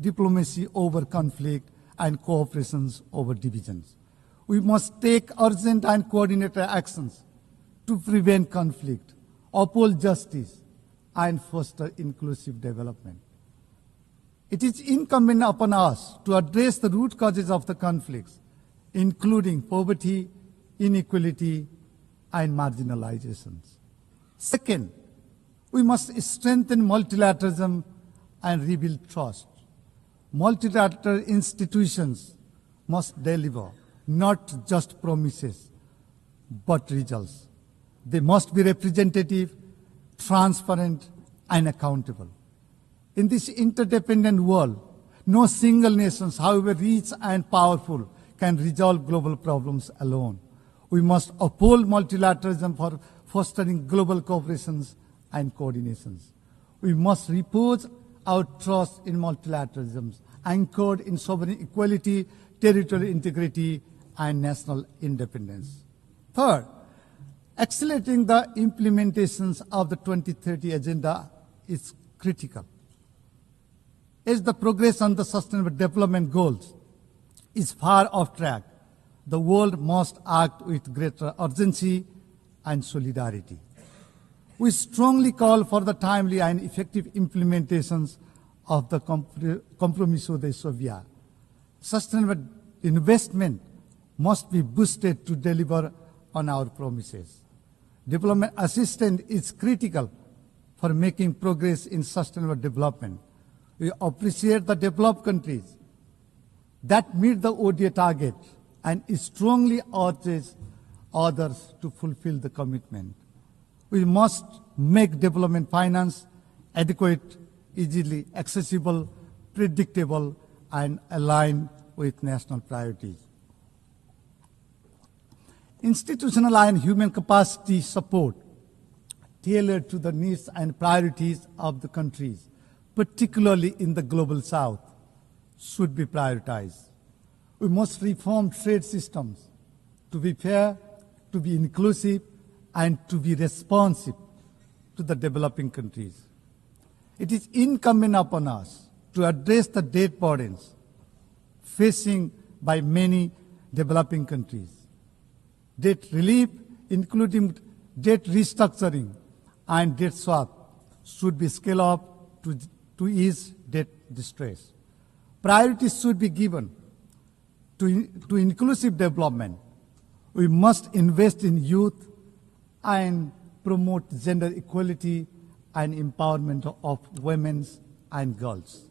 diplomacy over conflict, and cooperations over divisions. We must take urgent and coordinated actions to prevent conflict, uphold justice, and foster inclusive development. It is incumbent upon us to address the root causes of the conflicts, including poverty, inequality, and marginalizations. Second, we must strengthen multilateralism and rebuild trust. Multilateral institutions must deliver not just promises, but results. They must be representative, transparent, and accountable. In this interdependent world, no single nation, however rich and powerful, can resolve global problems alone. We must uphold multilateralism for fostering global cooperations and coordinations. We must repose our trust in multilateralism, anchored in sovereign equality, territorial integrity, and national independence. Third, accelerating the implementations of the 2030 Agenda is critical. As the progress on the Sustainable Development Goals is far off track, the world must act with greater urgency and solidarity. We strongly call for the timely and effective implementations of the Compromiso de Sovia. Sustainable investment must be boosted to deliver on our promises. Development assistance is critical for making progress in sustainable development. We appreciate the developed countries that meet the ODA target and strongly urges others to fulfill the commitment. We must make development finance adequate, easily accessible, predictable, and aligned with national priorities. Institutional and human capacity support tailored to the needs and priorities of the countries, particularly in the global south, should be prioritized. We must reform trade systems to be fair, to be inclusive, and to be responsive to the developing countries. It is incumbent upon us to address the debt burdens facing by many developing countries. Debt relief, including debt restructuring and debt swap, should be scaled up to ease debt distress. Priorities should be given to inclusive development. We must invest in youth and promote gender equality and empowerment of women and girls.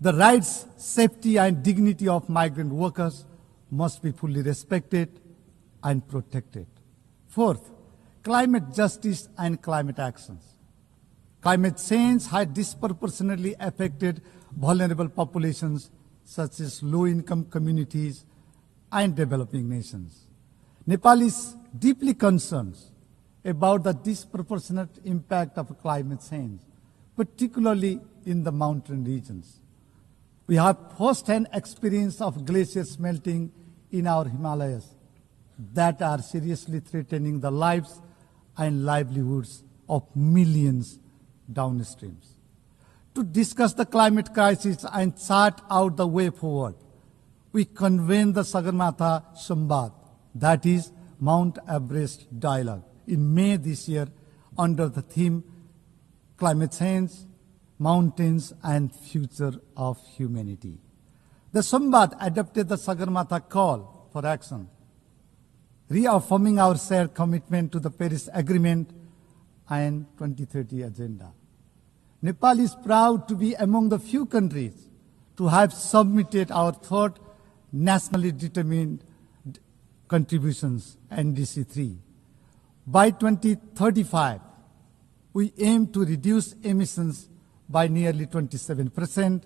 The rights, safety, and dignity of migrant workers must be fully respected and protected. Fourth, climate justice and climate actions. Climate change has disproportionately affected vulnerable populations such as low-income communities and developing nations. Nepal is deeply concerned about the disproportionate impact of climate change, particularly in the mountain regions. We have first-hand experience of glaciers melting in our Himalayas that are seriously threatening the lives and livelihoods of millions downstreams. To discuss the climate crisis and chart out the way forward, we convened the Sagarmatha Samvad, that is Mount Everest Dialogue, in May this year under the theme Climate Change, Mountains and Future of Humanity. The Samvad adopted the Sagarmatha call for action, reaffirming our shared commitment to the Paris Agreement and 2030 Agenda. Nepal is proud to be among the few countries to have submitted our third nationally determined contributions, NDC 3. By 2035, we aim to reduce emissions by nearly 27%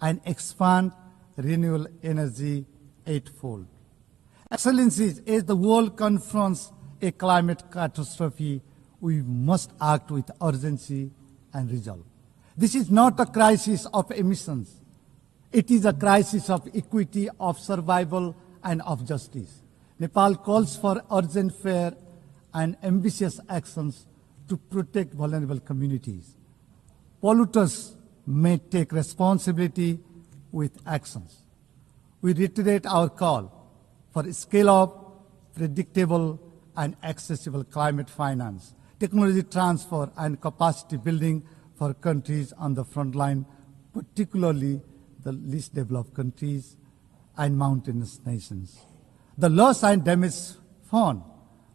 and expand renewable energy eightfold. Excellencies, as the world confronts a climate catastrophe, we must act with urgency and resolve. This is not a crisis of emissions. It is a crisis of equity, of survival, and of justice. Nepal calls for urgent, fair, and ambitious actions to protect vulnerable communities. Polluters may take responsibility with actions. We reiterate our call for scale-up, predictable, and accessible climate finance, technology transfer, and capacity building for countries on the front line, particularly the least developed countries and mountainous nations. The loss and damage fund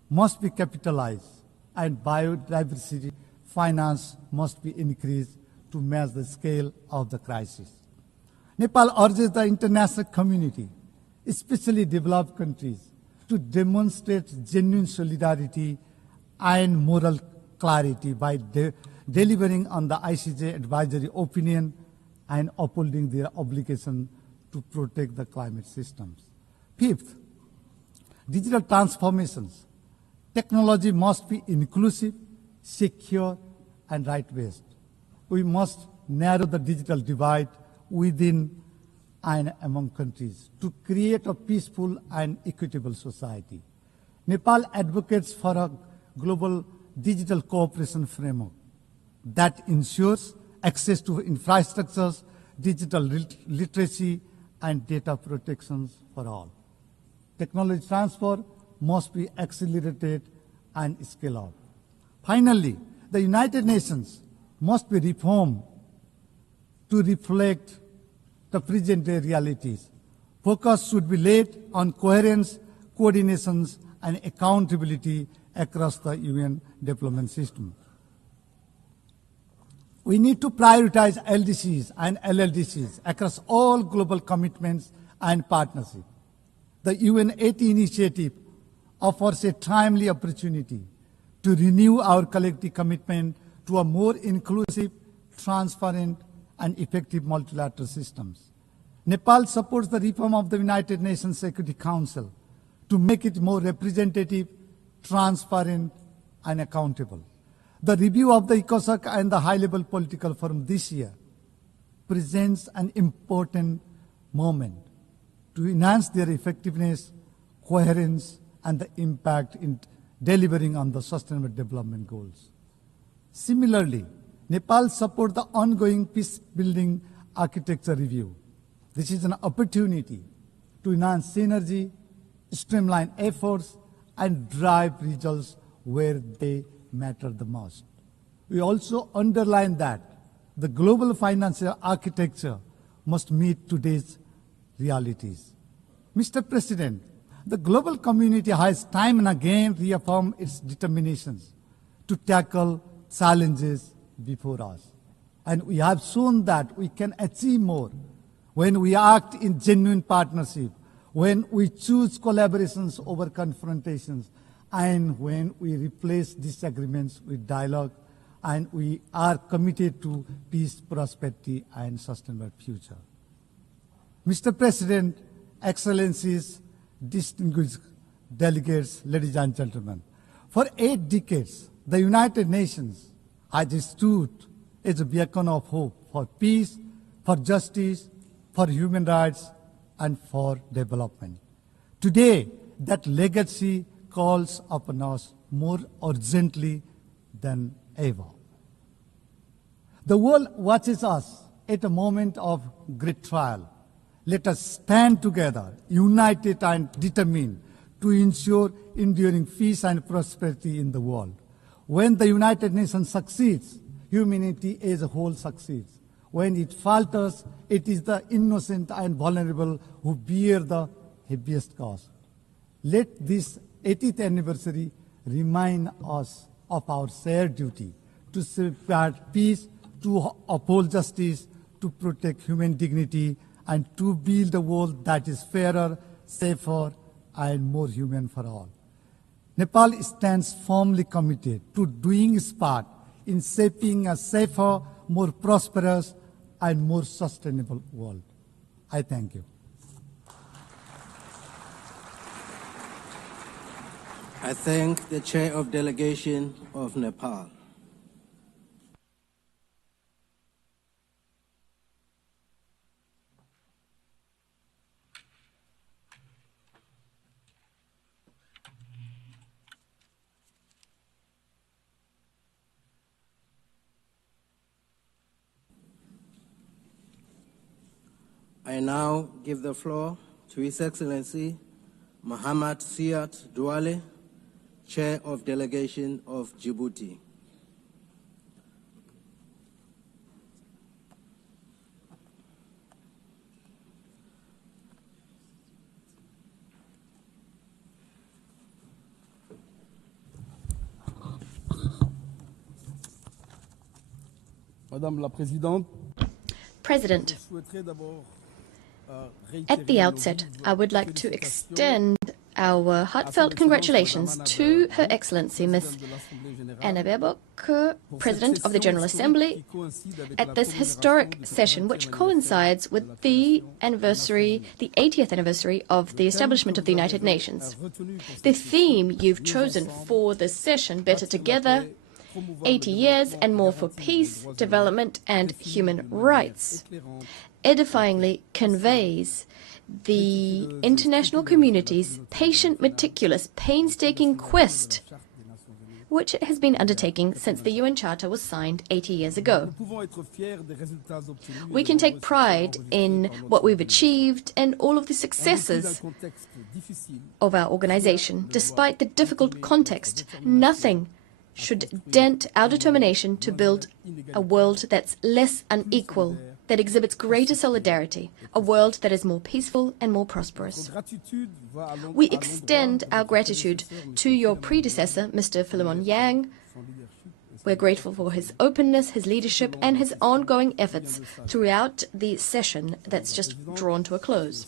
must be capitalized, and biodiversity finance must be increased to match the scale of the crisis. Nepal urges the international community, especially developed countries, to demonstrate genuine solidarity and moral clarity by delivering on the ICJ advisory opinion and upholding their obligation to protect the climate systems. Fifth, digital transformations. Technology must be inclusive, secure, and right-based. We must narrow the digital divide within and among countries to create a peaceful and equitable society. Nepal advocates for a global digital cooperation framework that ensures access to infrastructures, digital literacy, and data protections for all. Technology transfer must be accelerated and scaled up. Finally, the United Nations must be reformed to reflect the present-day realities. Focus should be laid on coherence, coordinations, and accountability across the UN development system. We need to prioritize LDCs and LLDCs across all global commitments and partnerships. The UN 80 initiative offers a timely opportunity to renew our collective commitment to a more inclusive, transparent, and effective multilateral systems. Nepal supports the reform of the United Nations Security Council to make it more representative, transparent, and accountable. The review of the ECOSOC and the high-level political forum this year presents an important moment to enhance their effectiveness, coherence, and the impact in delivering on the Sustainable Development Goals. Similarly, Nepal supports the ongoing peace-building architecture review. This is an opportunity to enhance synergy, streamline efforts, and drive results where they matter the most. We also underline that the global financial architecture must meet today's realities. Mr. President, the global community has time and again reaffirmed its determinations to tackle challenges before us. And we have shown that we can achieve more when we act in genuine partnership, when we choose collaborations over confrontations, and when we replace disagreements with dialogue, and we are committed to peace, prosperity, and sustainable future. Mr. President, Excellencies, distinguished delegates, ladies and gentlemen, for 8 decades, the United Nations has stood as a beacon of hope for peace, for justice, for human rights, and for development. Today, that legacy calls upon us more urgently than ever. The world watches us at a moment of great trial. Let us stand together, united and determined to ensure enduring peace and prosperity in the world. When the United Nations succeeds, humanity as a whole succeeds. When it falters, it is the innocent and vulnerable who bear the heaviest cost. Let this 80th anniversary remind us of our shared duty to safeguard peace, to uphold justice, to protect human dignity, and to build a world that is fairer, safer, and more human for all. Nepal stands firmly committed to doing its part in shaping a safer, more prosperous, and more sustainable world. I thank you. I thank the Chair of Delegation of Nepal. I now give the floor to His Excellency Mohamed Siad Douale, Chair of Delegation of Djibouti. Madame la Présidente, President, at the outset, I would like to extend our heartfelt congratulations to Her Excellency Ms. Anna Baerbock, President of the General Assembly, at this historic session, which coincides with the 80th anniversary of the establishment of the United Nations. The theme you've chosen for this session, Better Together, 80 years and more for peace, development and human rights, edifyingly conveys the international community's patient, meticulous, painstaking quest, which it has been undertaking since the UN Charter was signed 80 years ago. We can take pride in what we've achieved and all of the successes of our organization. Despite the difficult context, nothing should dent our determination to build a world that's less unequal, that exhibits greater solidarity, a world that is more peaceful and more prosperous. We extend our gratitude to your predecessor, Mr. Philemon Yang. We're grateful for his openness, his leadership, and his ongoing efforts throughout the session that's just drawn to a close.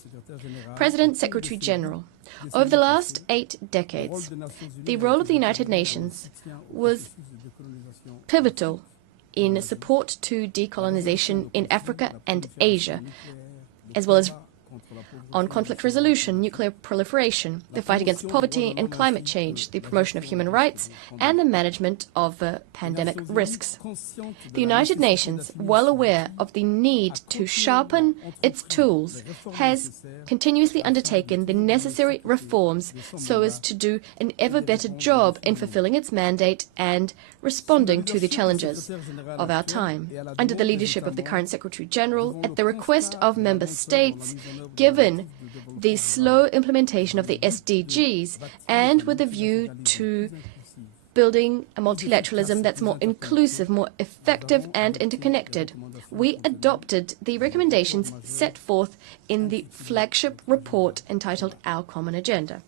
President, Secretary General, over the last 8 decades, the role of the United Nations was pivotal in support to decolonization in Africa and Asia, as well as on conflict resolution, nuclear proliferation, the fight against poverty and climate change, the promotion of human rights, and the management of pandemic risks. The United Nations, well aware of the need to sharpen its tools, has continuously undertaken the necessary reforms so as to do an ever better job in fulfilling its mandate and responding to the challenges of our time. Under the leadership of the current Secretary General, at the request of member states, given the slow implementation of the SDGs, and with a view to building a multilateralism that's more inclusive, more effective and interconnected, we adopted the recommendations set forth in the flagship report entitled Our Common Agenda.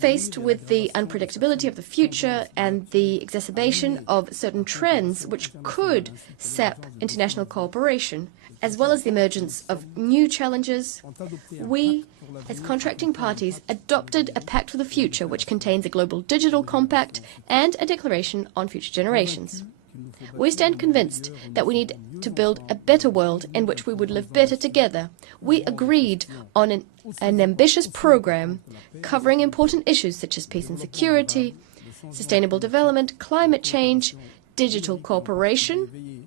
Faced with the unpredictability of the future and the exacerbation of certain trends which could sap international cooperation, as well as the emergence of new challenges, we, as contracting parties, adopted a Pact for the Future which contains a global digital compact and a declaration on future generations. We stand convinced that we need to build a better world in which we would live better together. We agreed on an ambitious program covering important issues such as peace and security, sustainable development, climate change, digital cooperation,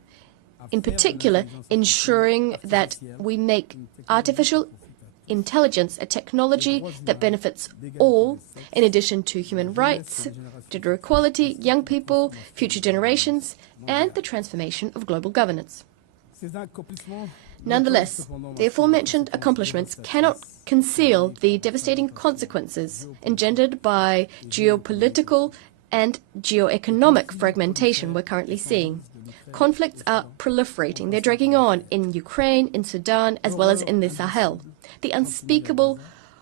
in particular ensuring that we make artificial intelligence a technology that benefits all, in addition to human rights, gender equality, young people, future generations, and the transformation of global governance. Nonetheless, the aforementioned accomplishments cannot conceal the devastating consequences engendered by geopolitical and geoeconomic fragmentation we're currently seeing. Conflicts are proliferating. They're dragging on in Ukraine, in Sudan, as well as in the Sahel. The unspeakable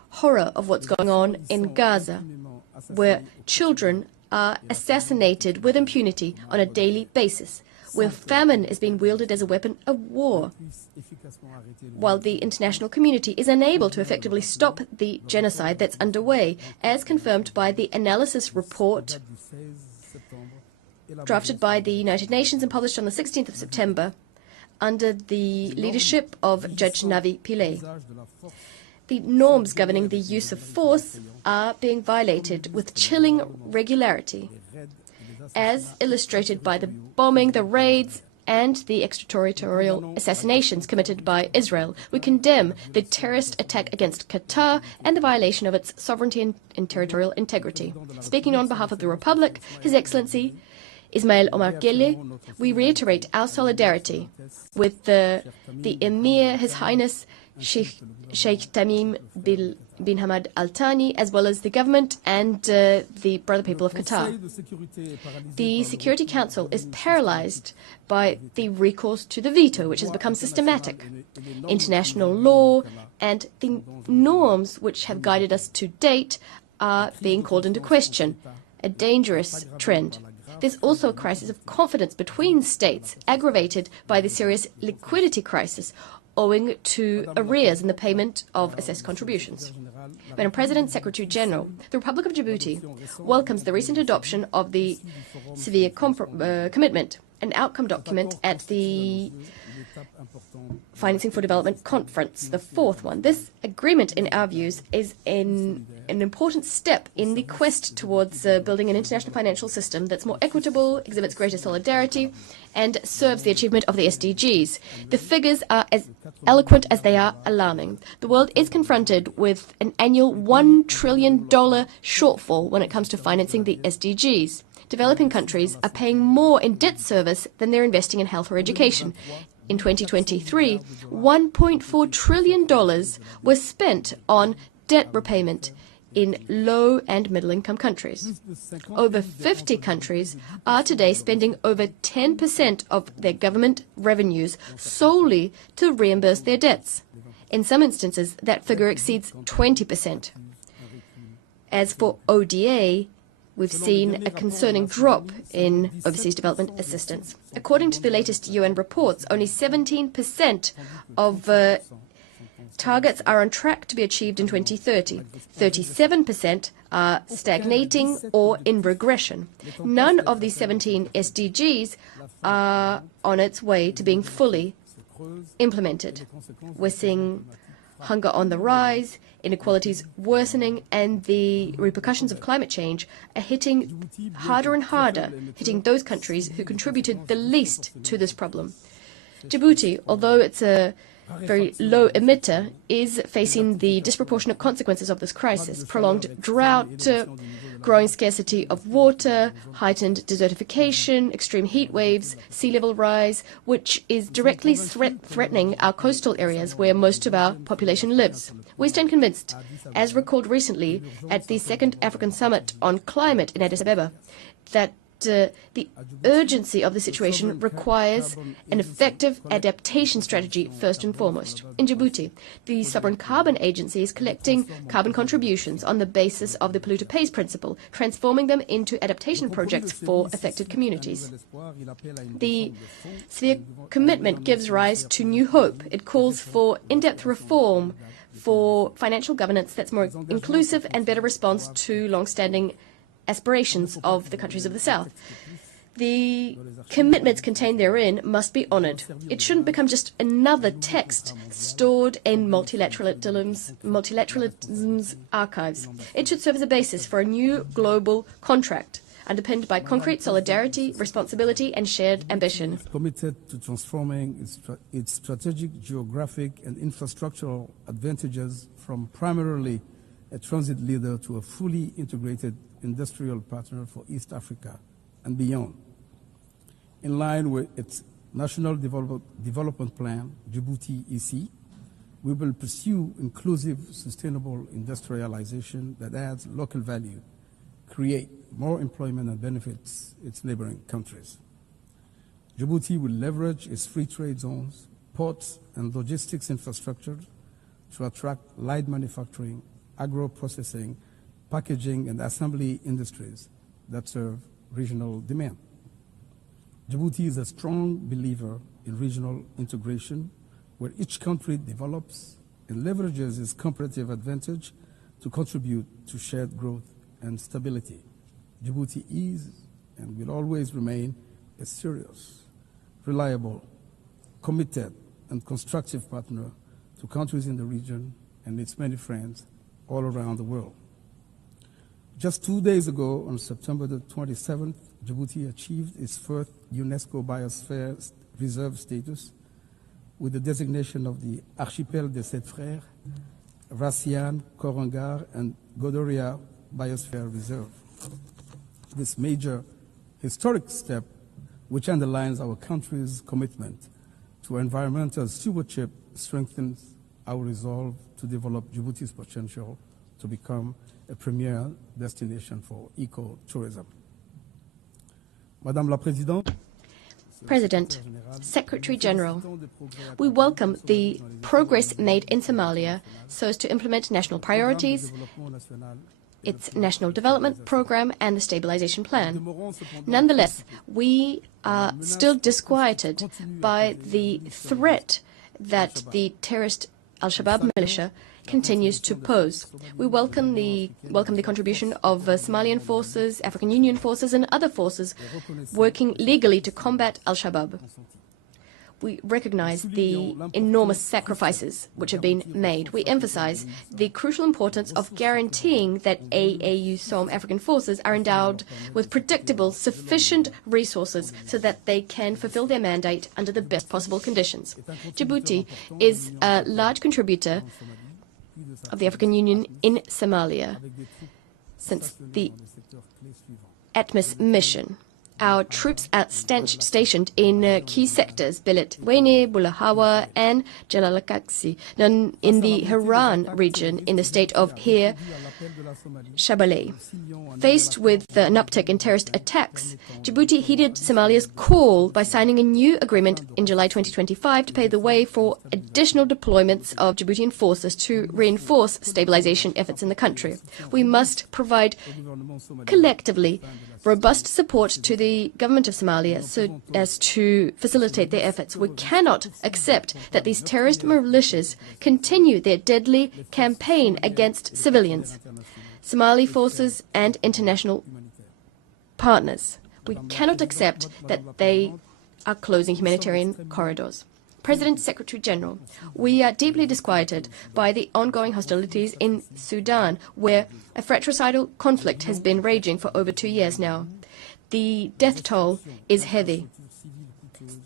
horror of what's going on in Gaza, where children are assassinated with impunity on a daily basis, where famine is being wielded as a weapon of war, while the international community is unable to effectively stop the genocide that's underway, as confirmed by the analysis report drafted by the United Nations and published on the 16th of September under the leadership of Judge Navi Pillay. The norms governing the use of force are being violated with chilling regularity, as illustrated by the bombing, the raids, and the extraterritorial assassinations committed by Israel. We condemn the terrorist attack against Qatar and the violation of its sovereignty and territorial integrity. Speaking on behalf of the Republic, His Excellency Ismail Omar Guelleh, we reiterate our solidarity with the Emir, His Highness Sheikh Tamim bin Hamad Al Thani, as well as the government and the brother people of Qatar. The Security Council is paralyzed by the recourse to the veto, which has become systematic. International law and the norms which have guided us to date are being called into question, a dangerous trend. There's also a crisis of confidence between states, aggravated by the serious liquidity crisis owing to arrears in the payment of assessed contributions. Madam President, Secretary General, the Republic of Djibouti welcomes the recent adoption of the severe commitment, an outcome document at the Financing for Development Conference, the fourth one. This agreement, in our views, is an important step in the quest towards building an international financial system that's more equitable, exhibits greater solidarity, and serves the achievement of the SDGs. The figures are as eloquent as they are alarming. The world is confronted with an annual $1 trillion shortfall when it comes to financing the SDGs. Developing countries are paying more in debt service than they're investing in health or education. In 2023, $1.4 trillion was spent on debt repayment in low and middle-income countries. Over 50 countries are today spending over 10% of their government revenues solely to reimburse their debts. In some instances, that figure exceeds 20%. As for ODA, we've seen a concerning drop in overseas development assistance. According to the latest UN reports, only 17% of targets are on track to be achieved in 2030. 37% are stagnating or in regression. None of these 17 SDGs are on its way to being fully implemented. We're seeing hunger on the rise, inequalities worsening, and the repercussions of climate change are hitting harder and harder, hitting those countries who contributed the least to this problem. Djibouti, although it's a very low emitter, is facing the disproportionate consequences of this crisis: prolonged drought, growing scarcity of water, heightened desertification, extreme heat waves, sea level rise, which is directly threatening our coastal areas where most of our population lives. We stand convinced, as recalled recently at the Second African Summit on Climate in Addis Ababa, that the urgency of the situation requires an effective adaptation strategy first and foremost. In Djibouti, the Sovereign Carbon Agency is collecting carbon contributions on the basis of the polluter pays principle, transforming them into adaptation projects for affected communities. The severe commitment gives rise to new hope. It calls for in-depth reform for financial governance that's more inclusive and better response to long-standing aspirations of the countries of the South. The commitments contained therein must be honored. It shouldn't become just another text stored in multilateralism's archives. It should serve as a basis for a new global contract underpinned by concrete solidarity, responsibility, and shared ambition. Committed to transforming its strategic, geographic, and infrastructural advantages from primarily a transit leader to a fully integrated industrial partner for East Africa and beyond. In line with its National Development Plan, Djibouti EC, we will pursue inclusive, sustainable industrialization that adds local value, create more employment and benefits its neighboring countries. Djibouti will leverage its free trade zones, ports, and logistics infrastructure to attract light manufacturing, agro-processing, packaging, and assembly industries that serve regional demand. Djibouti is a strong believer in regional integration, where each country develops and leverages its comparative advantage to contribute to shared growth and stability. Djibouti is and will always remain a serious, reliable, committed, and constructive partner to countries in the region and its many friends all around the world. Just 2 days ago, on September the 27th, Djibouti achieved its first UNESCO Biosphere Reserve status with the designation of the Archipel des Sept Frères, Rassian, Korangar, and Godoria Biosphere Reserve. This major historic step which underlines our country's commitment to environmental stewardship, strengthens our resolve to develop Djibouti's potential to become a premier destination for eco-tourism. Madame la Présidente, President, Secretary General, we welcome the progress made in Somalia so as to implement national priorities, its national development program and the stabilization plan. Nonetheless, we are still disquieted by the threat that the terrorist Al-Shabaab militia continues to pose. We welcome the contribution of Somalian forces, African Union forces and other forces working legally to combat Al-Shabaab. We recognize the enormous sacrifices which have been made. We emphasize the crucial importance of guaranteeing that AUSOM African forces are endowed with predictable, sufficient resources so that they can fulfill their mandate under the best possible conditions. Djibouti is a large contributor of the African Union in Somalia since the ATMIS mission. Our troops are stationed in key sectors, Belet Wene, Bulahawa, and Jalalakaksi, in the Haran region in the state of Hir Shabelle. Faced with an uptick in terrorist attacks, Djibouti heeded Somalia's call by signing a new agreement in July 2025 to pave the way for additional deployments of Djiboutian forces to reinforce stabilization efforts in the country. We must provide collectively robust support to the government of Somalia so as to facilitate their efforts. We cannot accept that these terrorist militias continue their deadly campaign against civilians, Somali forces and international partners. We cannot accept that they are closing humanitarian corridors. President, Secretary General, we are deeply disquieted by the ongoing hostilities in Sudan, where a fratricidal conflict has been raging for over 2 years now. The death toll is heavy.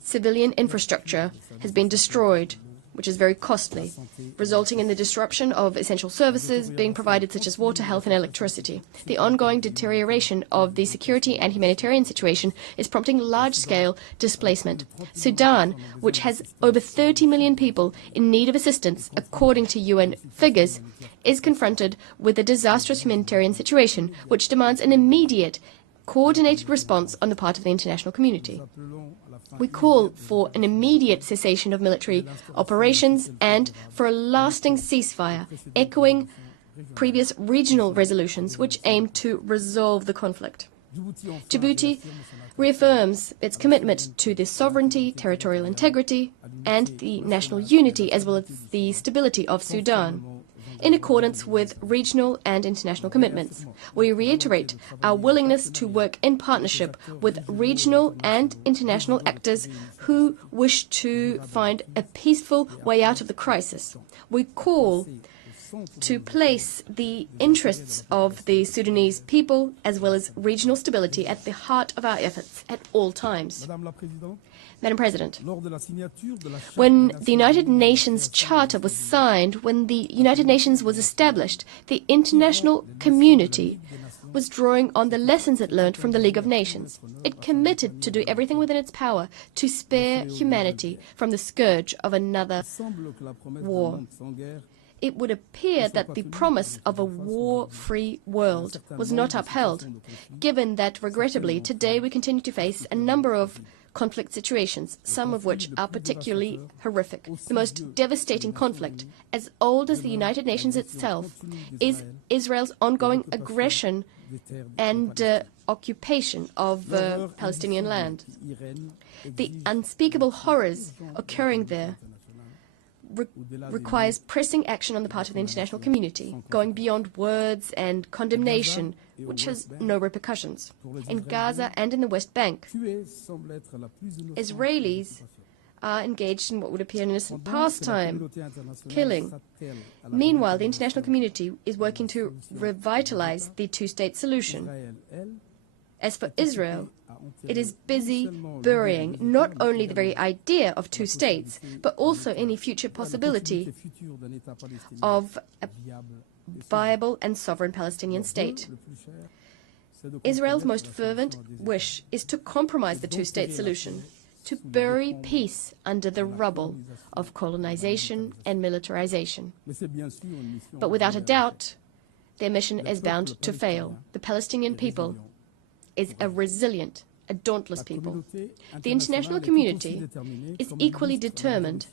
Civilian infrastructure has been destroyed, which is very costly, resulting in the disruption of essential services being provided such as water, health and electricity. The ongoing deterioration of the security and humanitarian situation is prompting large-scale displacement. Sudan, which has over 30 million people in need of assistance, according to UN figures, is confronted with a disastrous humanitarian situation, which demands an immediate, coordinated response on the part of the international community. We call for an immediate cessation of military operations and for a lasting ceasefire, echoing previous regional resolutions which aim to resolve the conflict. Djibouti reaffirms its commitment to the sovereignty, territorial integrity, and the national unity as well as the stability of Sudan, in accordance with regional and international commitments. We reiterate our willingness to work in partnership with regional and international actors who wish to find a peaceful way out of the crisis. We call to place the interests of the Sudanese people as well as regional stability at the heart of our efforts at all times. Madam President, when the United Nations Charter was signed, when the United Nations was established, the international community was drawing on the lessons it learned from the League of Nations. It committed to do everything within its power to spare humanity from the scourge of another war. It would appear that the promise of a war-free world was not upheld, given that, regrettably, today we continue to face a number of conflict situations, some of which are particularly horrific. The most devastating conflict, as old as the United Nations itself, is Israel's ongoing aggression and occupation of Palestinian land. The unspeakable horrors occurring there requires pressing action on the part of the international community, going beyond words and condemnation, which has no repercussions. In Gaza and in the West Bank, Israelis are engaged in what would appear an innocent pastime, killing. Meanwhile, the international community is working to revitalize the two-state solution. As for Israel, it is busy burying not only the very idea of two states, but also any future possibility of a viable and sovereign Palestinian state. Israel's most fervent wish is to compromise the two-state solution, to bury peace under the rubble of colonization and militarization. But without a doubt, their mission is bound to fail. The Palestinian people is a resilient, a dauntless people. The international community is equally determined,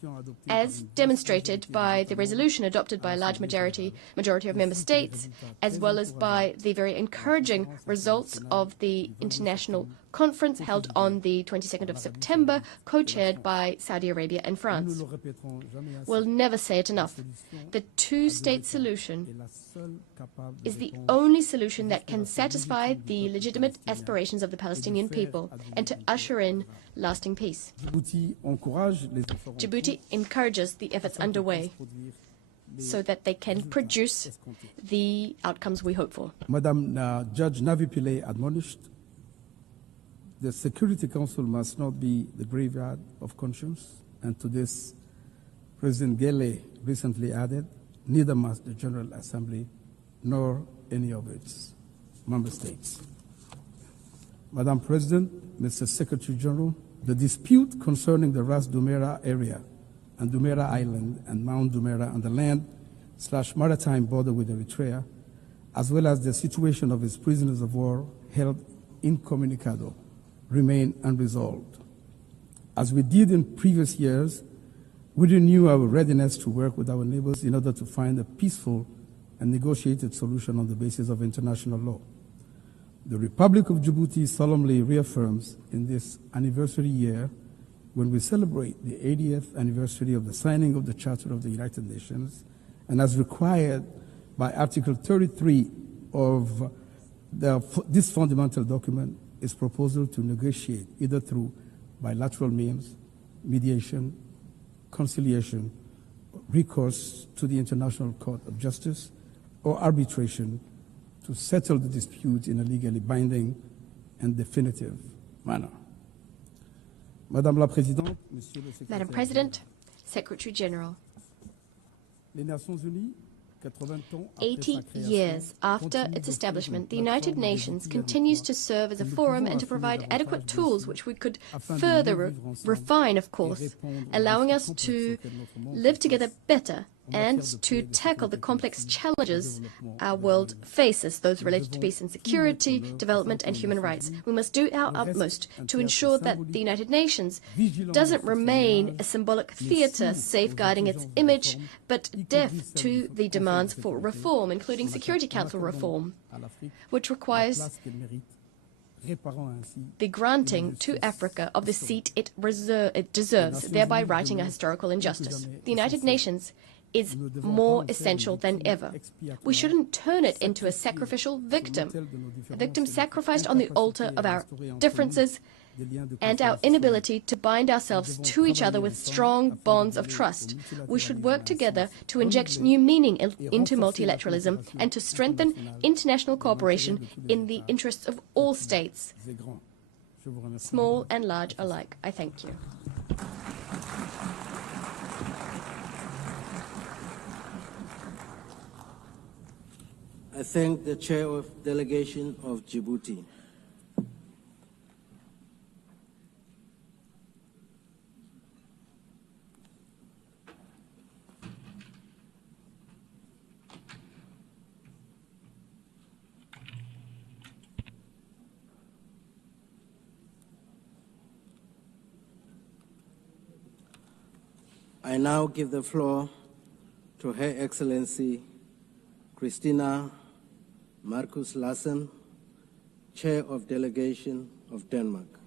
as demonstrated by the resolution adopted by a large majority of member states, as well as by the very encouraging results of the international conference held on the 22nd of September, co-chaired by Saudi Arabia and France. We'll never say it enough. The two-state solution is the only solution that can satisfy the legitimate aspirations of the Palestinian people and to usher in lasting peace. Djibouti encourages the efforts underway so that they can produce the outcomes we hope for. Madam Judge Navi Pillay admonished, the Security Council must not be the graveyard of conscience, and to this, President Gele recently added, neither must the General Assembly nor any of its member states. Madam President, Mr. Secretary General, the dispute concerning the Ras Dumera area and Dumera Island and Mount Dumera on the land/maritime border with Eritrea, as well as the situation of its prisoners of war held incommunicado, remain unresolved. As we did in previous years, we renew our readiness to work with our neighbors in order to find a peaceful and negotiated solution on the basis of international law. The Republic of Djibouti solemnly reaffirms in this anniversary year, when we celebrate the 80th anniversary of the signing of the Charter of the United Nations, and as required by Article 33 of this fundamental document, its proposal to negotiate either through bilateral means, mediation, conciliation, recourse to the International Court of Justice, or arbitration to settle the dispute in a legally binding and definitive manner. Madame la Présidente, Monsieur le Secrétaire, Madam President, Secretary General, les Nations Unies, 80 years after its establishment, the United Nations continues to serve as a forum and to provide adequate tools which we could further refine, of course, allowing us to live together better and to tackle the complex challenges our world faces, those related to peace and security, development and human rights. We must do our utmost to ensure that the United Nations doesn't remain a symbolic theater safeguarding its image, but deaf to the demands for reform, including Security Council reform, which requires the granting to Africa of the seat it deserves, thereby righting a historical injustice. The United Nations is more essential than ever. We shouldn't turn it into a sacrificial victim, a victim sacrificed on the altar of our differences and our inability to bind ourselves to each other with strong bonds of trust. We should work together to inject new meaning into multilateralism and to strengthen international cooperation in the interests of all states, small and large alike. I thank you. I thank the Chair of Delegation of Djibouti. I now give the floor to Her Excellency Christina Marcus Lassen, Chair of Delegation of Denmark.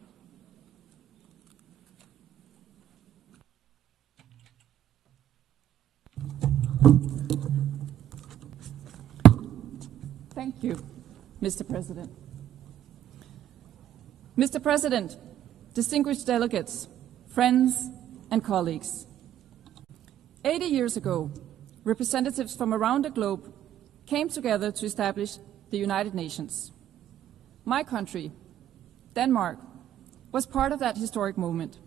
Thank you, Mr. President. Mr. President, distinguished delegates, friends, and colleagues. 80 years ago, representatives from around the globe came together to establish the United Nations. My country, Denmark, was part of that historic moment.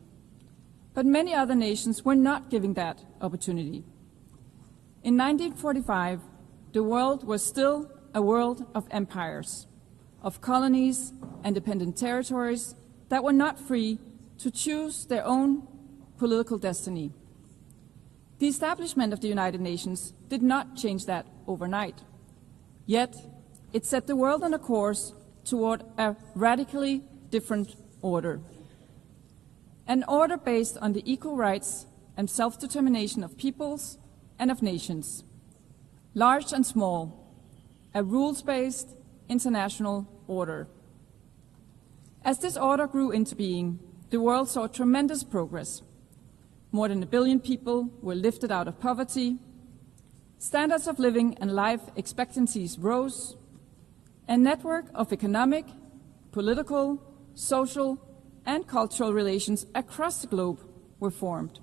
But many other nations were not given that opportunity. In 1945, the world was still a world of empires. of colonies and dependent territories that were not free to choose their own political destiny. The establishment of the United Nations did not change that overnight. Yet, it set the world on a course toward a radically different order. An order based on the equal rights and self-determination of peoples and of nations, large and small, a rules-based international order. As this order grew into being, the world saw tremendous progress. More than 1 billion people were lifted out of poverty, standards of living and life expectancies rose, a network of economic, political, social, and cultural relations across the globe were formed.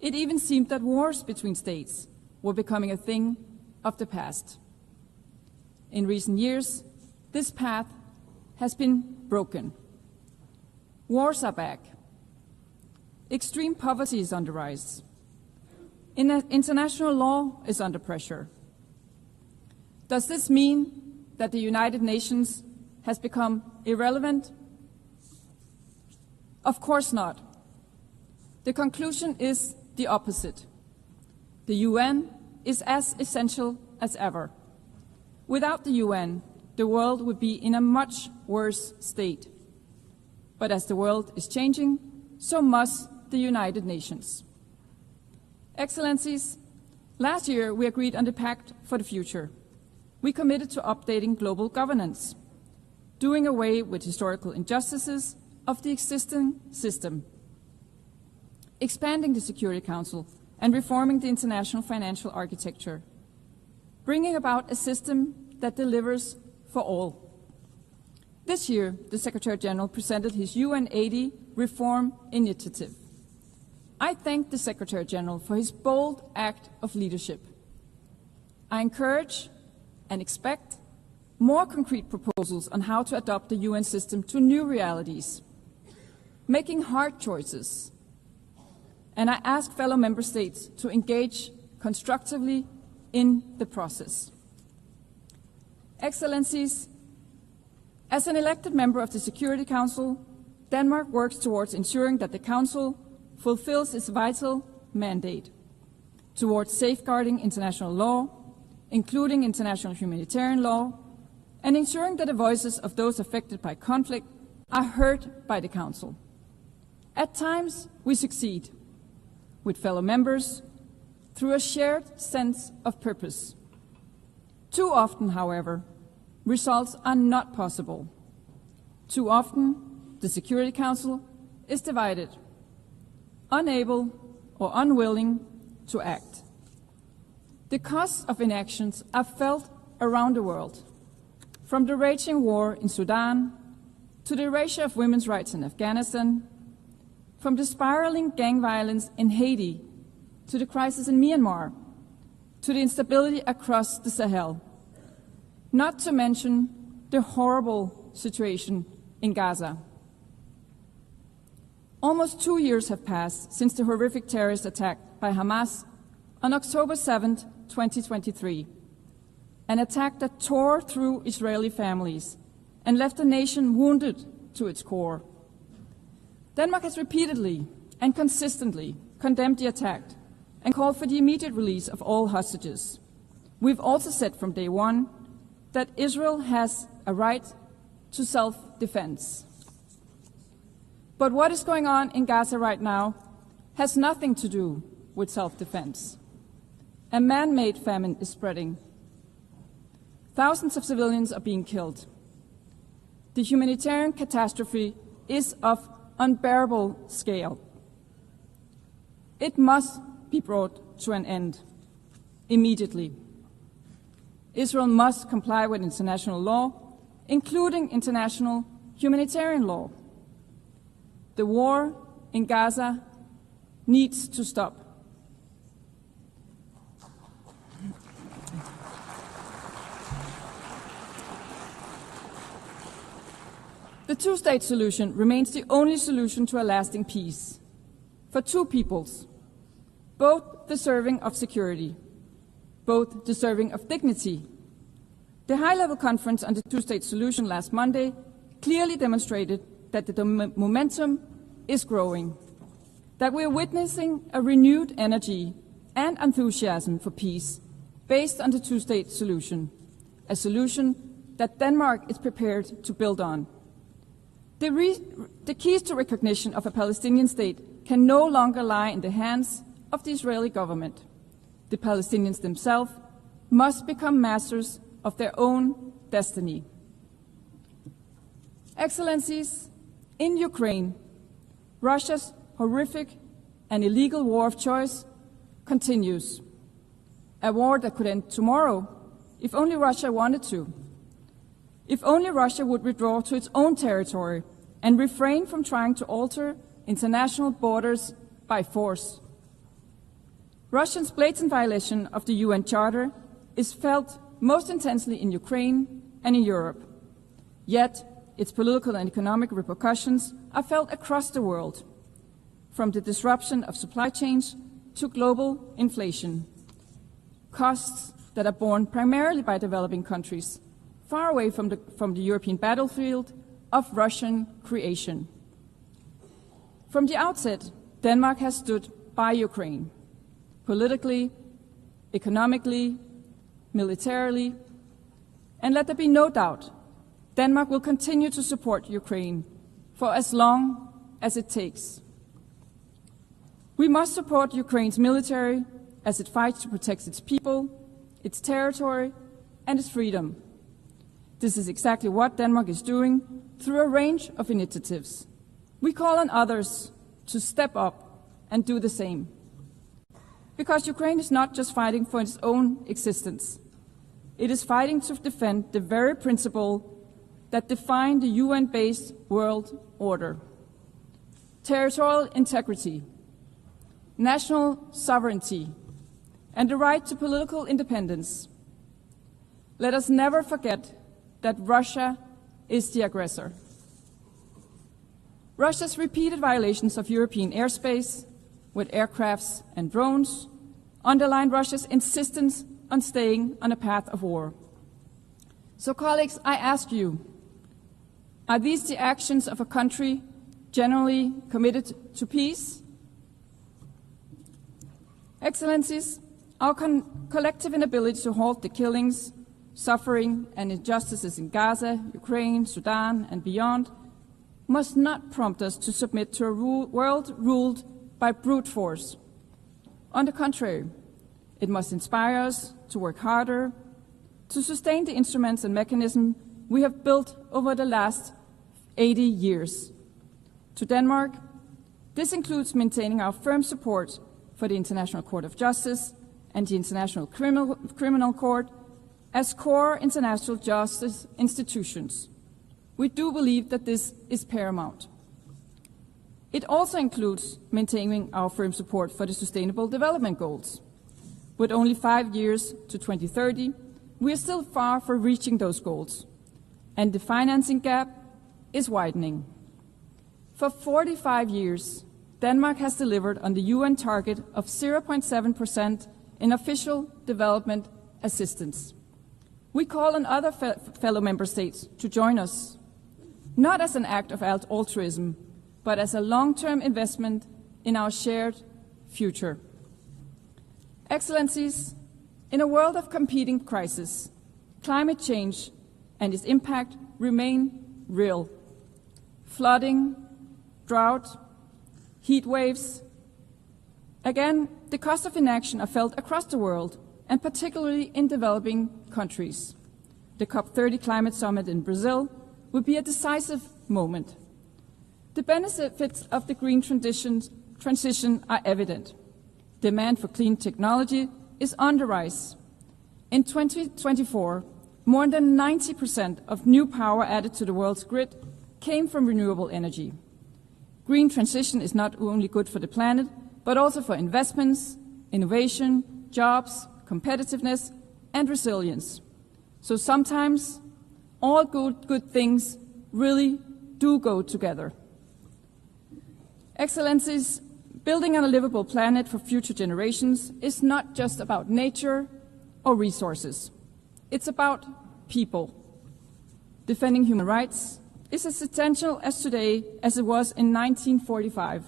It even seemed that wars between states were becoming a thing of the past. In recent years, this path has been broken. Wars are back. Extreme poverty is on the rise. International law is under pressure. Does this mean that the United Nations has become irrelevant? Of course not. The conclusion is the opposite. The UN is as essential as ever. Without the UN, the world would be in a much worse state. But as the world is changing, so must the United Nations. Excellencies, last year we agreed on the Pact for the Future. We committed to updating global governance, doing away with historical injustices of the existing system, expanding the Security Council and reforming the international financial architecture, bringing about a system that delivers for all. This year, the Secretary-General presented his UN80 reform initiative. I thank the Secretary-General for his bold act of leadership. I encourage and expect more concrete proposals on how to adapt the UN system to new realities, making hard choices. And I ask fellow member states to engage constructively in the process. Excellencies, as an elected member of the Security Council, Denmark works towards ensuring that the Council fulfills its vital mandate towards safeguarding international law, including international humanitarian law, and ensuring that the voices of those affected by conflict are heard by the Council. At times, we succeed with fellow members through a shared sense of purpose. Too often, however, results are not possible. Too often, the Security Council is divided, unable or unwilling to act. The costs of inactions are felt around the world, from the raging war in Sudan to the erasure of women's rights in Afghanistan, from the spiraling gang violence in Haiti to the crisis in Myanmar, to the instability across the Sahel, not to mention the horrible situation in Gaza. Almost 2 years have passed since the horrific terrorist attack by Hamas on October 7, 2023, an attack that tore through Israeli families and left the nation wounded to its core. Denmark has repeatedly and consistently condemned the attack and called for the immediate release of all hostages. We've also said from day one that Israel has a right to self-defense. But what is going on in Gaza right now has nothing to do with self-defense. A man-made famine is spreading. Thousands of civilians are being killed. The humanitarian catastrophe is of unbearable scale. It must be brought to an end immediately. Israel must comply with international law, including international humanitarian law. The war in Gaza needs to stop. The two-state solution remains the only solution to a lasting peace for two peoples, both deserving of security, both deserving of dignity. The high-level conference on the two-state solution last Monday clearly demonstrated that the momentum is growing, that we are witnessing a renewed energy and enthusiasm for peace based on the two-state solution, a solution that Denmark is prepared to build on. The keys to recognition of a Palestinian state can no longer lie in the hands of the Israeli government. The Palestinians themselves must become masters of their own destiny. Excellencies, in Ukraine, Russia's horrific and illegal war of choice continues. A war that could end tomorrow if only Russia wanted to. If only Russia would withdraw to its own territory and refrain from trying to alter international borders by force. Russia's blatant violation of the UN Charter is felt most intensely in Ukraine and in Europe. Yet, its political and economic repercussions are felt across the world, from the disruption of supply chains to global inflation, costs that are borne primarily by developing countries, far away from the European battlefield of Russian creation. From the outset, Denmark has stood by Ukraine, politically, economically, militarily, and let there be no doubt, Denmark will continue to support Ukraine for as long as it takes. We must support Ukraine's military as it fights to protect its people, its territory, and its freedom. This is exactly what Denmark is doing through a range of initiatives. We call on others to step up and do the same. Because Ukraine is not just fighting for its own existence. It is fighting to defend the very principle that define the UN-based world order. Territorial integrity, national sovereignty, and the right to political independence. Let us never forget that Russia is the aggressor. Russia's repeated violations of European airspace with aircrafts and drones underline Russia's insistence on staying on a path of war. So, colleagues, I ask you, are these the actions of a country generally committed to peace? Excellencies, our collective inability to halt the killings, suffering, and injustices in Gaza, Ukraine, Sudan, and beyond must not prompt us to submit to a world ruled by brute force. On the contrary, it must inspire us to work harder, to sustain the instruments and mechanisms we have built over the last 80 years. To Denmark, this includes maintaining our firm support for the International Court of Justice and the International Criminal Court as core international justice institutions. We do believe that this is paramount. It also includes maintaining our firm support for the Sustainable Development Goals. With only 5 years to 2030, we are still far from reaching those goals, and the financing gap is widening. For 45 years, Denmark has delivered on the UN target of 0.7% in official development assistance. We call on other fellow member states to join us, not as an act of altruism, but as a long-term investment in our shared future. Excellencies, in a world of competing crises, climate change and its impact remain real. Flooding, drought, heat waves. Again, the cost of inaction are felt across the world, and particularly in developing countries. The COP30 Climate Summit in Brazil will be a decisive moment. The benefits of the green transition are evident. Demand for clean technology is on the rise. In 2024, more than 90% of new power added to the world's grid came from renewable energy. Green transition is not only good for the planet, but also for investments, innovation, jobs, competitiveness, and resilience. So sometimes all good things really do go together. Excellencies, building on a livable planet for future generations is not just about nature or resources. It's about people. Defending human rights is as essential as today as it was in 1945,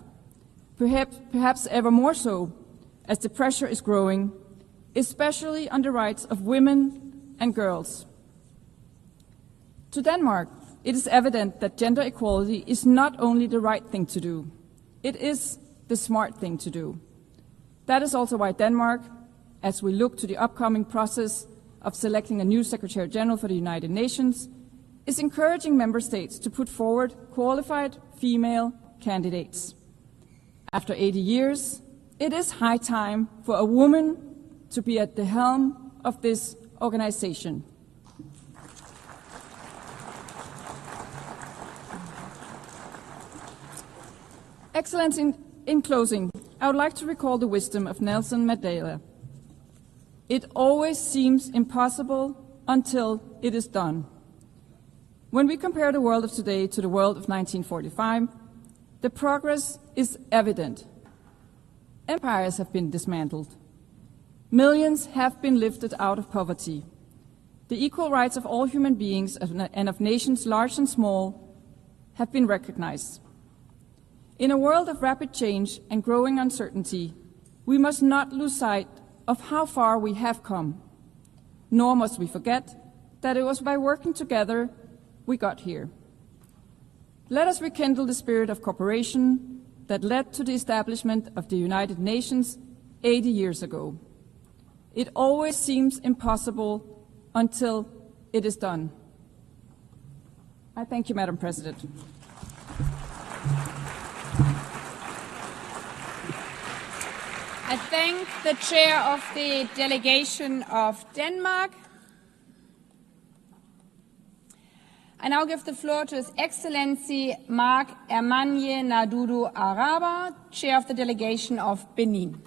perhaps ever more so as the pressure is growing, especially on the rights of women and girls. To Denmark, it is evident that gender equality is not only the right thing to do, it is the smart thing to do. That is also why Denmark, as we look to the upcoming process of selecting a new Secretary General for the United Nations, is encouraging member states to put forward qualified female candidates. After 80 years, it is high time for a woman to be at the helm of this organization. Excellency, in closing, I would like to recall the wisdom of Nelson Mandela. It always seems impossible until it is done. When we compare the world of today to the world of 1945, the progress is evident. Empires have been dismantled. Millions have been lifted out of poverty. The equal rights of all human beings and of nations large and small have been recognized. In a world of rapid change and growing uncertainty, we must not lose sight of how far we have come, nor must we forget that it was by working together we got here. Let us rekindle the spirit of cooperation that led to the establishment of the United Nations 80 years ago. It always seems impossible until it is done. I thank you, Madam President. I thank the chair of the delegation of Denmark. I now give the floor to His Excellency Marc Hermanje Nadudu Araba, chair of the delegation of Benin.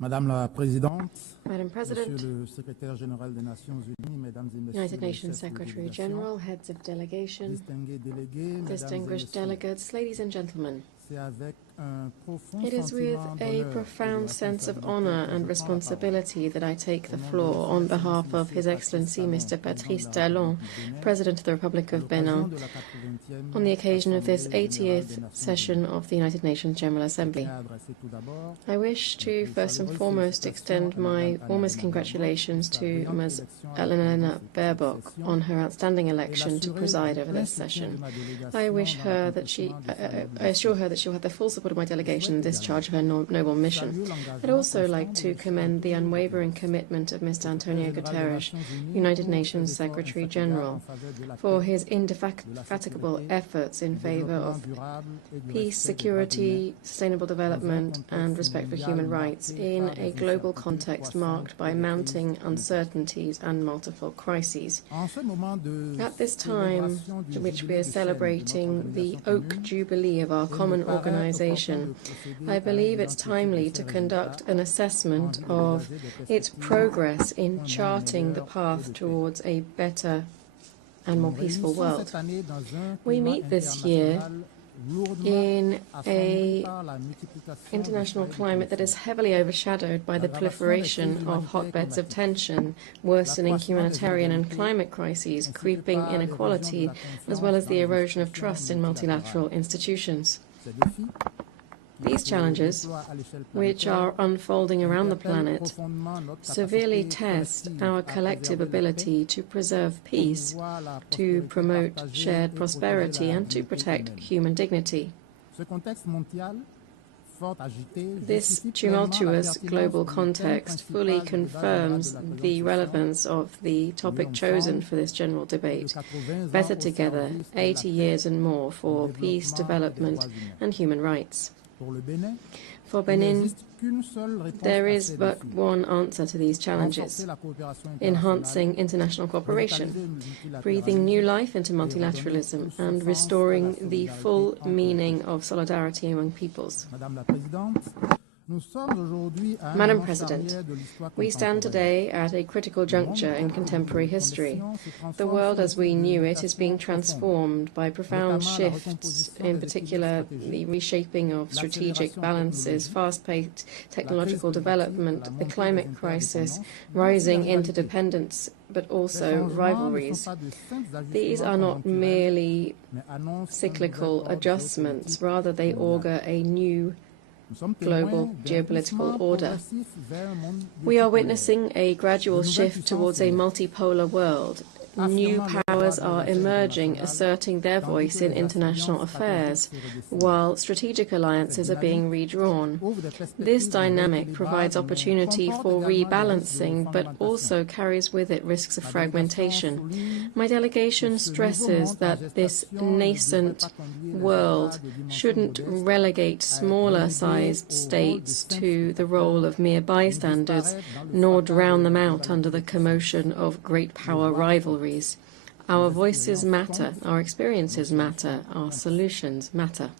Madame la Présidente, Madam President, Monsieur le Secrétaire Général des Nations Unies, Mesdames et Messieurs United les Nations chefs de Secretary délégation, General, heads of delegation, distingués délégués, Mesdames et distinguished Messieurs, delegates, ladies and gentlemen. c'est avec un profond It is with sentiment a d'honneur et de profound sense of responsabilité honor que and je prends la responsibility that I take the parole. floor on behalf of His Excellency Mr. Patrice Talon, President of the Republic of Benin, on the occasion of this 80th session of the United Nations General Assembly. I wish to first and foremost extend my warmest congratulations to Ms. Elena Baerbock on her outstanding election to preside over this session. I assure her that she will have the full support of my delegation in discharge of her noble mission. I'd also like to commend the unwavering commitment of Mr. Antonio Guterres, United Nations Secretary General, for his indefatigable efforts in favor of peace, security, sustainable development, and respect for human rights in a global context marked by mounting uncertainties and multiple crises. At this time, in which we are celebrating the Oak Jubilee of our common organization, I believe it's timely to conduct an assessment of its progress in charting the path towards a better and more peaceful world. We meet this year in an international climate that is heavily overshadowed by the proliferation of hotbeds of tension, worsening humanitarian and climate crises, creeping inequality, as well as the erosion of trust in multilateral institutions. These challenges, which are unfolding around the planet, severely test our collective ability to preserve peace, to promote shared prosperity, and to protect human dignity. This tumultuous global context fully confirms the relevance of the topic chosen for this general debate: Better Together, 80 years and more for peace, development, and human rights. For Benin, there is but one answer to these challenges: enhancing international cooperation, breathing new life into multilateralism, and restoring the full meaning of solidarity among peoples. Madam President, we stand today at a critical juncture in contemporary history. The world as we knew it is being transformed by profound shifts, in particular the reshaping of strategic balances, fast-paced technological development, the climate crisis, rising interdependence, but also rivalries. These are not merely cyclical adjustments, rather they augur a new global geopolitical order. We are witnessing a gradual shift towards a multipolar world. New powers are emerging, asserting their voice in international affairs, while strategic alliances are being redrawn. This dynamic provides opportunity for rebalancing, but also carries with it risks of fragmentation. My delegation stresses that this nascent world shouldn't relegate smaller-sized states to the role of mere bystanders, nor drown them out under the commotion of great power rivalries. Our voices matter, our experiences matter, our solutions matter.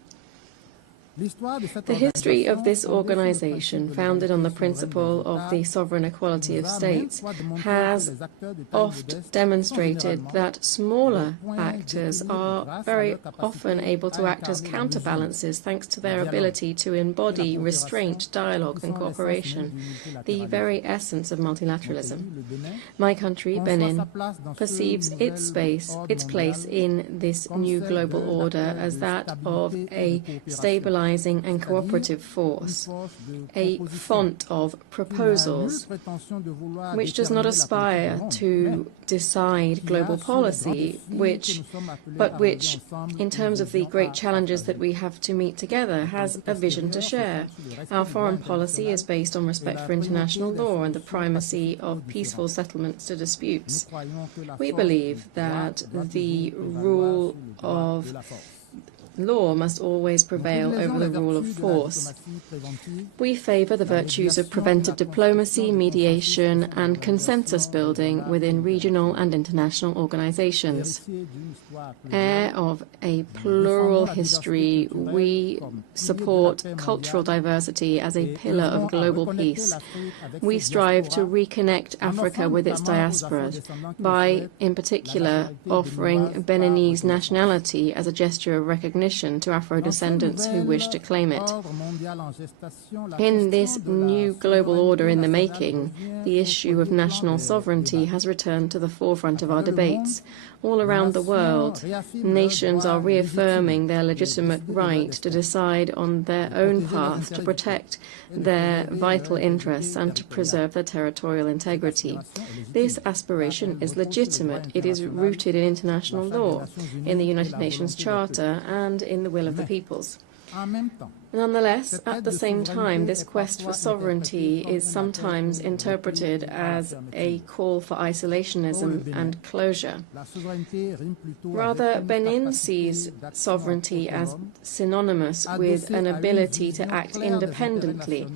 The history of this organization, founded on the principle of the sovereign equality of states, has oft demonstrated that smaller actors are very often able to act as counterbalances thanks to their ability to embody restraint, dialogue and cooperation, the very essence of multilateralism. My country, Benin, perceives its place in this new global order as that of a stabilizing and cooperative force, a font of proposals, which does not aspire to decide global policy, but which, in terms of the great challenges that we have to meet together, has a vision to share. Our foreign policy is based on respect for international law and the primacy of peaceful settlements to disputes. We believe that the rule of law must always prevail over the rule of force. We favour the virtues of preventive diplomacy, mediation and consensus building within regional and international organisations. Heir of a plural history, we support cultural diversity as a pillar of global peace. We strive to reconnect Africa with its diasporas by, in particular, offering Beninese nationality as a gesture of recognition to Afro-descendants who wish to claim it. In this new global order in the making, the issue of national sovereignty has returned to the forefront of our debates. All around the world, nations are reaffirming their legitimate right to decide on their own path, to protect their vital interests and to preserve their territorial integrity. This aspiration is legitimate. It is rooted in international law, in the United Nations Charter and in the will of the peoples. Nonetheless, at the same time, this quest for sovereignty is sometimes interpreted as a call for isolationism and closure. Rather, Benin sees sovereignty as synonymous with an ability to act independently,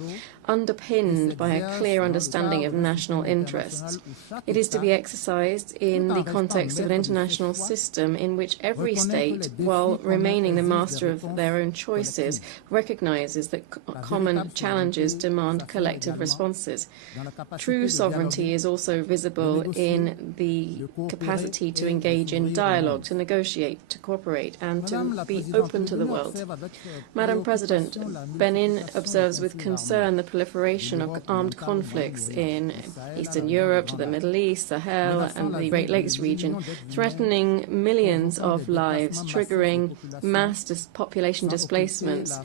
underpinned by a clear understanding of national interests. It is to be exercised in the context of an international system in which every state, while remaining the master of their own choices, recognizes that common challenges demand collective responses. True sovereignty is also visible in the capacity to engage in dialogue, to negotiate, to cooperate, and to be open to the world. Madam President, Benin observes with concern the proliferation of armed conflicts in Eastern Europe to the Middle East, Sahel, and the Great Lakes region, threatening millions of lives, triggering mass population displacements,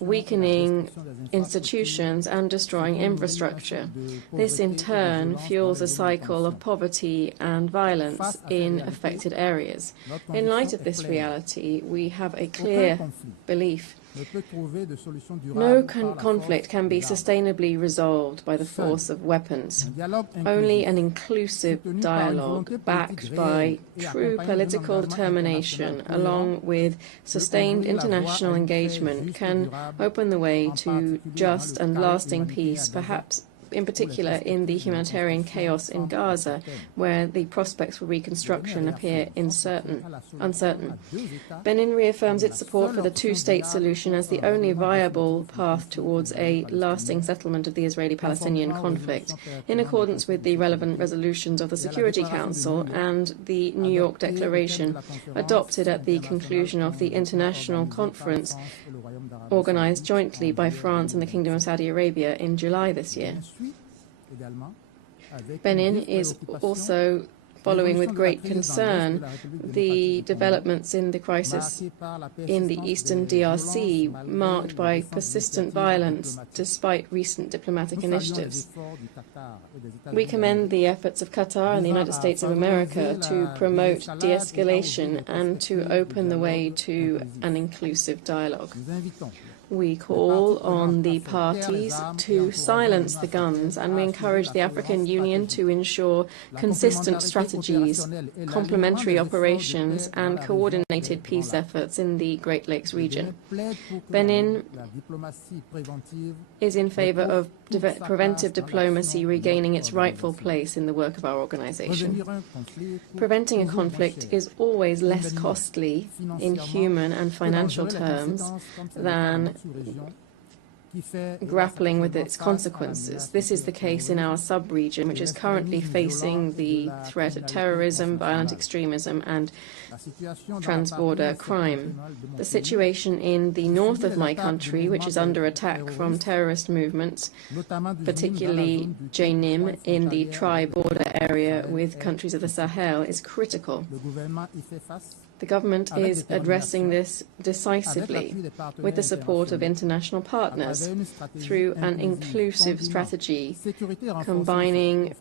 weakening institutions and destroying infrastructure. This in turn fuels a cycle of poverty and violence in affected areas. In light of this reality, we have a clear belief. No conflict can be sustainably resolved by the force of weapons. Only an inclusive dialogue backed by true political determination along with sustained international engagement can open the way to just and lasting peace, perhaps in particular in the humanitarian chaos in Gaza, where the prospects for reconstruction appear uncertain. Benin reaffirms its support for the two-state solution as the only viable path towards a lasting settlement of the Israeli-Palestinian conflict, in accordance with the relevant resolutions of the Security Council and the New York Declaration, adopted at the conclusion of the international conference organized jointly by France and the Kingdom of Saudi Arabia in July this year. Benin is also following with great concern the developments in the crisis in the eastern DRC, marked by persistent violence despite recent diplomatic initiatives. We commend the efforts of Qatar and the United States of America to promote de-escalation and to open the way to an inclusive dialogue. We call on the parties to silence the guns, and we encourage the African Union to ensure consistent strategies, complementary operations, and coordinated peace efforts in the Great Lakes region. Benin is in favor of preventive diplomacy regaining its rightful place in the work of our organization. Preventing a conflict is always less costly in human and financial terms than grappling with its consequences. This is the case in our sub-region, which is currently facing the threat of terrorism, violent extremism, and transborder crime. The situation in the north of my country, which is under attack from terrorist movements, particularly Jenim in the tri-border area with countries of the Sahel, is critical. The government is addressing this decisively with the support of international partners through an inclusive strategy combining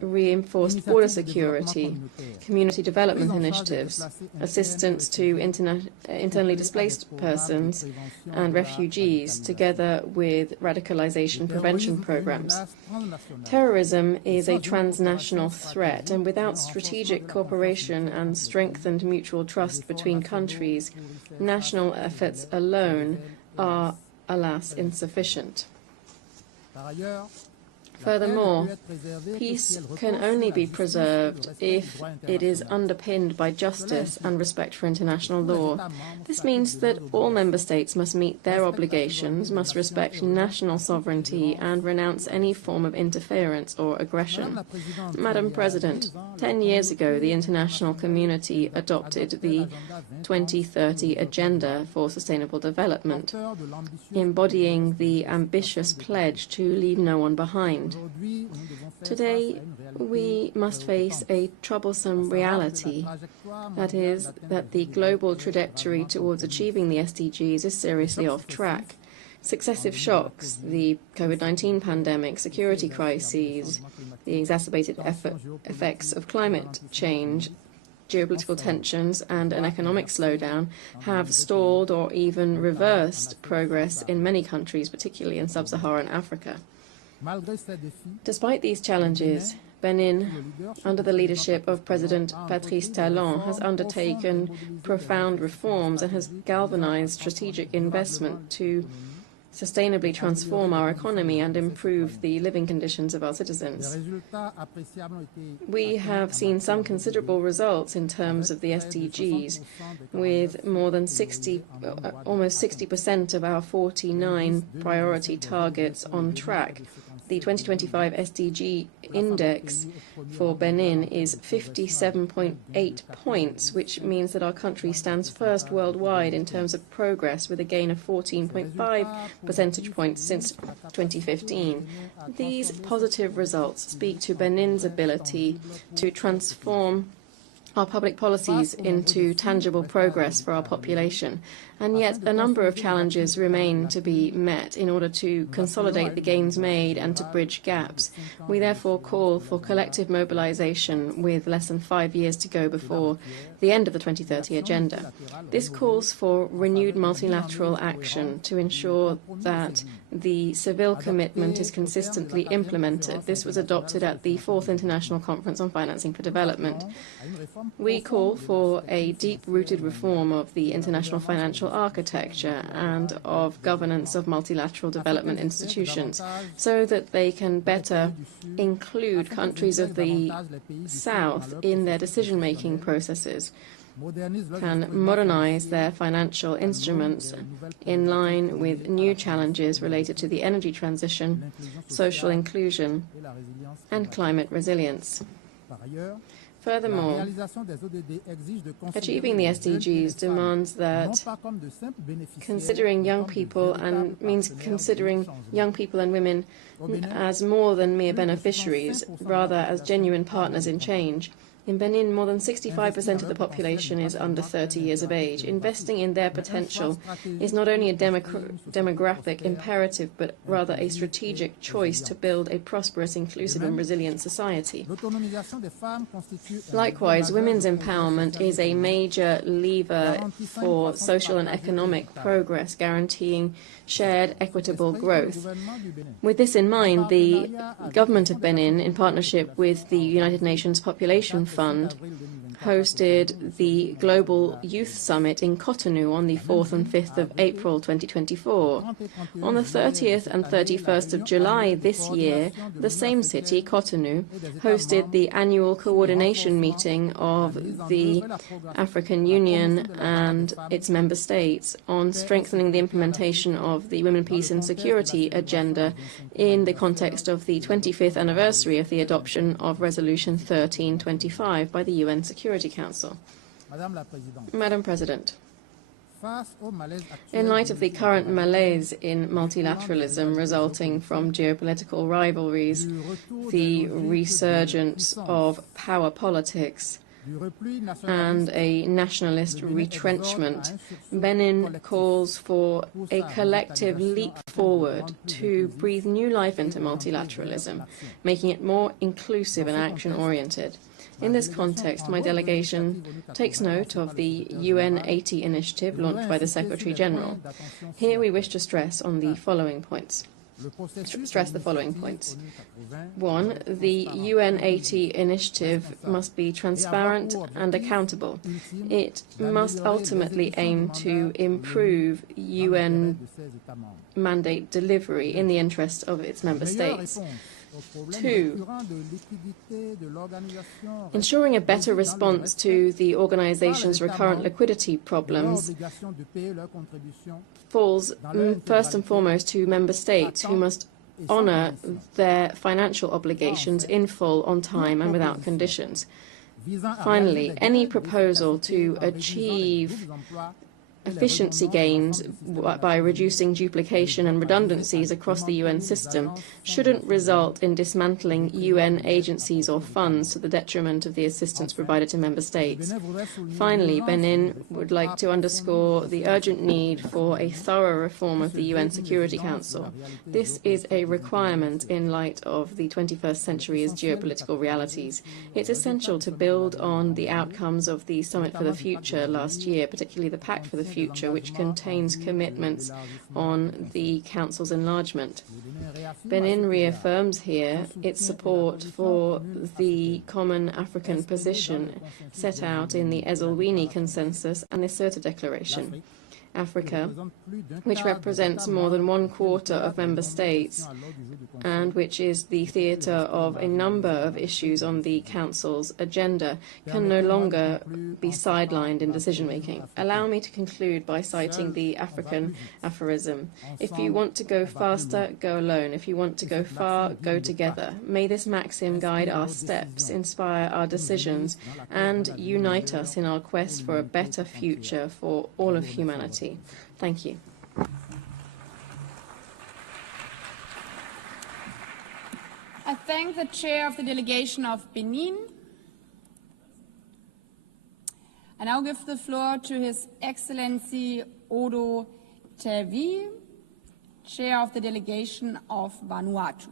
reinforced border security, community development initiatives, assistance to internally displaced persons and refugees, together with radicalization prevention programs. Terrorism is a transnational threat, and without strategic cooperation and strengthened mutual trust between countries, national efforts alone are, alas, insufficient. Furthermore, peace can only be preserved if it is underpinned by justice and respect for international law. This means that all member states must meet their obligations, must respect national sovereignty, and renounce any form of interference or aggression. Madam President, 10 years ago, the international community adopted the 2030 Agenda for Sustainable Development, embodying the ambitious pledge to leave no one behind. Today, we must face a troublesome reality, that is, that the global trajectory towards achieving the SDGs is seriously off track. Successive shocks, the COVID-19 pandemic, security crises, the exacerbated effects of climate change, geopolitical tensions, and an economic slowdown have stalled or even reversed progress in many countries, particularly in sub-Saharan Africa. Despite these challenges, Benin, under the leadership of President Patrice Talon, has undertaken profound reforms and has galvanized strategic investment to sustainably transform our economy and improve the living conditions of our citizens. We have seen some considerable results in terms of the SDGs, with more than almost 60% of our 49 priority targets on track. The 2025 SDG index for Benin is 57.8 points, which means that our country stands first worldwide in terms of progress, with a gain of 14.5 percentage points since 2015. These positive results speak to Benin's ability to transform our public policies into tangible progress for our population. And yet a number of challenges remain to be met in order to consolidate the gains made and to bridge gaps. We therefore call for collective mobilization with less than 5 years to go before the end of the 2030 Agenda. This calls for renewed multilateral action to ensure that the Seville commitment is consistently implemented. This was adopted at the 4th International Conference on Financing for Development. We call for a deep-rooted reform of the international financial architecture and of governance of multilateral development institutions so that they can better include countries of the South in their decision-making processes, can modernize their financial instruments in line with new challenges related to the energy transition, social inclusion, and climate resilience. Furthermore, achieving the SDGs demands that considering young people and women as more than mere beneficiaries, rather as genuine partners in change. In Benin, more than 65% of the population is under 30 years of age. Investing in their potential is not only a demographic imperative, but rather a strategic choice to build a prosperous, inclusive and resilient society. Likewise, women's empowerment is a major lever for social and economic progress, guaranteeing shared equitable growth. With this in mind, the government of Benin, in partnership with the United Nations Population Fund, hosted the Global Youth Summit in Cotonou on the 4th and 5th of April 2024. On the 30th and 31st of July this year, the same city, Cotonou, hosted the annual coordination meeting of the African Union and its member states on strengthening the implementation of the Women, Peace and Security agenda in the context of the 25th anniversary of the adoption of Resolution 1325 by the UN Security Council. Madam President, in light of the current malaise in multilateralism resulting from geopolitical rivalries, the resurgence of power politics, and a nationalist retrenchment, Benin calls for a collective leap forward to breathe new life into multilateralism, making it more inclusive and action-oriented. In this context, my delegation takes note of the UNGA initiative launched by the Secretary-General. Here we wish to stress the following points. 1. The UNGA initiative must be transparent and accountable. It must ultimately aim to improve UN mandate delivery in the interest of its member states. 2. Ensuring a better response to the organization's recurrent liquidity problems falls first and foremost to member states, who must honor their financial obligations in full, on time and without conditions. Finally, any proposal to achieve efficiency gains by reducing duplication and redundancies across the UN system shouldn't result in dismantling UN agencies or funds to the detriment of the assistance provided to member states. Finally, Benin would like to underscore the urgent need for a thorough reform of the UN Security Council. This is a requirement in light of the 21st century's geopolitical realities. It's essential to build on the outcomes of the Summit for the Future last year, particularly the Pact for the Future, which contains commitments on the Council's enlargement. Benin reaffirms here its support for the common African position set out in the Esselwini Consensus and the Ceuta Declaration. Africa, which represents more than 1/4 of member states and which is the theatre of a number of issues on the Council's agenda, can no longer be sidelined in decision-making. Allow me to conclude by citing the African aphorism: if you want to go faster, go alone. If you want to go far, go together. May this maxim guide our steps, inspire our decisions, and unite us in our quest for a better future for all of humanity. Thank you. I thank the chair of the delegation of Benin. I now give the floor to His Excellency Odo Tevi, chair of the delegation of Vanuatu.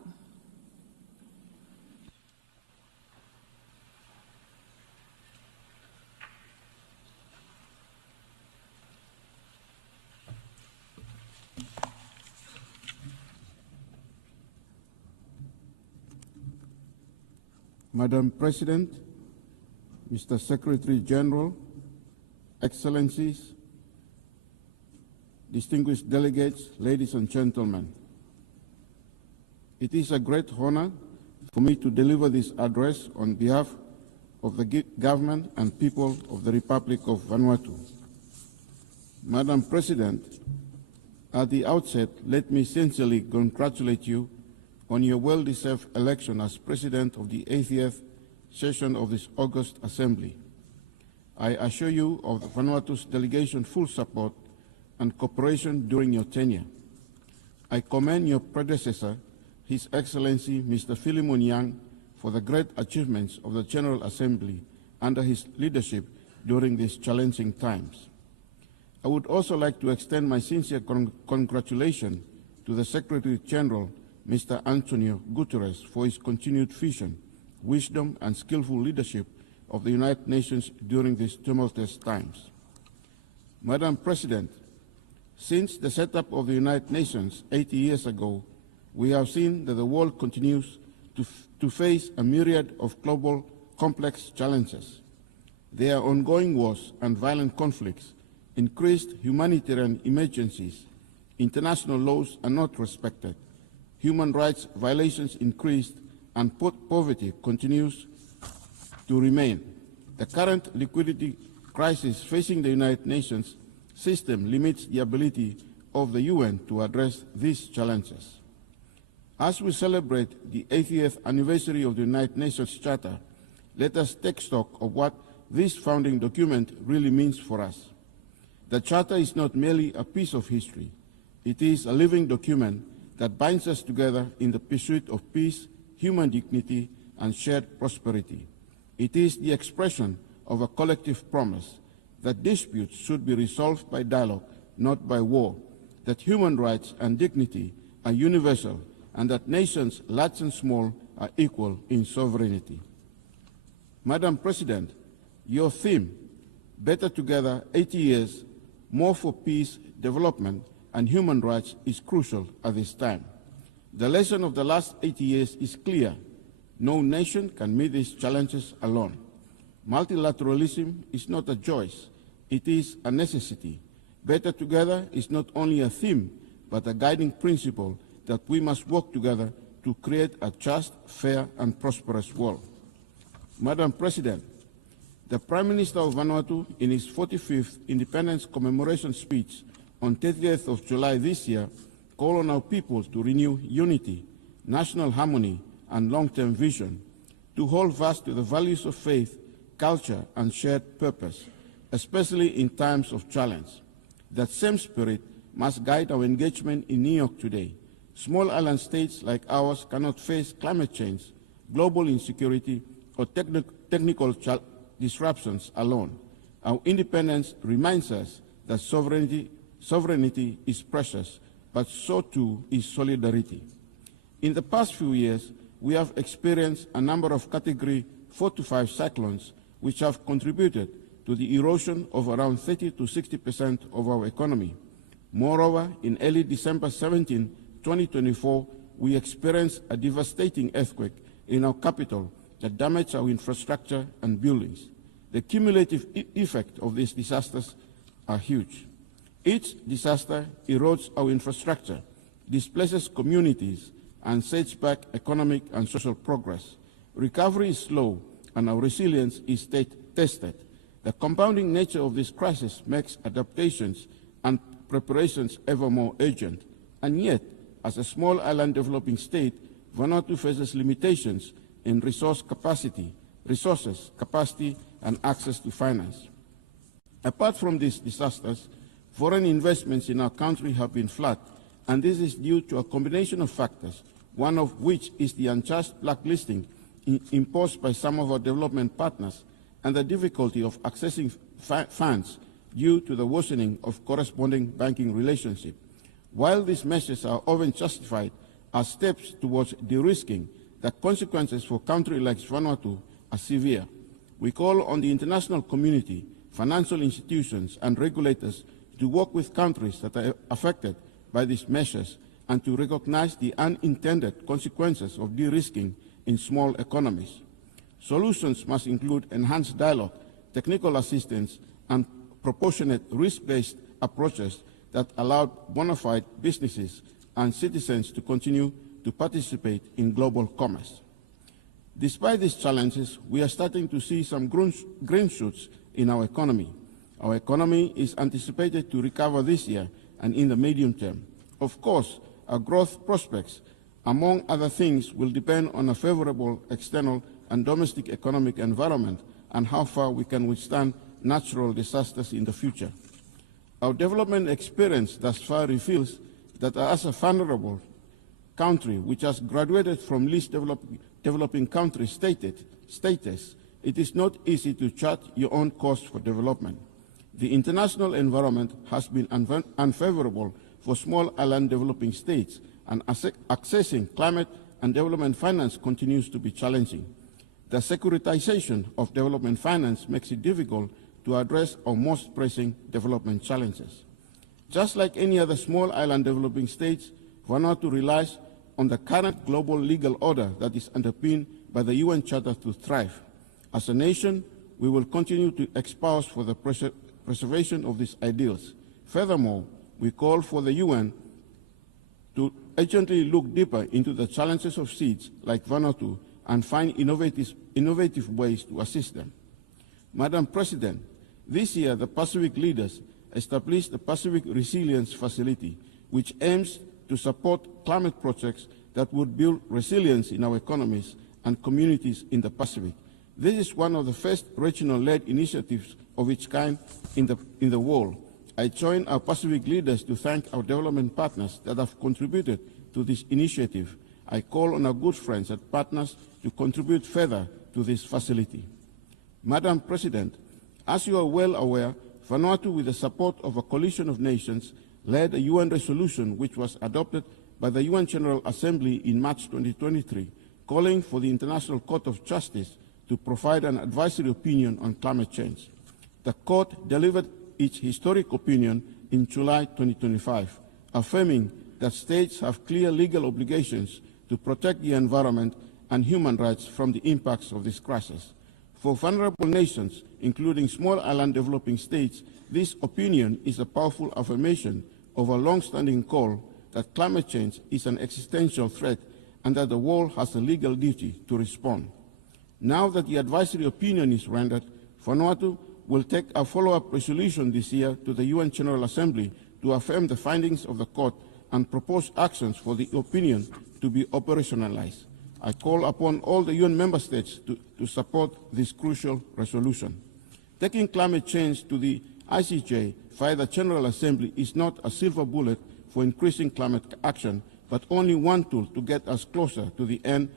Madam President, Mr. Secretary General, Excellencies, distinguished delegates, ladies and gentlemen. It is a great honor for me to deliver this address on behalf of the government and people of the Republic of Vanuatu. Madam President, at the outset, let me sincerely congratulate you on your well-deserved election as President of the 80th session of this August Assembly. I assure you of the Vanuatu's delegation full support and cooperation during your tenure. I commend your predecessor, His Excellency Mr. Philemon Yang, for the great achievements of the General Assembly under his leadership during these challenging times. I would also like to extend my sincere congratulations to the Secretary General, Mr. Antonio Guterres, for his continued vision, wisdom, and skillful leadership of the United Nations during these tumultuous times. Madam President, since the setup of the United Nations 80 years ago, we have seen that the world continues to face a myriad of global complex challenges. There are ongoing wars and violent conflicts, increased humanitarian emergencies, international laws are not respected, human rights violations increased, and poverty continues to remain. The current liquidity crisis facing the United Nations system limits the ability of the UN to address these challenges. As we celebrate the 80th anniversary of the United Nations Charter, let us take stock of what this founding document really means for us. The Charter is not merely a piece of history. It is a living document that binds us together in the pursuit of peace, human dignity, and shared prosperity. It is the expression of a collective promise that disputes should be resolved by dialogue, not by war, that human rights and dignity are universal, and that nations, large and small, are equal in sovereignty. Madam President, your theme, Better Together, 80 years, more for peace, development, and human rights, is crucial at this time. The lesson of the last 80 years is clear. No nation can meet these challenges alone. Multilateralism is not a choice, it is a necessity. Better Together is not only a theme, but a guiding principle that we must work together to create a just, fair, and prosperous world. Madam President, the Prime Minister of Vanuatu, in his 45th Independence Commemoration speech on 30th of July this year, called on our people to renew unity, national harmony, and long-term vision, to hold fast to the values of faith, culture, and shared purpose, especially in times of challenge. That same spirit must guide our engagement in New York today. Small island states like ours cannot face climate change, global insecurity, or technical disruptions alone. Our independence reminds us that sovereignty is precious, but so too is solidarity. In the past few years, we have experienced a number of Category 4 to 5 cyclones, which have contributed to the erosion of around 30 to 60% of our economy. Moreover, in early December 17, 2024, we experienced a devastating earthquake in our capital that damaged our infrastructure and buildings. The cumulative effect of these disasters are huge. Each disaster erodes our infrastructure, displaces communities, and sets back economic and social progress. Recovery is slow, and our resilience is tested. The compounding nature of this crisis makes adaptations and preparations ever more urgent. And yet, as a small island developing state, Vanuatu faces limitations in resources, capacity, and access to finance. Apart from these disasters, foreign investments in our country have been flat, and this is due to a combination of factors, one of which is the unjust blacklisting imposed by some of our development partners and the difficulty of accessing funds due to the worsening of corresponding banking relationship. While these measures are often justified as steps towards de-risking, the consequences for a country like Vanuatu are severe. We call on the international community, financial institutions, and regulators to work with countries that are affected by these measures and to recognize the unintended consequences of de-risking in small economies. Solutions must include enhanced dialogue, technical assistance, and proportionate risk-based approaches that allow bona fide businesses and citizens to continue to participate in global commerce. Despite these challenges, we are starting to see some green shoots in our economy. Our economy is anticipated to recover this year and in the medium term. Of course, our growth prospects, among other things, will depend on a favorable external and domestic economic environment and how far we can withstand natural disasters in the future. Our development experience thus far reveals that as a vulnerable country which has graduated from least developing country status, it is not easy to chart your own course for development. The international environment has been unfavorable for small island developing states, and accessing climate and development finance continues to be challenging. The securitization of development finance makes it difficult to address our most pressing development challenges. Just like any other small island developing states, Vanuatu relies on the current global legal order that is underpinned by the UN Charter to thrive. As a nation, we will continue to espouse for the preservation of these ideals. Furthermore, we call for the UN to urgently look deeper into the challenges of states like Vanuatu and find innovative ways to assist them. Madam President, this year the Pacific leaders established the Pacific Resilience Facility, which aims to support climate projects that would build resilience in our economies and communities in the Pacific. This is one of the first regional-led initiatives of its kind in the world. I join our Pacific leaders to thank our development partners that have contributed to this initiative. I call on our good friends and partners to contribute further to this facility. Madam President, as you are well aware, Vanuatu, with the support of a coalition of nations, led a UN resolution which was adopted by the UN General Assembly in March 2023, calling for the International Court of Justice to provide an advisory opinion on climate change. The court delivered its historic opinion in July 2025, affirming that states have clear legal obligations to protect the environment and human rights from the impacts of this crisis. For vulnerable nations, including small island developing states, this opinion is a powerful affirmation of a long-standing call that climate change is an existential threat and that the world has a legal duty to respond. Now that the advisory opinion is rendered, Vanuatu will take a follow-up resolution this year to the UN General Assembly to affirm the findings of the court and propose actions for the opinion to be operationalized. I call upon all the UN member states to support this crucial resolution. Taking climate change to the ICJ via the General Assembly is not a silver bullet for increasing climate action, but only one tool to get us closer to the end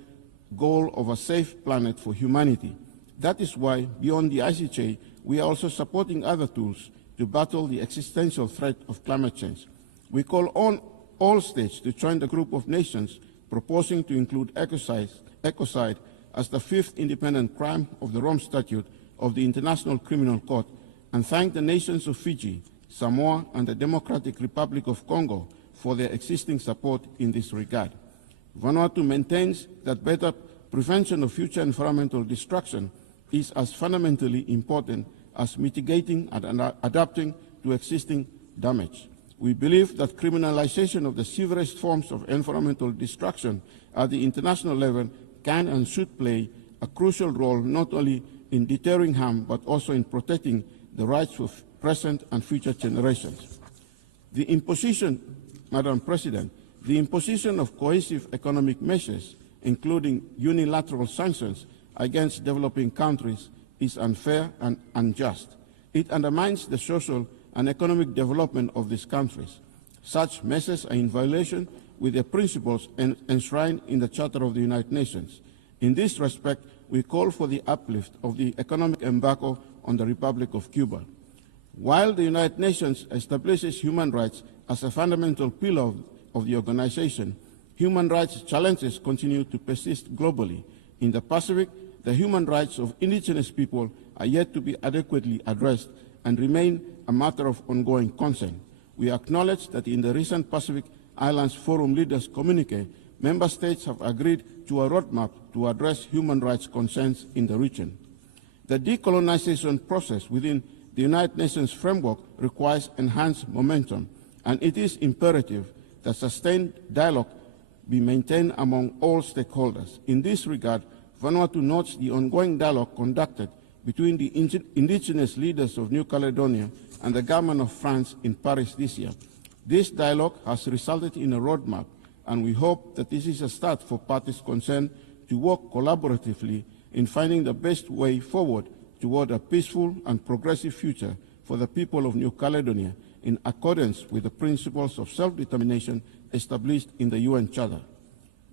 goal of a safe planet for humanity. That is why, beyond the ICJ, we are also supporting other tools to battle the existential threat of climate change. We call on all states to join the group of nations proposing to include ecocide as the fifth independent crime of the Rome Statute of the International Criminal Court, and thank the nations of Fiji, Samoa, and the Democratic Republic of Congo for their existing support in this regard. Vanuatu maintains that better prevention of future environmental destruction is as fundamentally important as mitigating and adapting to existing damage. We believe that criminalization of the severest forms of environmental destruction at the international level can and should play a crucial role not only in deterring harm but also in protecting the rights of present and future generations. The imposition, Madam President, the imposition of cohesive economic measures, including unilateral sanctions against developing countries, is unfair and unjust. It undermines the social and economic development of these countries. Such measures are in violation with the principles enshrined in the Charter of the United Nations. In this respect, we call for the uplift of the economic embargo on the Republic of Cuba. While the United Nations establishes human rights as a fundamental pillar of the organization, human rights challenges continue to persist globally. In the Pacific, the human rights of indigenous people are yet to be adequately addressed and remain a matter of ongoing concern. We acknowledge that in the recent Pacific Islands Forum Leaders Communique, member states have agreed to a roadmap to to address human rights concerns in the region. The decolonization process within the United Nations framework requires enhanced momentum, and it is imperative that sustained dialogue be maintained among all stakeholders. In this regard, Vanuatu notes the ongoing dialogue conducted between the indigenous leaders of New Caledonia and the government of France in Paris this year. This dialogue has resulted in a roadmap, and we hope that this is a start for parties concerned to work collaboratively in finding the best way forward toward a peaceful and progressive future for the people of New Caledonia in accordance with the principles of self-determination established in the UN Charter.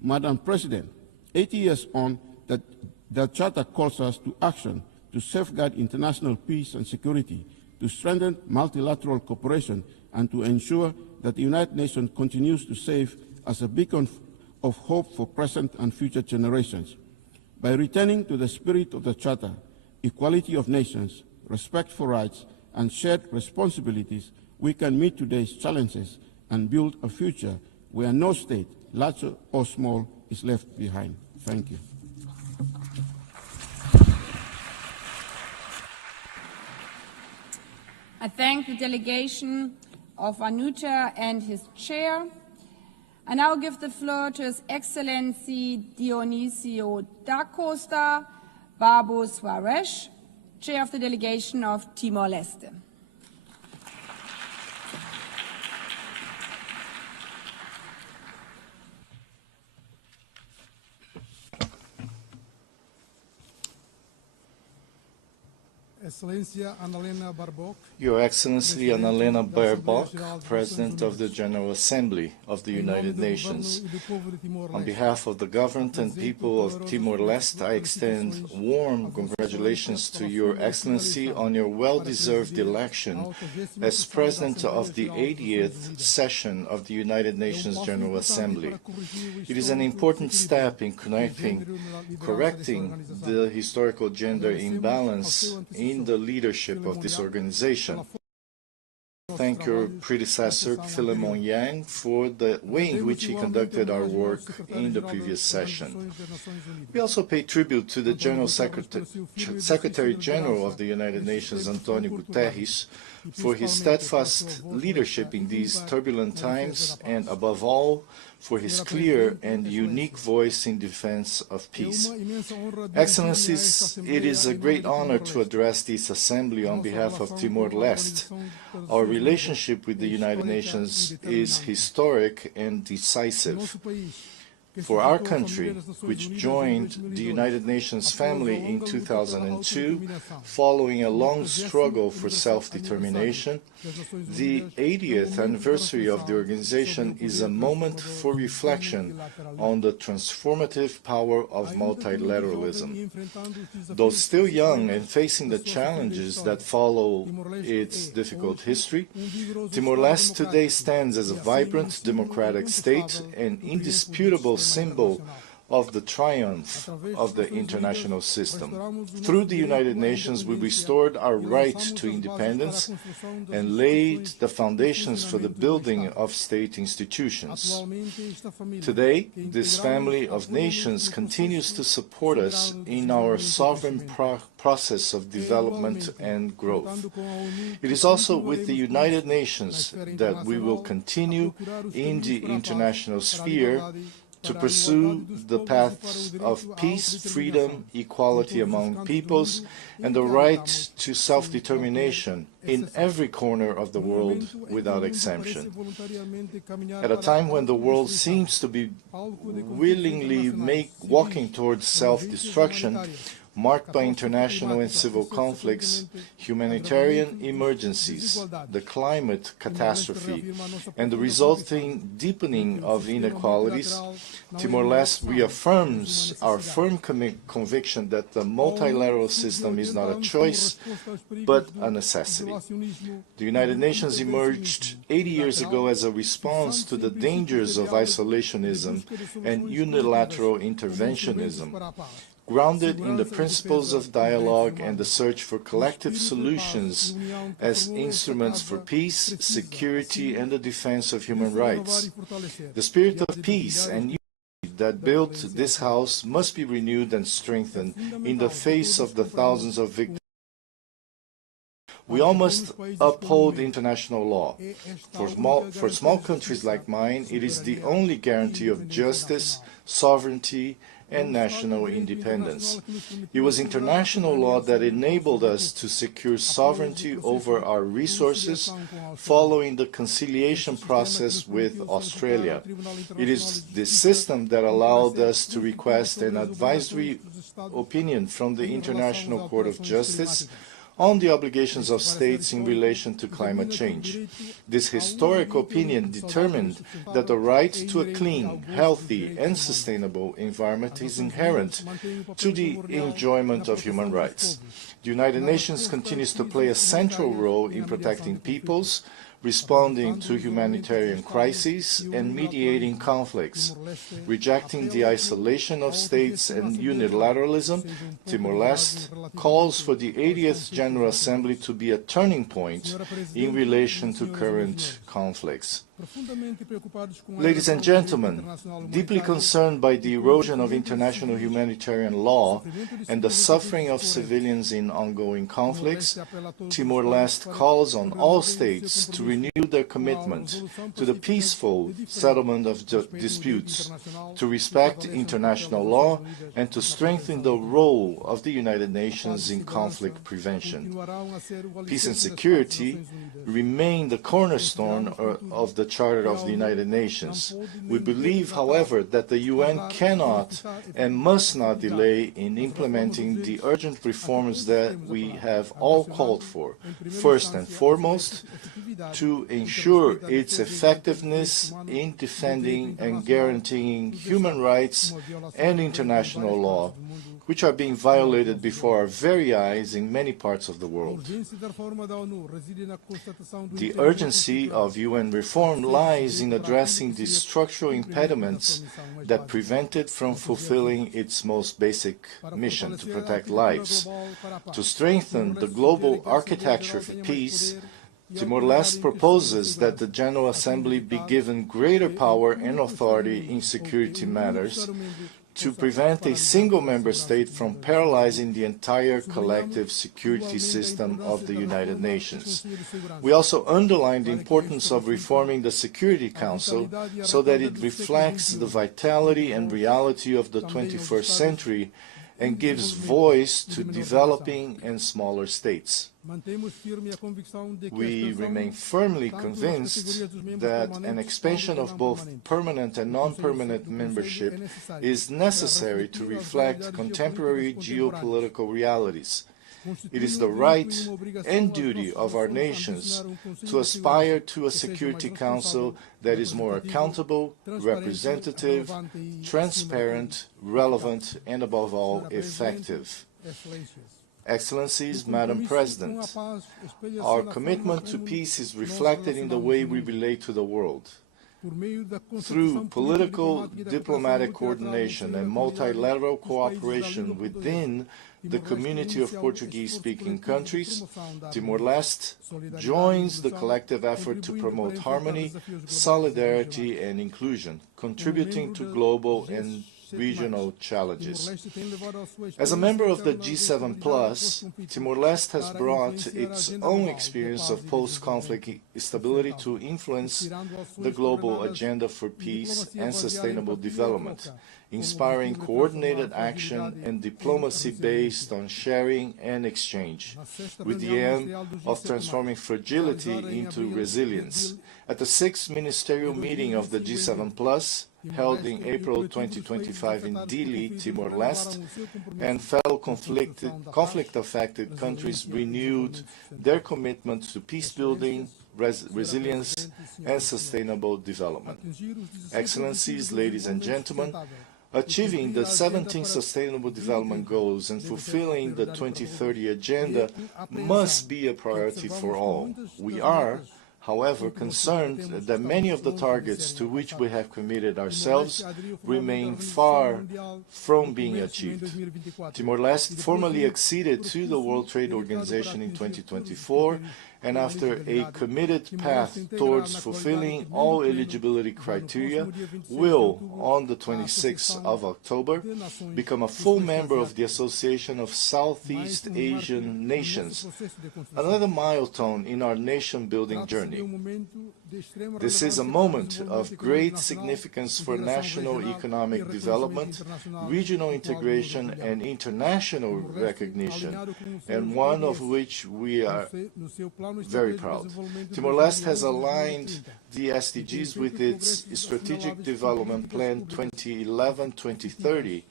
Madam President, 80 years on, the Charter calls us to action to safeguard international peace and security, to strengthen multilateral cooperation, and to ensure that the United Nations continues to serve as a beacon of hope for present and future generations. By returning to the spirit of the Charter, equality of nations, respect for rights, and shared responsibilities, we can meet today's challenges and build a future where no state, large or small, is left behind. Thank you. I thank the delegation of Vanuatu and his chair. I now give the floor to His Excellency Dionisio da Costa Babo Suarez, chair of the delegation of Timor-Leste. Your Excellency Annalena Baerbock, President of the General Assembly of the United Nations. On behalf of the government and people of Timor-Leste, I extend warm congratulations to Your Excellency on your well-deserved election as President of the 80th session of the United Nations General Assembly. It is an important step in correcting the historical gender imbalance in the leadership of this organization. Thank your predecessor, Philemon Yang, for the way in which he conducted our work in the previous session. We also pay tribute to the General Secretary General of the United Nations, Antonio Guterres, for his steadfast leadership in these turbulent times, and above all, for his clear and unique voice in defense of peace. Excellencies, it is a great honor to address this Assembly on behalf of Timor-Leste. Our relationship with the United Nations is historic and decisive. For our country, which joined the United Nations family in 2002, following a long struggle for self-determination, the 80th anniversary of the organization is a moment for reflection on the transformative power of multilateralism. Though still young and facing the challenges that follow its difficult history, Timor-Leste today stands as a vibrant democratic state, an indisputable symbol of the triumph of the international system. Through the United Nations, we restored our right to independence and laid the foundations for the building of state institutions. Today, this family of nations continues to support us in our sovereign process of development and growth. It is also with the United Nations that we will continue in the international sphere to pursue the paths of peace, freedom, equality among peoples, and the right to self-determination in every corner of the world without exemption. At a time when the world seems to be willingly walking towards self-destruction, marked by international and civil conflicts, humanitarian emergencies, the climate catastrophe, and the resulting deepening of inequalities, Timor-Leste reaffirms our firm conviction that the multilateral system is not a choice, but a necessity. The United Nations emerged 80 years ago as a response to the dangers of isolationism and unilateral interventionism. Grounded in the principles of dialogue and the search for collective solutions as instruments for peace, security, and the defense of human rights. The spirit of peace and unity that built this house must be renewed and strengthened in the face of the thousands of victims. We all must uphold international law. For small countries like mine, it is the only guarantee of justice, sovereignty, and national independence. It was international law that enabled us to secure sovereignty over our resources following the conciliation process with Australia. It is this system that allowed us to request an advisory opinion from the International Court of Justice on the obligations of states in relation to climate change. This historic opinion determined that the right to a clean, healthy, and sustainable environment is inherent to the enjoyment of human rights. The United Nations continues to play a central role in protecting peoples, responding to humanitarian crises, and mediating conflicts. Rejecting the isolation of states and unilateralism, Timor-Leste calls for the 80th General Assembly to be a turning point in relation to current conflicts. Ladies and gentlemen, deeply concerned by the erosion of international humanitarian law and the suffering of civilians in ongoing conflicts, Timor-Leste calls on all states to renew their commitment to the peaceful settlement of disputes, to respect international law, and to strengthen the role of the United Nations in conflict prevention. Peace and security remain the cornerstone of the Charter of the United Nations. We believe, however, that the UN cannot and must not delay in implementing the urgent reforms that we have all called for. First and foremost, to ensure its effectiveness in defending and guaranteeing human rights and international law, which are being violated before our very eyes in many parts of the world. The urgency of UN reform lies in addressing the structural impediments that prevent it from fulfilling its most basic mission, to protect lives. To strengthen the global architecture for peace, Timor-Leste proposes that the General Assembly be given greater power and authority in security matters, to prevent a single member state from paralyzing the entire collective security system of the United Nations. We also underline the importance of reforming the Security Council so that it reflects the vitality and reality of the 21st century and gives voice to developing and smaller states. We remain firmly convinced that an expansion of both permanent and non-permanent membership is necessary to reflect contemporary geopolitical realities. It is the right and duty of our nations to aspire to a Security Council that is more accountable, representative, transparent, relevant, and above all, effective. Excellencies, Madam President, our commitment to peace is reflected in the way we relate to the world. Through political, diplomatic coordination and multilateral cooperation within the community of Portuguese-speaking countries, Timor-Leste joins the collective effort to promote harmony, solidarity, and inclusion, contributing to global and regional challenges. As a member of the G7+, Timor-Leste has brought its own experience of post-conflict stability to influence the global agenda for peace and sustainable development, inspiring coordinated action and diplomacy based on sharing and exchange, with the aim of transforming fragility into resilience. At the 6th Ministerial Meeting of the G7+, held in April 2025 in Dili, Timor-Leste, and fellow conflict-affected countries renewed their commitment to peace-building, resilience, and sustainable development. Excellencies, ladies and gentlemen, achieving the 17 Sustainable Development Goals and fulfilling the 2030 Agenda must be a priority for all. We are, however, concerned that many of the targets to which we have committed ourselves remain far from being achieved. Timor-Leste formally acceded to the World Trade Organization in 2024 and after a committed path towards fulfilling all eligibility criteria, will, on the 26th of October, become a full member of the Association of Southeast Asian Nations, another milestone in our nation-building journey. This is a moment of great significance for national economic development, regional integration, and international recognition, and one of which we are very proud. Timor-Leste has aligned the SDGs with its Strategic Development Plan 2011-2030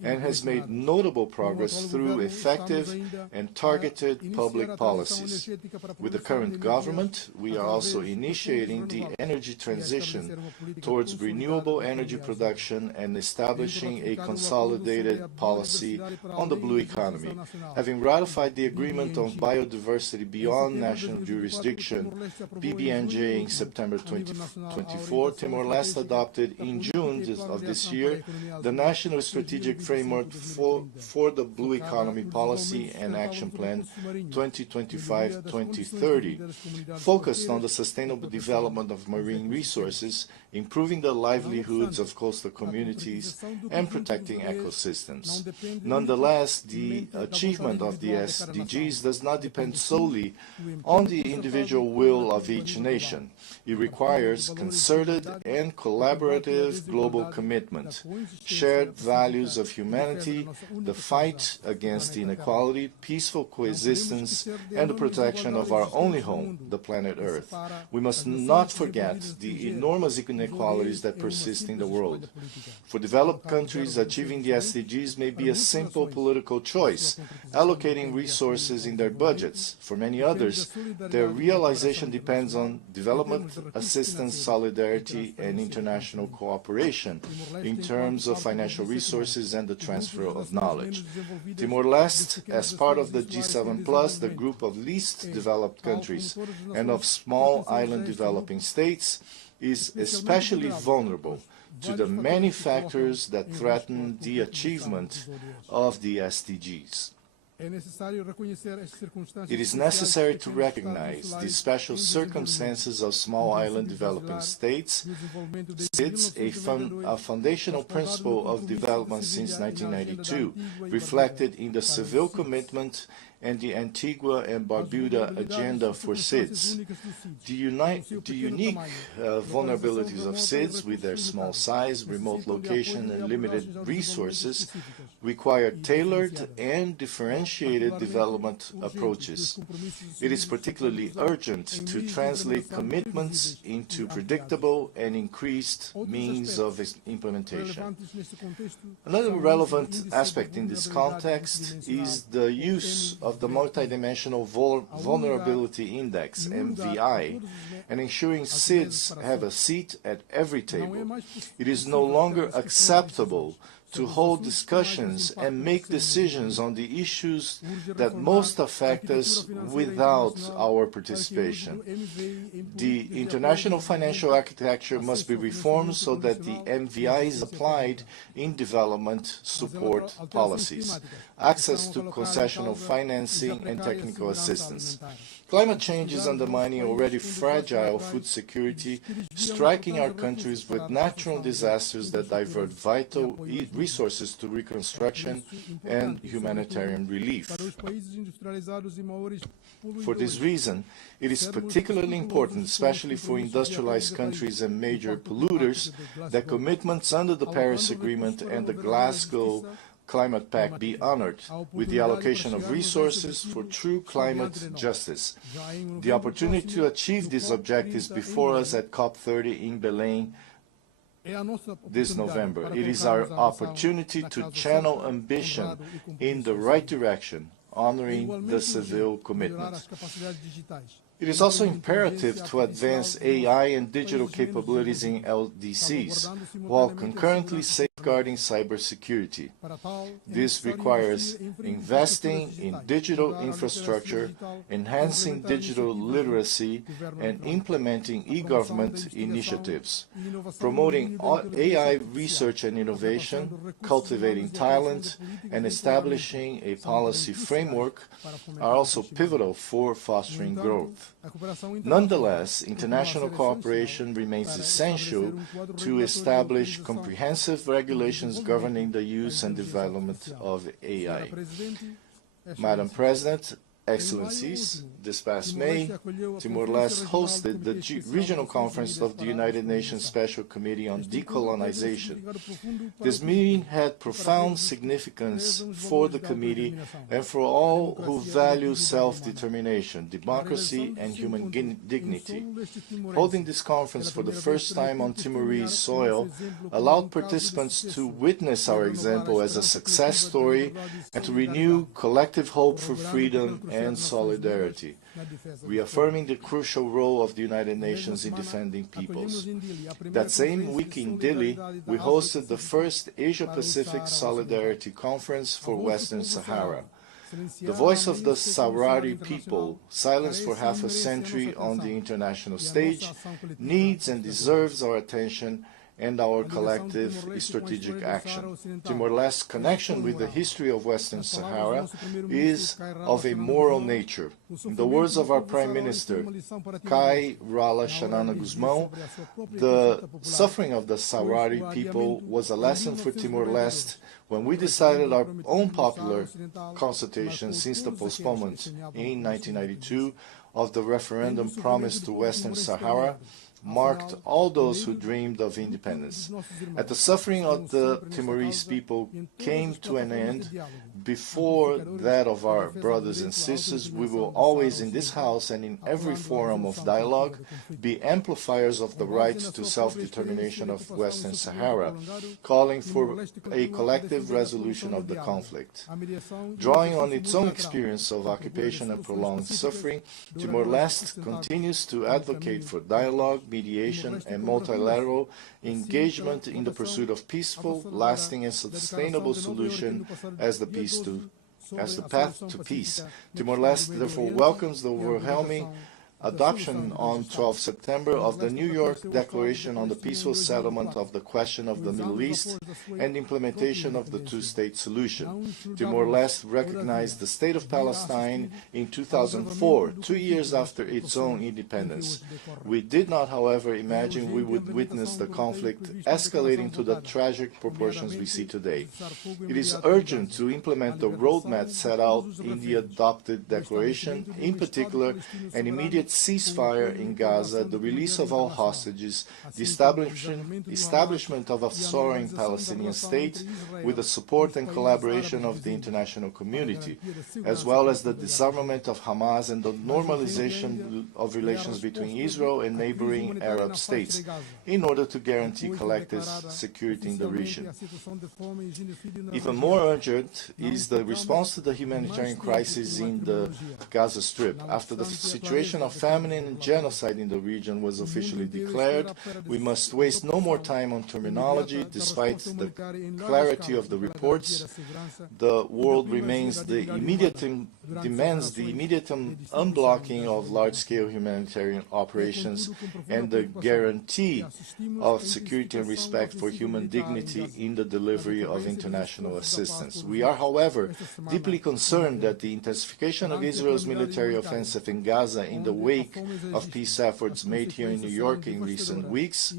and has made notable progress through effective and targeted public policies. With the current government, we are also initiating the energy transition towards renewable energy production and establishing a consolidated policy on the blue economy. Having ratified the Agreement on Biodiversity Beyond National Jurisdiction, BBNJ, in September 2024, Timor-Leste adopted in June of this year the National Strategic Framework for the Blue Economy Policy and Action Plan 2025-2030, focused on the sustainable development of marine resources, improving the livelihoods of coastal communities, and protecting ecosystems. Nonetheless, the achievement of the SDGs does not depend solely on the individual will of each nation. It requires concerted and collaborative global commitment, shared values of humanity, the fight against inequality, peaceful coexistence, and the protection of our only home, the planet Earth. We must not forget the enormous inequalities that persist in the world. For developed countries, achieving the SDGs may be a simple political choice, allocating resources in their budgets. For many others, their realization depends on development assistance, solidarity, and international cooperation in terms of financial resources and the transfer of knowledge. Timor-Leste, as part of the G7+, the group of least developed countries, and of small island developing states, is especially vulnerable to the many factors that threaten the achievement of the SDGs. It is necessary to recognize the special circumstances of small island developing states. SIDS, a foundational principle of development since 1992, reflected in the Seville Commitment and the Antigua and Barbuda Agenda for SIDS. The unique vulnerabilities of SIDS, with their small size, remote location, and limited resources, require tailored and differentiated development approaches. It is particularly urgent to translate commitments into predictable and increased means of implementation. Another relevant aspect in this context is the use of the Multidimensional Vulnerability Index, MVI, and ensuring SIDS have a seat at every table. It is no longer acceptable to hold discussions and make decisions on the issues that most affect us without our participation. The international financial architecture must be reformed so that the MVI is applied in development support policies, access to concessional financing and technical assistance. Climate change is undermining already fragile food security, striking our countries with natural disasters that divert vital resources to reconstruction and humanitarian relief. For this reason, it is particularly important, especially for industrialized countries and major polluters, that commitments under the Paris Agreement and the Glasgow Climate Pact be honored with the allocation of resources for true climate justice. The opportunity to achieve these objectives before us at COP30 in Belém this November. It is our opportunity to channel ambition in the right direction, honoring the Seville Commitment. It is also imperative to advance AI and digital capabilities in LDCs, while concurrently safeguarding safeguarding cybersecurity. This requires investing in digital infrastructure, enhancing digital literacy, and implementing e-government initiatives. Promoting AI research and innovation, cultivating talent, and establishing a policy framework are also pivotal for fostering growth. Nonetheless, international cooperation remains essential to establish comprehensive regulations governing the use and development of AI. Madam President, Excellencies, this past May, Timor-Leste hosted the Regional Conference of the United Nations Special Committee on Decolonization. This meeting had profound significance for the committee and for all who value self-determination, democracy, and human dignity. Holding this conference for the first time on Timorese soil allowed participants to witness our example as a success story and to renew collective hope for freedom and solidarity, reaffirming the crucial role of the United Nations in defending peoples. That same week in Dili, we hosted the first Asia-Pacific Solidarity Conference for Western Sahara. The voice of the Sahrawi people, silenced for half a century on the international stage, needs and deserves our attention and our collective strategic action. Timor-Leste's connection with the history of Western Sahara is of a moral nature. In the words of our Prime Minister, Kai Rala Xanana Guzmão, the suffering of the Sahrawi people was a lesson for Timor-Leste when we decided our own popular consultation since the postponement in 1992 of the referendum promised to Western Sahara marked all those who dreamed of independence. As the suffering of the Timorese people came to an end before that of our brothers and sisters, we will always in this House and in every forum of dialogue be amplifiers of the right to self-determination of Western Sahara, calling for a collective resolution of the conflict. Drawing on its own experience of occupation and prolonged suffering, Timor-Leste continues to advocate for dialogue, mediation, and multilateral engagement in the pursuit of peaceful, lasting, and sustainable solution as the path to peace. Timor-Leste therefore welcomes the overwhelming adoption on 12 September of the New York Declaration on the Peaceful Settlement of the Question of the Middle East and implementation of the two-state solution. Timor-Leste recognized the State of Palestine in 2004, 2 years after its own independence. We did not, however, imagine we would witness the conflict escalating to the tragic proportions we see today. It is urgent to implement the roadmap set out in the adopted declaration, in particular, an immediate ceasefire in Gaza, the release of all hostages, the establishment of a sovereign Palestinian state with the support and collaboration of the international community, as well as the disarmament of Hamas and the normalization of relations between Israel and neighboring Arab states, in order to guarantee collective security in the region. Even more urgent is the response to the humanitarian crisis in the Gaza Strip. After the situation of famine and genocide in the region was officially declared, we must waste no more time on terminology. Despite the clarity of the reports, the world demands the immediate unblocking of large-scale humanitarian operations and the guarantee of security and respect for human dignity in the delivery of international assistance. We are, however, deeply concerned that the intensification of Israel's military offensive in Gaza in the wake of peace efforts made here in New York in recent weeks,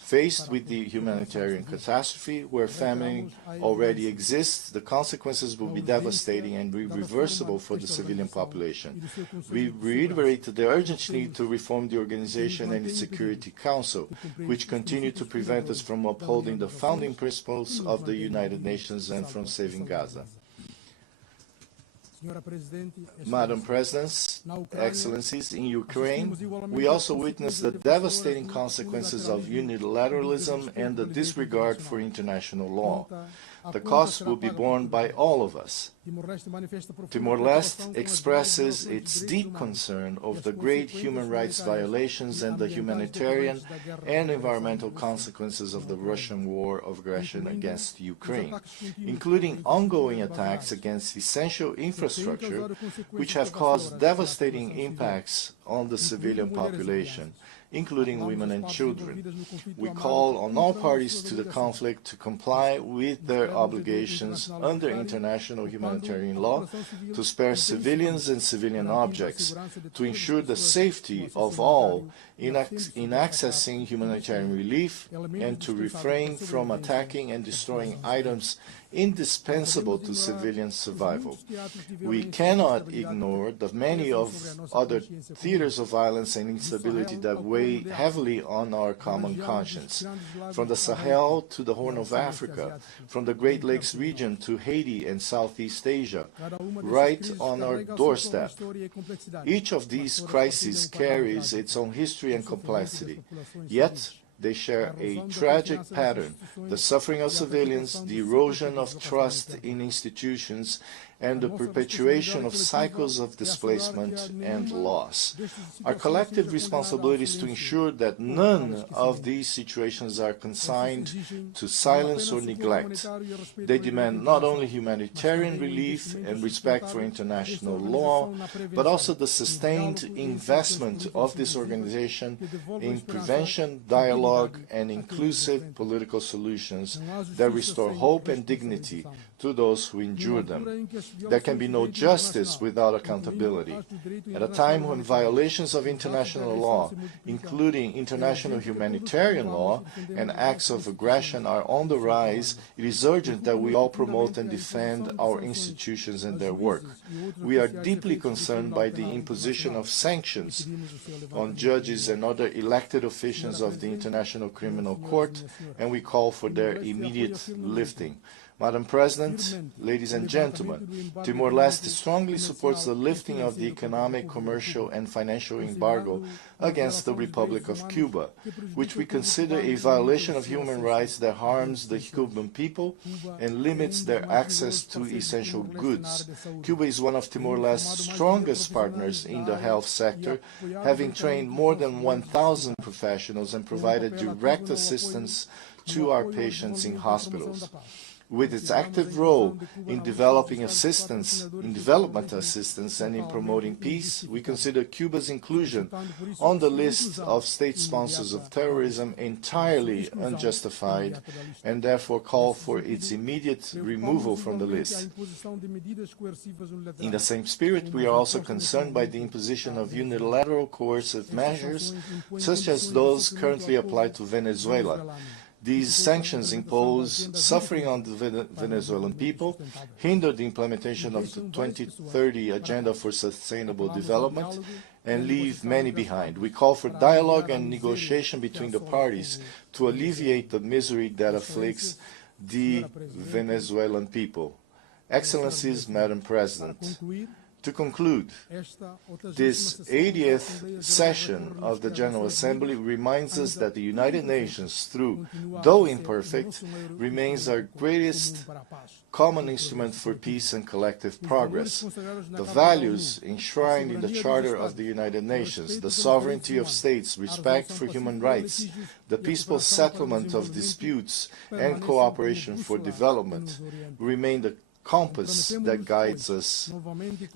faced with the humanitarian catastrophe where famine already exists, the consequences will be devastating and irreversible for the civilian population. We reiterate the urgent need to reform the organization and its Security Council, which continue to prevent us from upholding the founding principles of the United Nations and from saving Gaza. Madam President, Excellencies, in Ukraine, we also witnessed the devastating consequences of unilateralism and the disregard for international law. The cost will be borne by all of us. Timor-Leste expresses its deep concern over the great human rights violations and the humanitarian and environmental consequences of the Russian war of aggression against Ukraine, including ongoing attacks against essential infrastructure, which have caused devastating impacts on the civilian population, including women and children. We call on all parties to the conflict to comply with their obligations under international humanitarian law, to spare civilians and civilian objects, to ensure the safety of all in accessing humanitarian relief, and to refrain from attacking and destroying items indispensable to civilian survival. We cannot ignore the many of other theaters of violence and instability that weigh heavily on our common conscience. From the Sahel to the Horn of Africa, from the Great Lakes region to Haiti and Southeast Asia, right on our doorstep. Each of these crises carries its own history and complexity, yet they share a tragic pattern: the suffering of civilians, the erosion of trust in institutions, and the perpetuation of cycles of displacement and loss. Our collective responsibility is to ensure that none of these situations are consigned to silence or neglect. They demand not only humanitarian relief and respect for international law, but also the sustained investment of this organization in prevention, dialogue, and inclusive political solutions that restore hope and dignity to those who endure them. There can be no justice without accountability. At a time when violations of international law, including international humanitarian law and acts of aggression, are on the rise, it is urgent that we all promote and defend our institutions and their work. We are deeply concerned by the imposition of sanctions on judges and other elected officials of the International Criminal Court, and we call for their immediate lifting. Madam President, ladies and gentlemen, Timor-Leste strongly supports the lifting of the economic, commercial, and financial embargo against the Republic of Cuba, which we consider a violation of human rights that harms the Cuban people and limits their access to essential goods. Cuba is one of Timor-Leste's strongest partners in the health sector, having trained more than 1,000 professionals and provided direct assistance to our patients in hospitals. With its active role in development assistance and in promoting peace, we consider Cuba's inclusion on the list of state sponsors of terrorism entirely unjustified and therefore call for its immediate removal from the list. In the same spirit, we are also concerned by the imposition of unilateral coercive measures, such as those currently applied to Venezuela. These sanctions impose suffering on the Venezuelan people, hinder the implementation of the 2030 Agenda for Sustainable Development, and leave many behind. We call for dialogue and negotiation between the parties to alleviate the misery that afflicts the Venezuelan people. Excellencies, Madam President, to conclude, this 80th session of the General Assembly reminds us that the United Nations, though imperfect, remains our greatest common instrument for peace and collective progress. The values enshrined in the Charter of the United Nations, the sovereignty of states, respect for human rights, the peaceful settlement of disputes, and cooperation for development remain the compass that guides us.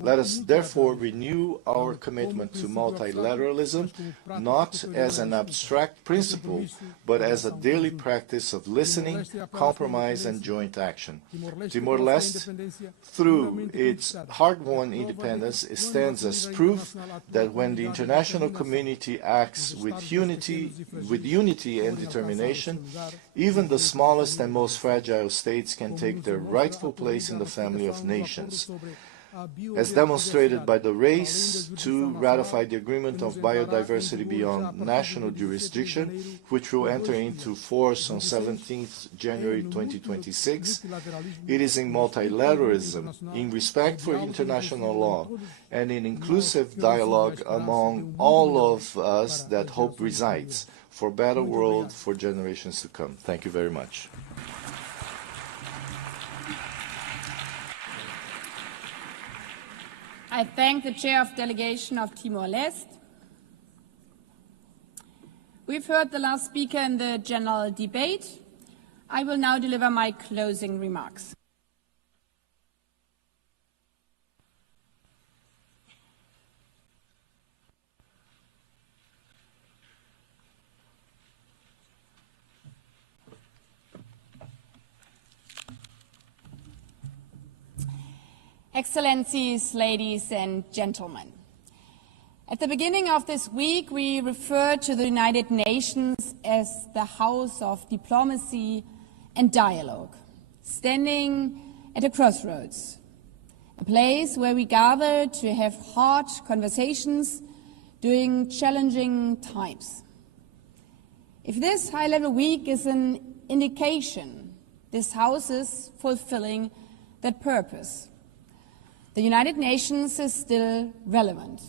Let us therefore renew our commitment to multilateralism, not as an abstract principle, but as a daily practice of listening, compromise, and joint action. Timor-Leste, through its hard-won independence, stands as proof that when the international community acts with unity and determination, even the smallest and most fragile states can take their rightful place in the family of nations. As demonstrated by the race to ratify the Agreement of Biodiversity Beyond National Jurisdiction, which will enter into force on 17th January 2026, it is in multilateralism, in respect for international law, and in inclusive dialogue among all of us that hope resides for a better world for generations to come. Thank you very much. I thank the Chair of Delegation of Timor-Leste. We've heard the last speaker in the general debate. I will now deliver my closing remarks. Excellencies, ladies and gentlemen, at the beginning of this week, we referred to the United Nations as the House of Diplomacy and Dialogue, standing at a crossroads, a place where we gather to have hard conversations during challenging times. If this high-level week is an indication, this House is fulfilling that purpose. The United Nations is still relevant.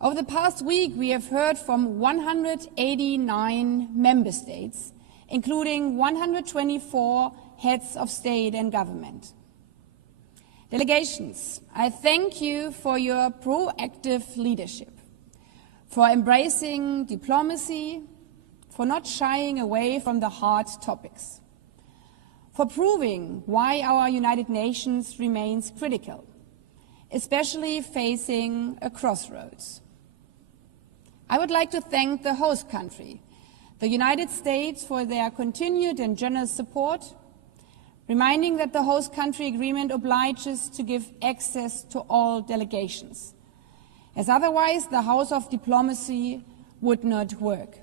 Over the past week, we have heard from 189 member states, including 124 heads of state and government. Delegations, I thank you for your proactive leadership, for embracing diplomacy, for not shying away from the hard topics, for proving why our United Nations remains critical, especially facing a crossroads. I would like to thank the host country, the United States, for their continued and generous support, reminding that the host country agreement obliges to give access to all delegations, as otherwise the House of Diplomacy would not work.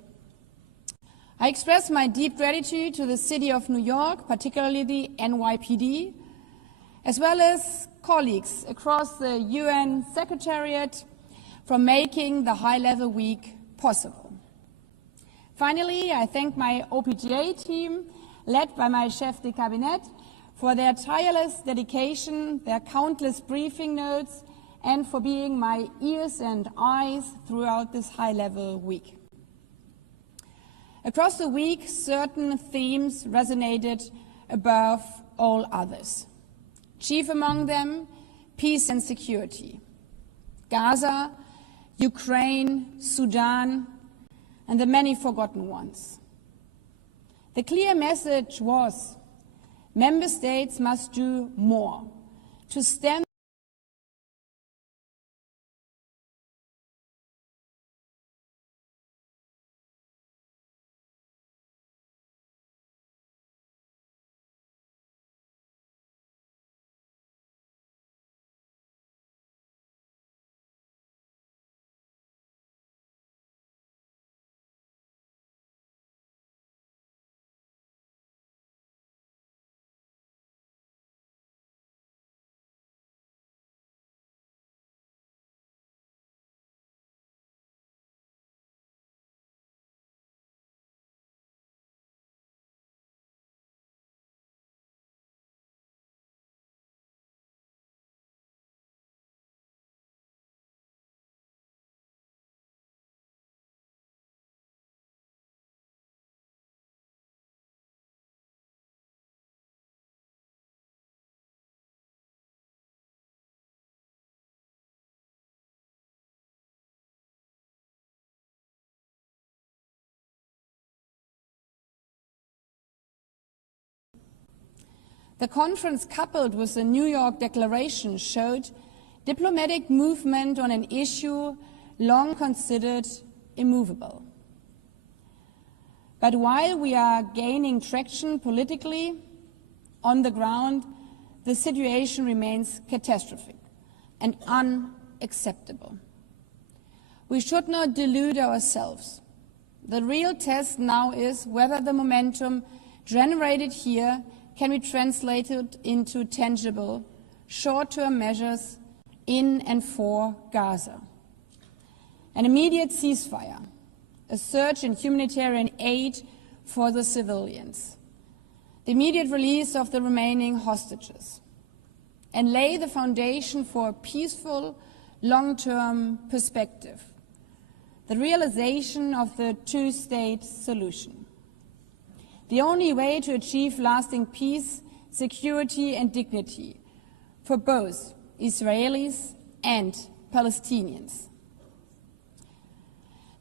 I express my deep gratitude to the City of New York, particularly the NYPD, as well as colleagues across the UN Secretariat for making the high-level week possible. Finally, I thank my OPGA team, led by my chef de cabinet, for their tireless dedication, their countless briefing notes, and for being my ears and eyes throughout this high-level week. Across the week, certain themes resonated above all others. Chief among them, peace and security. Gaza, Ukraine, Sudan, and the many forgotten ones. The clear message was, member states must do more to stem The conference, coupled with the New York Declaration, showed diplomatic movement on an issue long considered immovable. But while we are gaining traction politically, on the ground, the situation remains catastrophic and unacceptable. We should not delude ourselves. The real test now is whether the momentum generated here can be translated into tangible, short-term measures in and for Gaza. An immediate ceasefire, a surge in humanitarian aid for the civilians, the immediate release of the remaining hostages, and lay the foundation for a peaceful, long-term perspective, the realization of the two-state solution. The only way to achieve lasting peace, security, and dignity for both Israelis and Palestinians.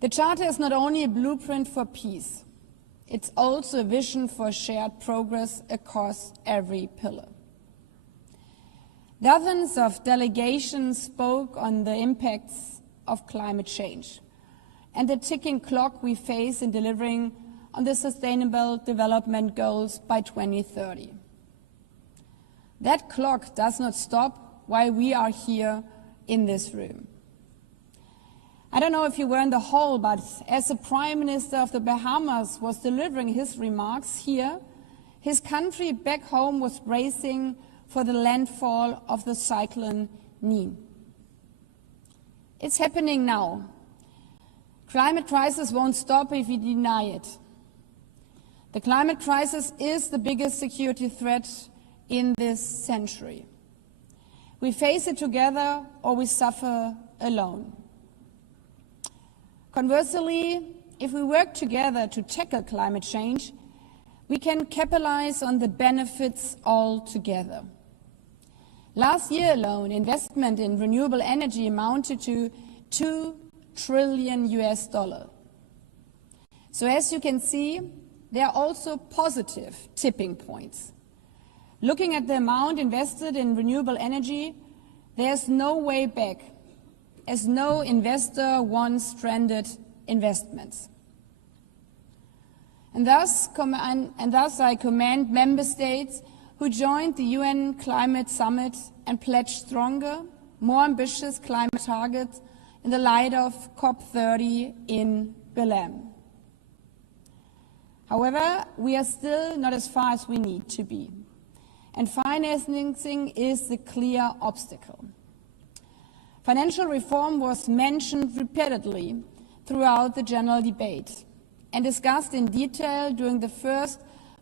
The Charter is not only a blueprint for peace, it's also a vision for shared progress across every pillar. Dozens of delegations spoke on the impacts of climate change and the ticking clock we face in delivering on the Sustainable Development Goals by 2030. That clock does not stop while we are here in this room. I don't know if you were in the hall, but as the Prime Minister of the Bahamas was delivering his remarks here, his country back home was bracing for the landfall of the cyclone Nene. It's happening now. Climate crisis won't stop if we deny it. The climate crisis is the biggest security threat in this century. We face it together or we suffer alone. Conversely, if we work together to tackle climate change, we can capitalize on the benefits all together. Last year alone, investment in renewable energy amounted to $2 trillion. So as you can see, there are also positive tipping points. Looking at the amount invested in renewable energy, there's no way back, as no investor wants stranded investments. And thus I commend member states who joined the UN Climate Summit and pledged stronger, more ambitious climate targets in the light of COP30 in Belém. However, we are still not as far as we need to be, and financing is the clear obstacle. Financial reform was mentioned repeatedly throughout the general debate and discussed in detail during the first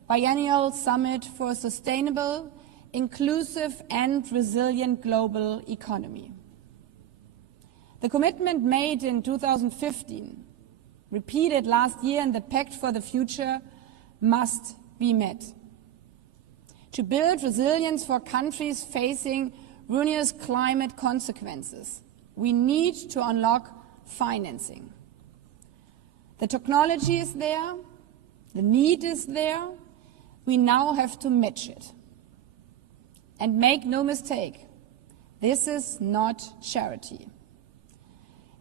biennial summit for a sustainable, inclusive and resilient global economy. The commitment made in 2015, repeated last year in the Pact for the Future, must be met. To build resilience for countries facing ruinous climate consequences, we need to unlock financing. The technology is there, the need is there, we now have to match it. And make no mistake, this is not charity.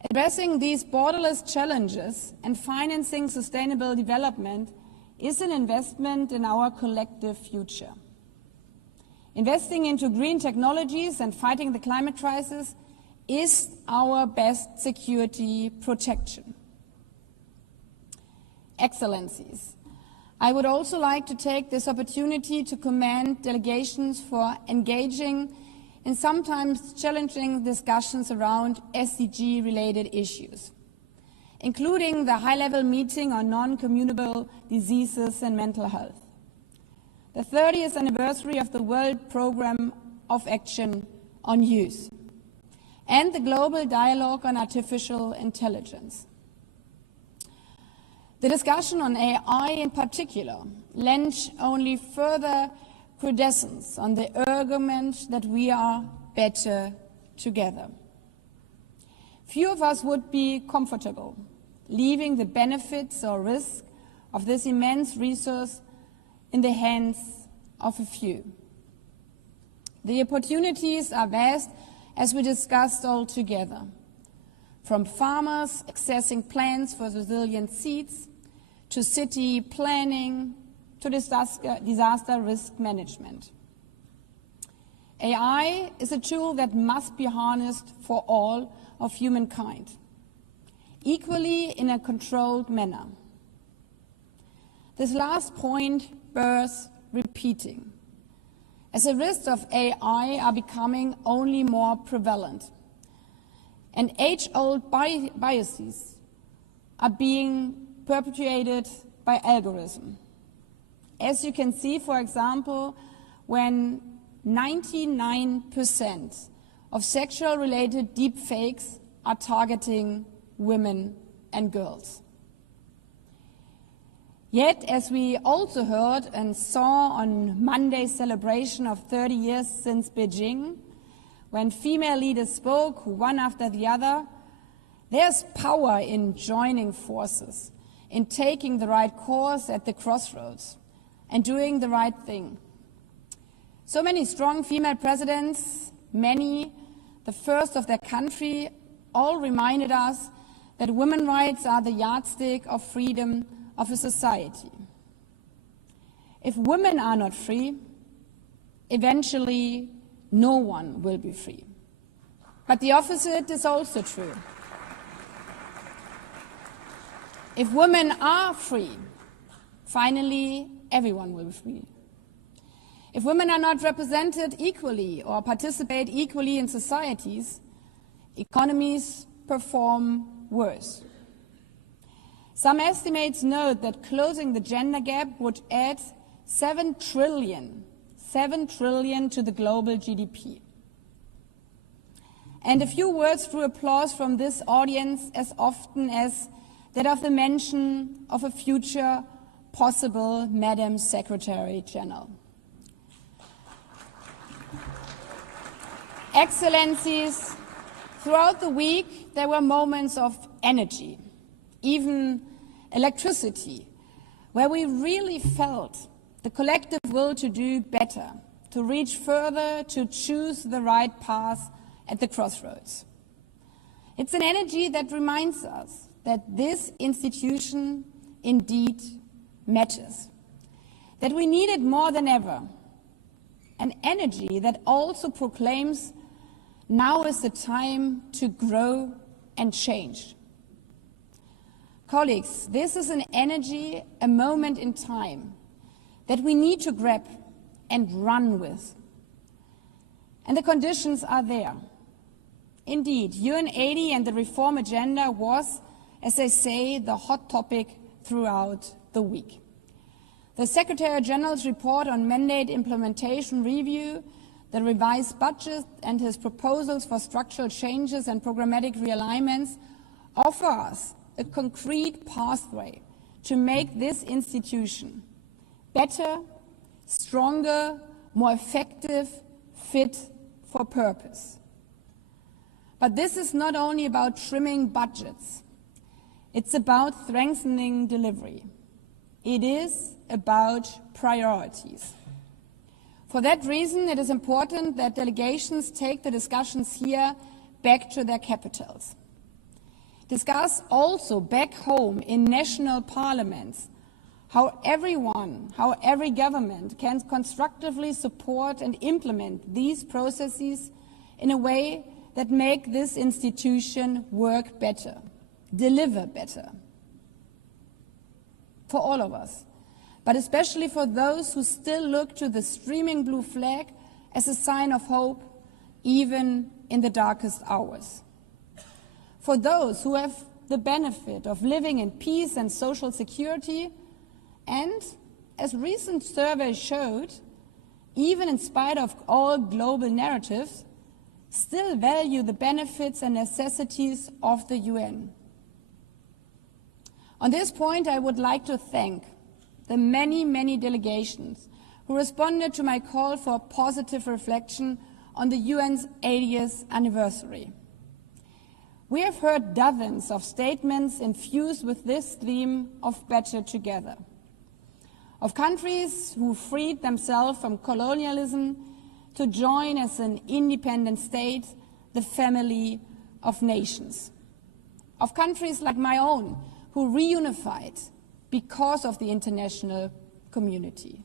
Addressing these borderless challenges and financing sustainable development is an investment in our collective future. Investing into green technologies and fighting the climate crisis is our best security protection. Excellencies, I would also like to take this opportunity to commend delegations for engaging in sometimes challenging discussions around SDG-related issues, including the high-level meeting on non-communicable diseases and mental health, the 30th anniversary of the World Programme of Action on Youth, and the Global Dialogue on Artificial Intelligence. The discussion on AI in particular lent only further credence on the argument that we are better together. Few of us would be comfortable leaving the benefits or risk of this immense resource in the hands of a few. The opportunities are vast, as we discussed all together, from farmers accessing plans for resilient seeds, to city planning, to disaster risk management. AI is a tool that must be harnessed for all of humankind, equally in a controlled manner. This last point bears repeating, as the risks of AI are becoming only more prevalent, and age-old biases are being perpetuated by algorithm. As you can see, for example, when 99% of sexual-related deepfakes are targeting women and girls. Yet, as we also heard and saw on Monday's celebration of 30 years since Beijing, when female leaders spoke, one after the other. There's power in joining forces, in taking the right course at the crossroads, and doing the right thing. So many strong female presidents, many, the first of their country, all reminded us that women's rights are the yardstick of freedom of a society. If women are not free, eventually no one will be free. But the opposite is also true. If women are free, finally everyone will be free. If women are not represented equally or participate equally in societies, economies perform worse. Some estimates note that closing the gender gap would add 7 trillion to the global GDP. And a few words through applause from this audience as often as that of the mention of a future possible Madam Secretary General. Excellencies, throughout the week there were moments of energy, even electricity, where we really felt the collective will to do better, to reach further, to choose the right path at the crossroads. It's an energy that reminds us that this institution indeed matters, that we need it more than ever, an energy that also proclaims now is the time to grow and change. Colleagues, this is an energy, a moment in time that we need to grab and run with. And the conditions are there. Indeed, UNGA and the reform agenda was, as they say, the hot topic throughout the week. The Secretary General's report on mandate implementation review, the revised budget and his proposals for structural changes and programmatic realignments offer us a concrete pathway to make this institution better, stronger, more effective, fit for purpose. But this is not only about trimming budgets. It's about strengthening delivery. It is about priorities. For that reason, it is important that delegations take the discussions here back to their capitals. Discuss also back home in national parliaments how every government can constructively support and implement these processes in a way that make this institution work better, deliver better. For all of us, but especially for those who still look to the streaming blue flag as a sign of hope, even in the darkest hours. For those who have the benefit of living in peace and social security, and, as recent surveys showed, even in spite of all global narratives, still value the benefits and necessities of the UN. On this point, I would like to thank the many delegations who responded to my call for a positive reflection on the UN's 80th anniversary. We have heard dozens of statements infused with this theme of better together, of countries who freed themselves from colonialism to join as an independent state, the family of nations, of countries like my own who reunified because of the international community,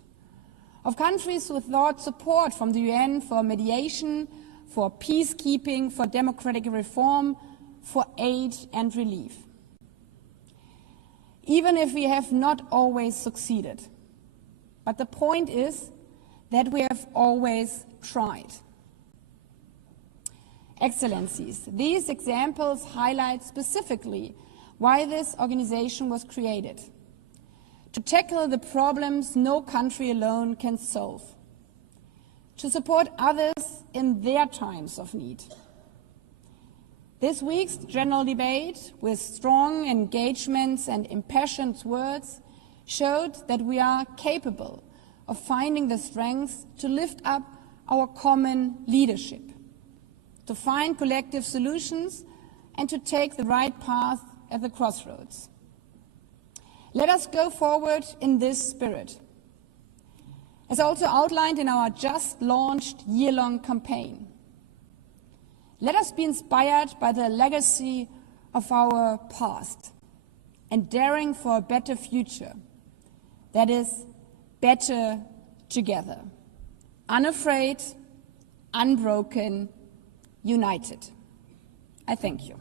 of countries who sought support from the UN for mediation, for peacekeeping, for democratic reform, for aid and relief. Even if we have not always succeeded, but the point is that we have always tried. Excellencies, these examples highlight specifically why this organization was created: to tackle the problems no country alone can solve, to support others in their times of need. This week's general debate, with strong engagements and impassioned words, showed that we are capable of finding the strength to lift up our common leadership. to find collective solutions, and to take the right path at the crossroads. Let us go forward in this spirit. As also outlined in our just launched year-long campaign, let us be inspired by the legacy of our past and daring for a better future that is better together, unafraid, unbroken, united. I thank you.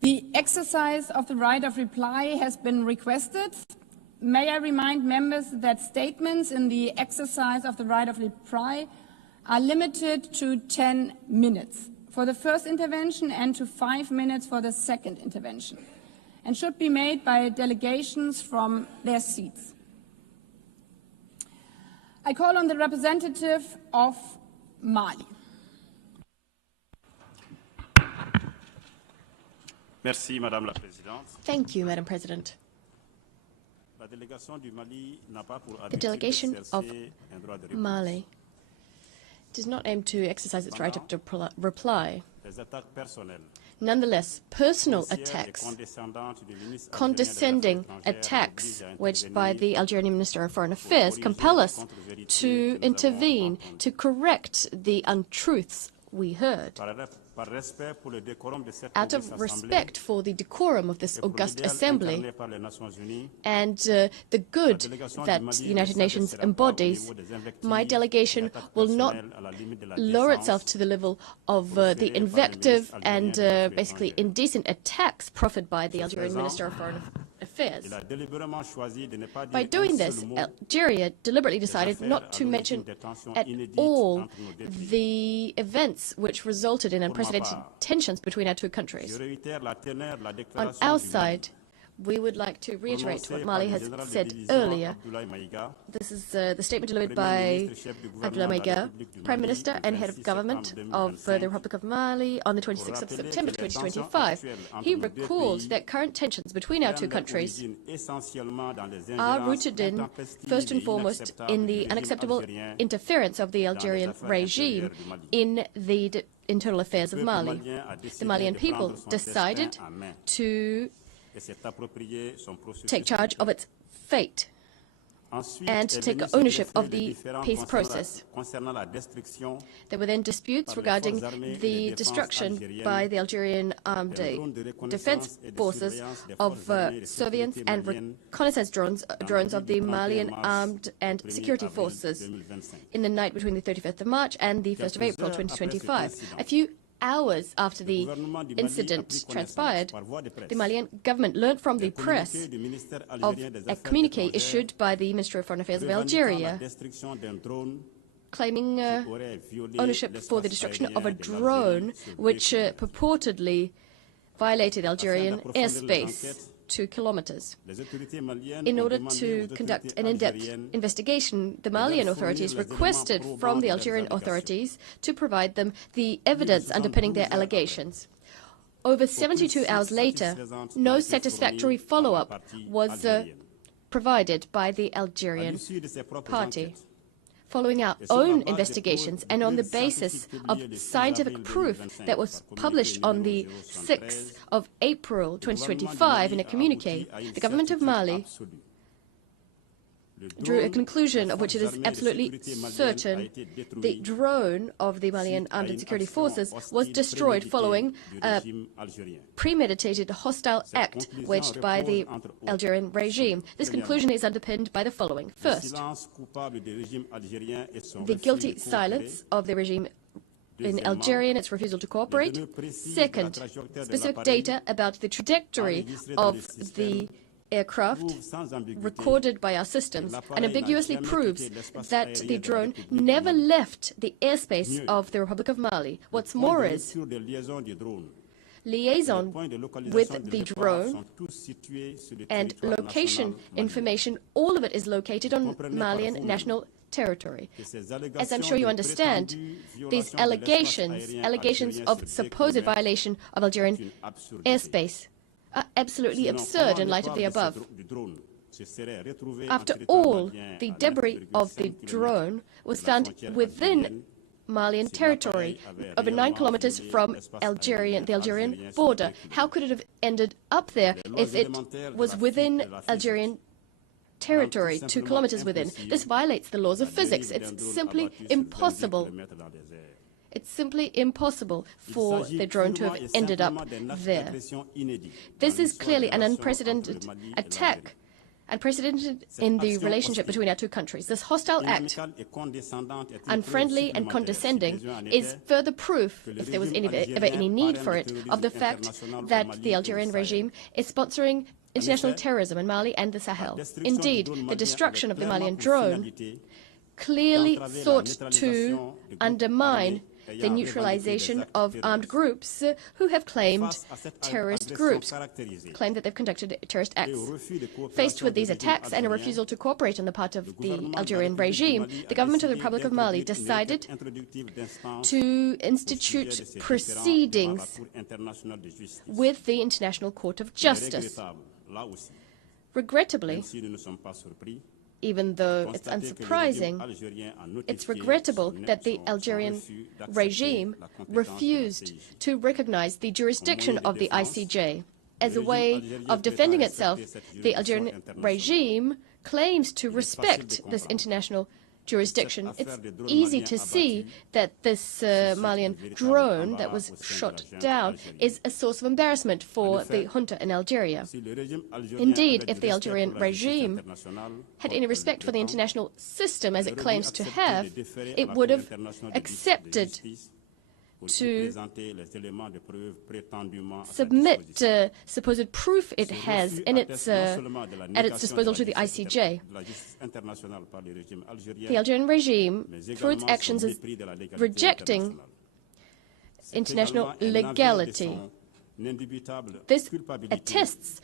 The exercise of the right of reply has been requested. May I remind members that statements in the exercise of the right of reply are limited to 10 minutes for the first intervention and to 5 minutes for the second intervention, and should be made by delegations from their seats. I call on the representative of Mali. Merci, Madame la Présidente. Thank you, Madam President. The delegation of Mali does not aim to exercise its right of reply. Nonetheless, personal attacks, condescending attacks waged by the Algerian Minister of Foreign Affairs compel us to intervene, to correct the untruths we heard. Out of respect for the decorum of this august assembly and the good that the United Nations embodies, my delegation will not lower itself to the level of the invective and basically indecent attacks proffered by the Algerian Minister of Foreign Affairs. By doing this, Algeria deliberately decided not to mention at all the events which resulted in unprecedented tensions between our two countries. On our side, we would like to reiterate what Mali has said earlier. This is the statement delivered by Abdoulaye Maïga, Prime Minister and Head of Government of the Republic of Mali on the 26th of September 2025. He recalled that current tensions between our two countries are rooted in, first and foremost, in the unacceptable interference of the Algerian regime in the internal affairs of Mali. The Malian people decided to take charge of its fate and to take ownership of the peace process. There were then disputes regarding the destruction by the Algerian armed defense forces of surveillance and reconnaissance drones of the Malian armed and security forces in the night between the 35th of March and the 1st of April 2025. A few hours after the incident transpired, the Malian government learned from the press of a communique issued by the Ministry of Foreign Affairs of Algeria claiming ownership for the destruction of a drone which purportedly violated Algerian airspace 2 kilometers. In order to conduct an in-depth investigation, the Malian authorities requested from the Algerian authorities to provide them the evidence underpinning their allegations. Over 72 hours later, no satisfactory follow-up was provided by the Algerian party. Following our own investigations and on the basis of scientific proof that was published on the 6th of April 2025 in a communique, the government of Mali drew a conclusion of which it is absolutely certain. The drone of the Malian Armed and Security Forces was destroyed following a premeditated hostile act waged by the Algerian regime. This conclusion is underpinned by the following. First, the guilty silence of the regime in Algeria and its refusal to cooperate. Second, specific data about the trajectory of the aircraft recorded by our systems unambiguously proves that the drone never left the airspace of the Republic of Mali. What's more is liaison with the drone and location information, all of it is located on Malian national territory. As I'm sure you understand, these allegations of supposed violation of Algerian airspace, are absolutely absurd in light of the above. After all, the debris of the drone was found within Malian territory, over 9 kilometers from the Algerian border. How could it have ended up there if it was within Algerian territory, 2 kilometers within? This violates the laws of physics. It's simply impossible. It's simply impossible for the drone to have ended up there. This is clearly an unprecedented attack, unprecedented in the relationship between our two countries. This hostile act, unfriendly and condescending, is further proof, if there was ever any need for it, of the fact that the Algerian regime is sponsoring international terrorism in Mali and the Sahel. Indeed, the destruction of the Malian drone clearly sought to undermine the neutralization of armed groups who have claimed terrorist groups, claim that they've conducted terrorist acts. Faced with these attacks and a refusal to cooperate on the part of the Algerian regime, the government of the Republic of Mali decided to institute proceedings with the International Court of Justice. Regrettably, even though it's unsurprising, it's regrettable that the Algerian regime refused to recognize the jurisdiction of the ICJ. As a way of defending itself, the Algerian regime claims to respect this international jurisdiction. It's easy to see that this Malian drone that was shot down is a source of embarrassment for the junta in Algeria. Indeed, if the Algerian regime had any respect for the international system, as it claims to have, it would have accepted to submit supposed proof it has in its, at its disposal to the ICJ. The Algerian regime, through its actions, is rejecting international legality. This attests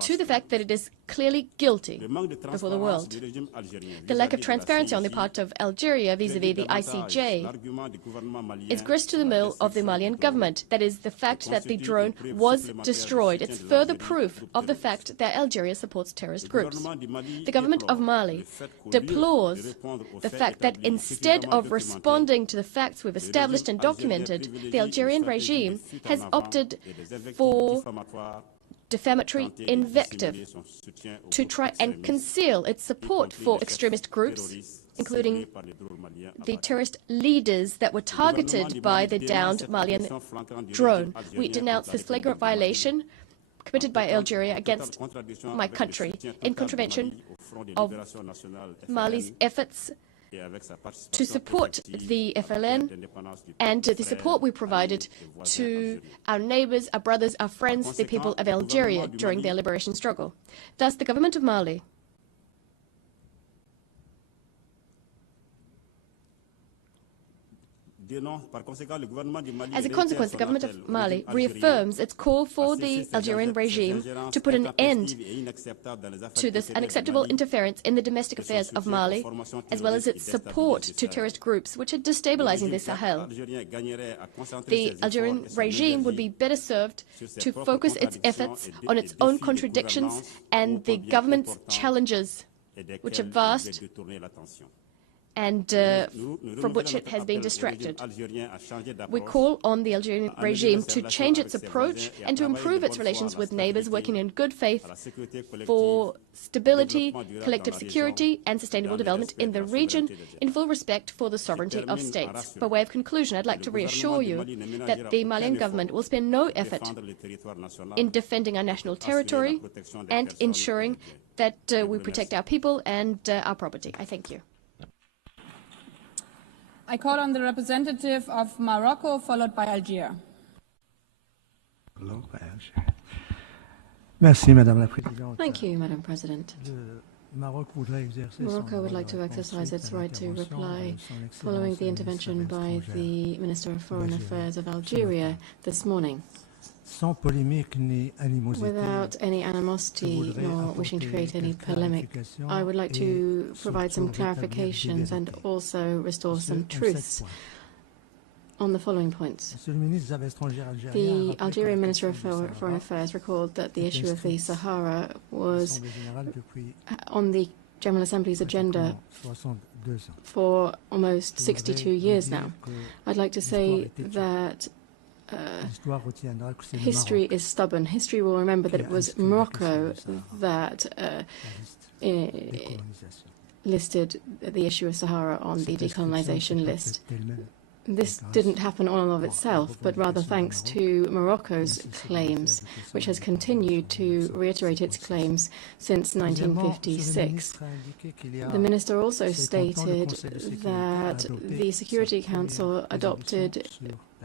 to the fact that it is clearly guilty before the world. The lack of transparency on the part of Algeria vis-à-vis the ICJ is grist to the mill of the Malian government. That is, the fact that the drone was destroyed. It's further proof of the fact that Algeria supports terrorist groups. The government of Mali deplores the fact that instead of responding to the facts we've established and documented, the Algerian regime has opted for defamatory invective to try and conceal its support for extremist groups, including the terrorist leaders that were targeted by the downed Malian drone. We denounce this flagrant violation committed by Algeria against my country in contravention of Mali's efforts to support the FLN and the support we provided to our neighbors, our brothers, our friends, the people of Algeria during their liberation struggle. Thus, the government of Mali As a consequence, the government of Mali reaffirms its call for the Algerian regime to put an end to this unacceptable interference in the domestic affairs of Mali, as well as its support to terrorist groups which are destabilizing the Sahel. The Algerian regime would be better served to focus its efforts on its own contradictions and the government's challenges, which are vast and from which it has been distracted. We call on the Algerian regime to change its approach and to improve its relations with neighbors, working in good faith for stability, collective security, and sustainable development in the region, in full respect for the sovereignty of states. By way of conclusion, I'd like to reassure you that the Malian government will spare no effort in defending our national territory and ensuring that we protect our people and our property. I thank you. I call on the representative of Morocco, followed by Algeria. Thank you, Madam President. Morocco would like to exercise its right to reply following the intervention by the Minister of Foreign Affairs of Algeria this morning. Without any animosity nor wishing to create any polemic, I would like to provide some clarifications and also restore some truths on the following points. The Algerian Minister of Foreign Affairs recalled that the issue of the Sahara was on the General Assembly's agenda for almost 62 years now. I'd like to say that history is stubborn. History will remember that it was Morocco that listed the issue of Sahara on the decolonization list. This didn't happen all in of itself, but rather thanks to Morocco's claims, which has continued to reiterate its claims since 1956. The minister also stated that the Security Council adopted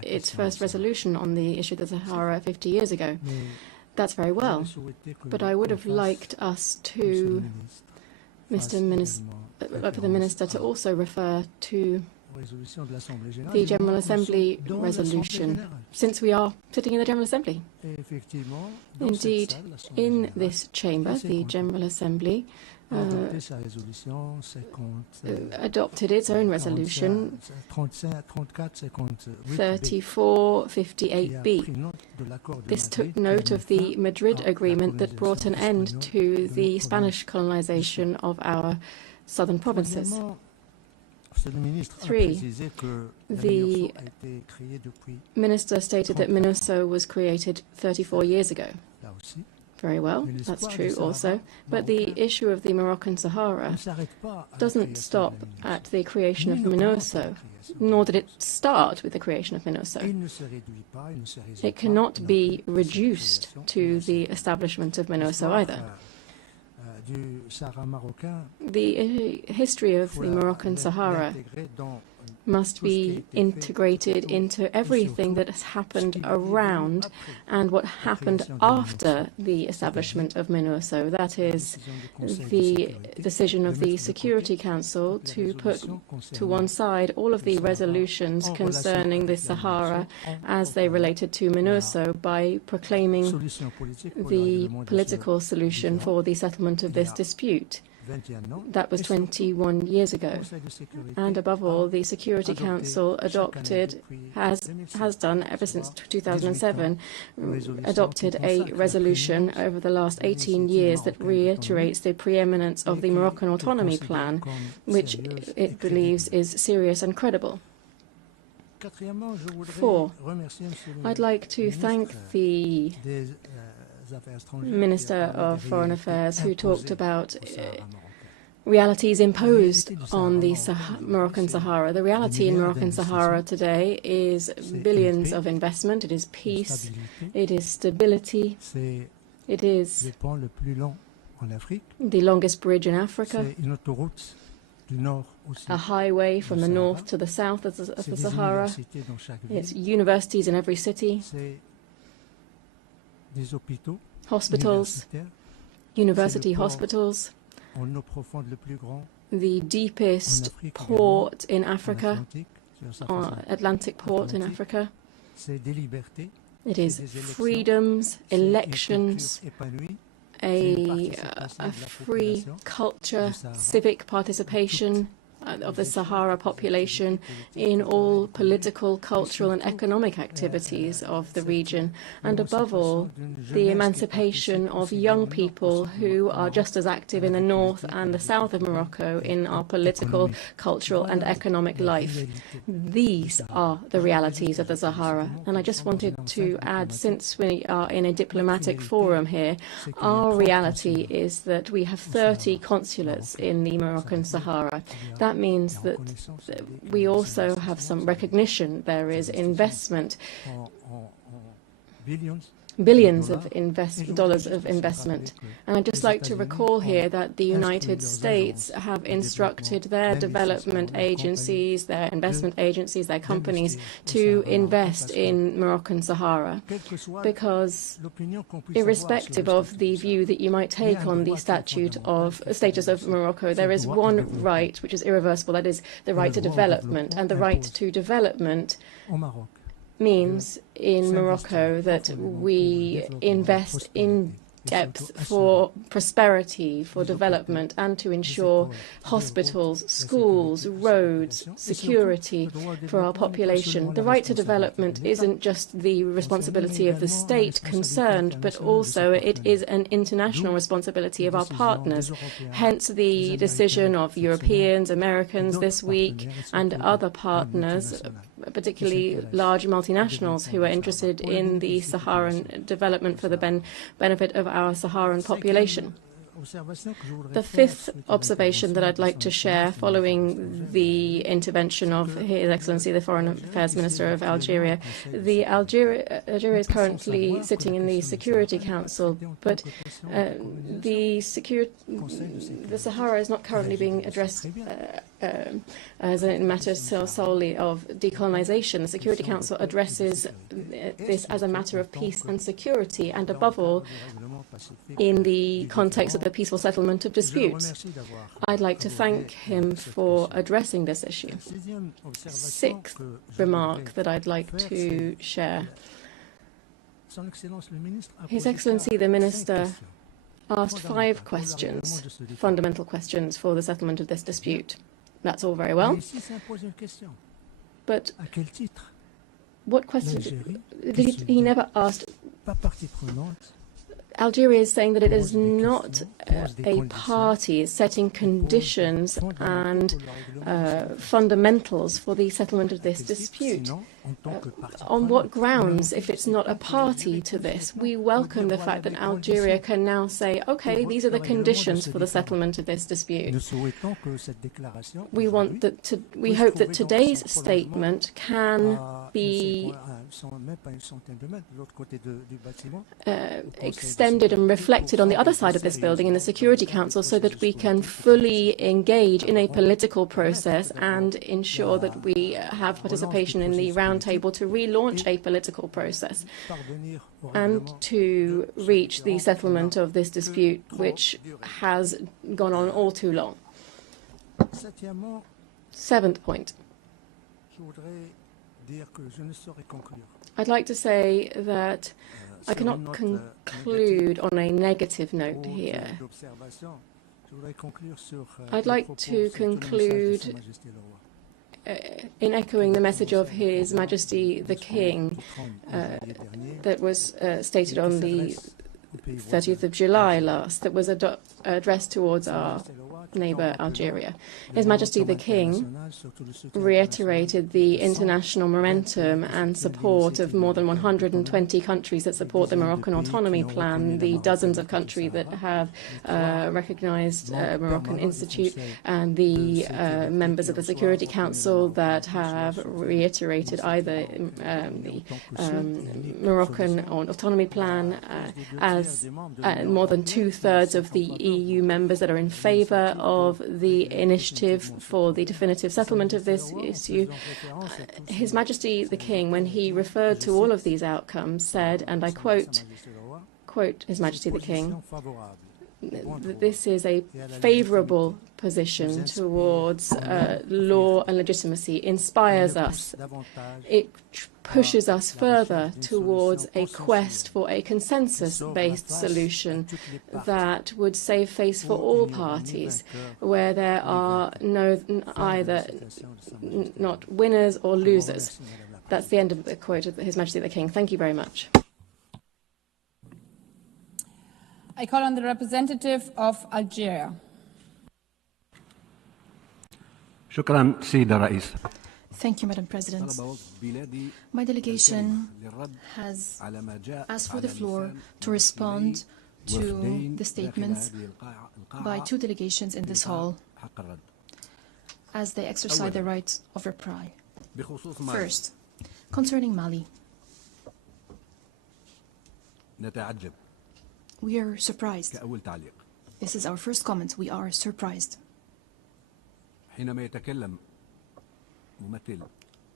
its first resolution on the issue of the Sahara 50 years ago. That's very well, but I would have liked us to, for the minister to also refer to the General Assembly resolution, since we are sitting in the General Assembly. Indeed, in this chamber, the General Assembly adopted its own resolution 3458B. This took note of the Madrid Agreement that brought an end to the Spanish colonization of our southern provinces. 3. The minister stated that MINUSO was created 34 years ago. Very well, that's true also. But the issue of the Moroccan Sahara doesn't stop at the creation of MINUSO, nor did it start with the creation of MINUSO. It cannot be reduced to the establishment of MINUSO either. The history of the Moroccan Sahara must be integrated into everything that has happened around and what happened after the establishment of MINUSO. That is the decision of the Security Council to put to one side all of the resolutions concerning the Sahara as they related to MINUSO by proclaiming the political solution for the settlement of this dispute. That was 21 years ago. And above all, the Security Council has done ever since 2007, adopted a resolution over the last 18 years that reiterates the preeminence of the Moroccan Autonomy Plan, which it believes is serious and credible. 4. I'd like to thank the Minister of Foreign Affairs who talked about realities imposed on the Moroccan Sahara. The reality in Moroccan Sahara today is billions of investment, it is peace, it is stability, it is the longest bridge in Africa, a highway from the north to the south of the Sahara, it's universities in every city, hospitals, university hospitals, the deepest port in Africa, Atlantic port in Africa. It is freedoms, elections, a free culture, civic participation of the Sahara population in all political, cultural and economic activities of the region, and above all, the emancipation of young people who are just as active in the north and the south of Morocco in our political, cultural and economic life. These are the realities of the Sahara. And I just wanted to add, since we are in a diplomatic forum here, our reality is that we have 30 consulates in the Moroccan Sahara. That means that we also have some recognition. There is investment, billions of dollars of investment. And I'd just like to recall here that the United States have instructed their development agencies, their investment agencies, their companies to invest in Moroccan Sahara, because irrespective of the view that you might take on the status of Morocco, there is one right which is irreversible, that is the right to development, and the right to development means in Morocco that we invest in depth for prosperity, for development, and to ensure hospitals, schools, roads, security for our population. The right to development isn't just the responsibility of the state concerned, but also it is an international responsibility of our partners. Hence the decision of Europeans, Americans this week, and other partners, particularly large multinationals who are interested in the Saharan development for the benefit of our Saharan population. The fifth observation that I'd like to share following the intervention of His Excellency the Foreign Affairs Minister of Algeria. Algeria is currently sitting in the Security Council, but the Sahara is not currently being addressed as a matter solely of decolonization. The Security Council addresses this as a matter of peace and security, and above all, in the context of the peaceful settlement of disputes. I'd like to thank him for addressing this issue. Sixth remark that I'd like to share. His Excellency the Minister asked 5 questions, fundamental questions for the settlement of this dispute. That's all very well. But what questions? He never asked. Algeria is saying that it is not a party setting conditions and fundamentals for the settlement of this dispute. On what grounds, if it's not a party to this? We welcome the fact that Algeria can now say, okay, these are the conditions for the settlement of this dispute. We hope that today's statement can be extended and reflected on the other side of this building in the Security Council so that we can fully engage in a political process and ensure that we have participation in the round table to relaunch a political process and to reach the settlement of this dispute, which has gone on all too long. Seventh point. I'd like to say that I cannot conclude on a negative note here. I'd like to conclude in echoing the message of His Majesty the King that was stated on the 30th of July last, that was addressed towards our neighbour Algeria. His Majesty the King reiterated the international momentum and support of more than 120 countries that support the Moroccan Autonomy Plan, the dozens of countries that have recognised Moroccan Institute, and the members of the Security Council that have reiterated either the Moroccan Autonomy Plan, as more than 2/3 of the EU members that are in favour of the initiative for the definitive settlement of this issue. His Majesty the King, when he referred to all of these outcomes, said, and I quote His Majesty the King, that this is a favourable position towards law and legitimacy, inspires us. It pushes us further towards a quest for a consensus-based solution that would save face for all parties, where there are not winners or losers. That's the end of the quote of His Majesty the King. Thank you very much. I call on the representative of Algeria. شكرا سيدة رئيس. Thank you, Madam President. My delegation has asked for the floor to respond to the statements by 2 delegations in this hall as they exercise their right of reply. First, concerning Mali, we are surprised. This is our first comment. We are surprised.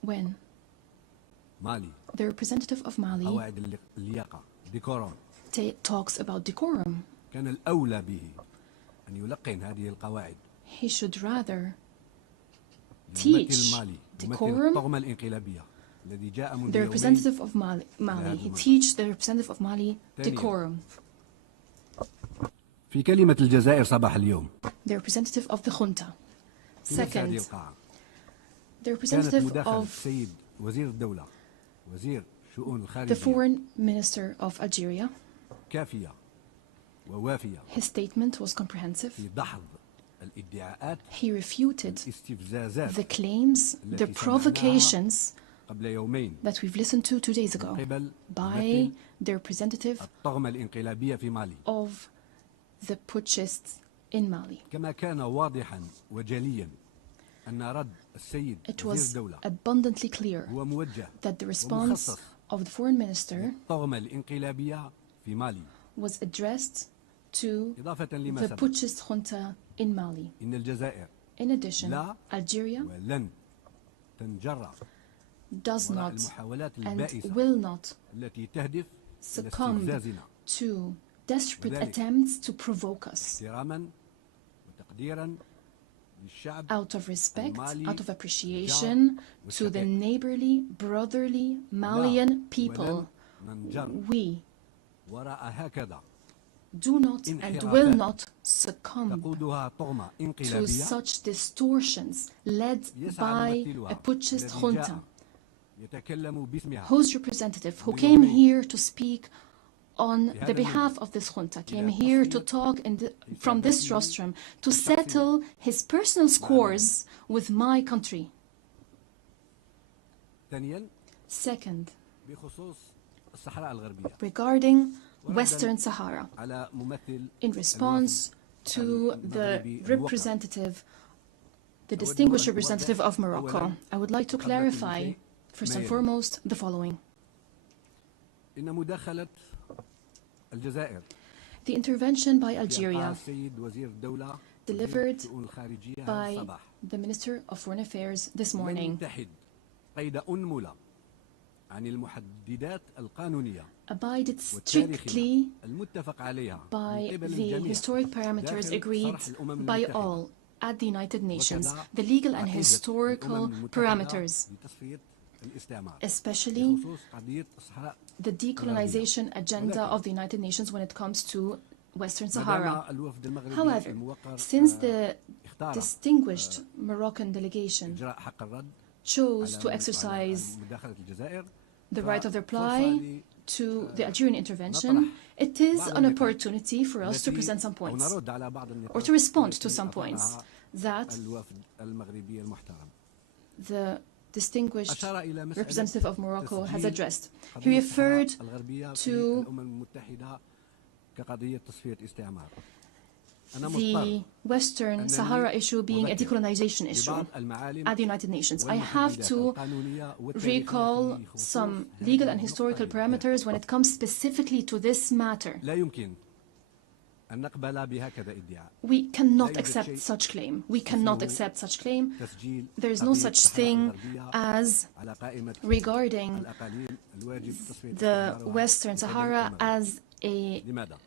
When the representative of Mali talks about decorum, he should rather teach decorum the representative of Mali. He teach the representative of Mali decorum. في كلمة الجزائر صباح اليوم. The representative of the junta. Second, the representative of وزير الدولة وزير شؤون الخارجية. the foreign minister of Algeria. كافية ووافية. His statement was comprehensive. في دحض الادعاءات. He refuted الاستفزازات. the claims, the provocations قبل يومين. that we've listened to 2 days ago by the representative الطغمة الانقلابية في مالي. of the putschists in Mali. كما كان واضحا وجليا أن رد السيد It وزير was الدولة abundantly clear هو موجه that the response of the foreign minister الطغمة الانقلابية في مالي was addressed to إضافة لما the سبق. putschist junta in Mali. إن الجزائر In addition, لا Algeria ولن تنجرع does وراء not المحاولات and البائسة will not التي تهدف إلى succumb استفزازنا to desperate وذلك attempts to provoke us احتراما وتقديرا للشعب out of respect, المالي out of appreciation to the neighborly, brotherly Malian people. We وراء هكذا do not and will not succumb تقودها طغمة to انقلابية such distortions led by a putschist junta يتكلم باسمها whose representative who came here to speak on the behalf of this junta, came here to talk from this rostrum to settle his personal scores with my country. Second, بخصوص الصحراء الغربية regarding Western Sahara, in response to the representative, the distinguished representative of Morocco, I would like to clarify, first and foremost, the following. إن مداخلة الجزائر The intervention by Algeria, السيد وزير الدولة delivered شؤون الخارجية by الصباح the Minister of Foreign Affairs this morning, تحد قيد أنملة عن المحددات القانونية abided strictly المتفق عليها by من قبل the الجميع historic parameters داخل agreed صرح الأمم by المتحدة. all at the United Nations, وكذا the legal and عقيدة historical الأمم المتحدة parameters, لتصفية الاستعمار especially بخصوص قضية الصحراء the decolonization agenda of the United Nations when it comes to Western Sahara. مدام الوفد المغربي However, الموقر since the اختار distinguished Moroccan delegation إجراء حق الرد chose على to exercise مداخلة الجزائر the right of reply to the Algerian intervention, it is an opportunity for us to present some points or to respond to some points that الوفد المغربي المحترم the distinguished أشار إلى مسألة representative of Morocco has تسجيل addressed. He قضية referred الصحراء الغربية في to الأمم المتحدة كقضية تصفية استعمار. أنا the مضطر Western Sahara issue being a decolonization issue ببعض المعالم at the United Nations. I have to recall some legal and historical parameters when it comes specifically to this matter. لا يمكن أن نقبل بهكذا ادعاء. We cannot accept such claim. We cannot accept such claim. تسجيل There is no قضية such الصحراء thing الغربية as على قائمة regarding الأقاليم الواجب تصفية the استعمارها Western Sahara as a لماذا؟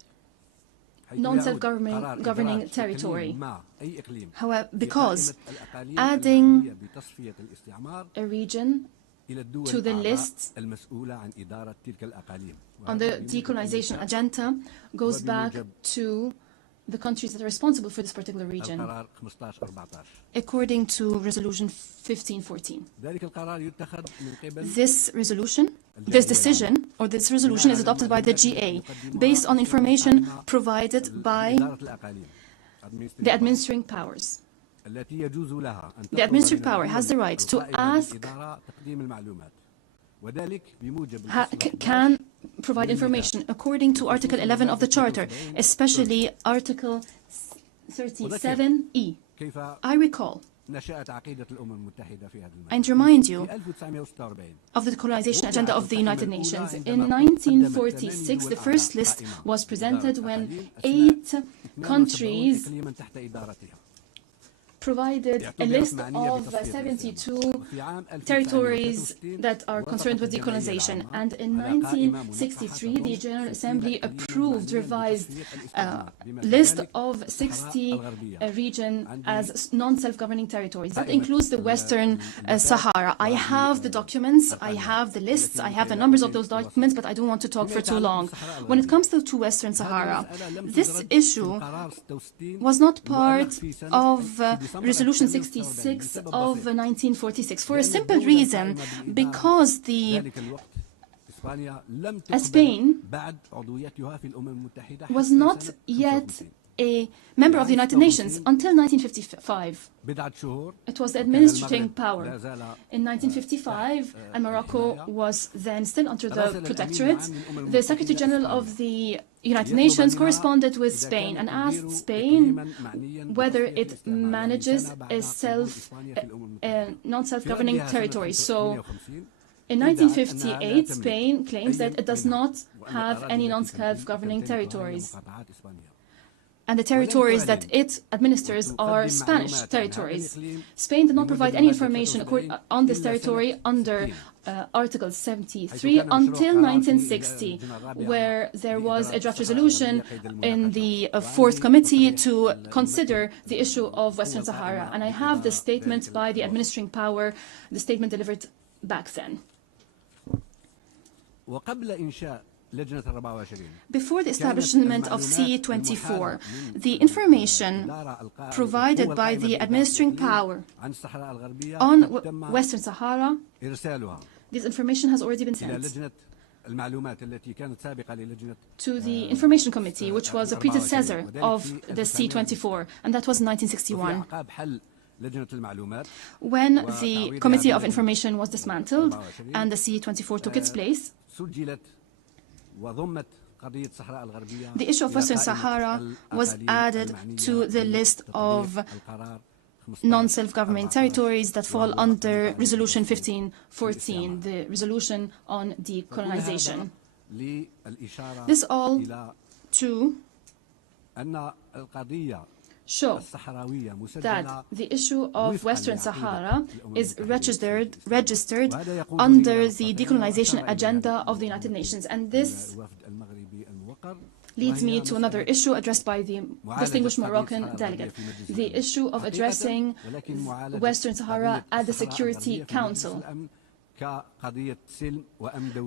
non-self-governing territory. مع أي إقليم However, في because قائمة الأقاليم adding المعنية بتصفية الاستعمار a region إلى الدول to the الأعضاء list المسؤولة عن إدارة تلك الأقاليم. on the decolonization agenda goes back to the countries that are responsible for this particular region, القرار 15/14. according to Resolution 1514. ذلك القرار يتخذ من قبل This decision, or this resolution is adopted by the GA based on information provided by إدارة الأقاليم. the administering powers. التي يجوز لها أن The administrative power has the right to ask, تقديم المعلومات وذلك بموجب can provide information according to Article 11 of the Charter, especially Article 37E. I recall نشأت عقيدة الأمم المتحدة في هذا المجال. and remind you في 1946 of the decolonization agenda of the United Nations. In 1946, the first list was presented when 8 countries provided a list of 72 territories that are concerned with decolonization. And in 1963, the General Assembly approved revised list of 60 regions as non-self-governing territories. That includes the Western Sahara. I have the documents, I have the lists, I have the numbers of those documents, but I don't want to talk for too long. When it comes to Western Sahara, this issue was not part of Resolution 66 of 1946 for a simple reason, because Spain was not yet a member of the United Nations until 1955. It was the administrating power. In 1955, and Morocco was then still under the protectorate, the Secretary General of the United Nations corresponded with Spain and asked Spain whether it manages a non-self-governing territory. So in 1958, Spain claims that it does not have any non-self-governing territories. And the territories that it administers are Spanish territories. Spain did not provide any information on this territory under Article 73 until 1960, where there was a draft resolution in the Fourth Committee to consider the issue of Western Sahara. And I have the statement by the administering power, the statement delivered back then. Before the establishment of C24, the information provided by the administering power on Western Sahara, this information has already been sent to the Information Committee, which was a predecessor of the C24, and that was in 1961. When the Committee of Information was dismantled and the C24 took its place, the issue of Western Sahara was added to the list of non-self-governing territories that fall under Resolution 1514, the resolution on decolonization. This all to show that the issue of Western Sahara is registered under the decolonization agenda of the United Nations. And this leads me to another issue addressed by the distinguished Moroccan delegate, the issue of addressing Western Sahara at the Security Council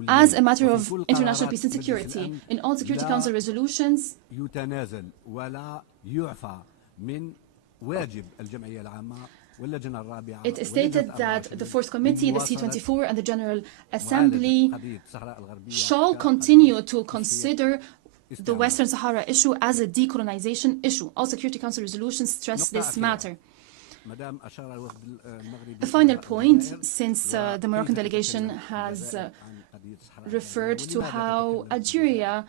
as a matter of international peace and security. In all Security Council resolutions, it is stated that the Fourth Committee, the C24, and the General Assembly shall continue to consider the Western Sahara issue as a decolonization issue. All Security Council resolutions stress this matter. A final point, since the Moroccan delegation has referred to how Algeria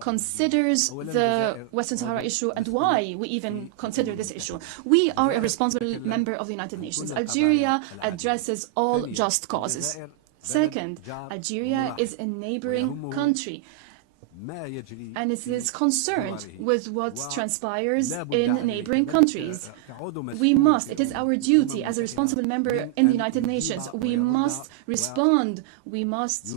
considers the Western Sahara issue and why we even consider this issue. We are a responsible member of the United Nations. Algeria addresses all just causes. Second, Algeria is a neighboring country, and it is concerned with what transpires in neighboring countries. We must, it is our duty as a responsible member in the United Nations, we must respond, we must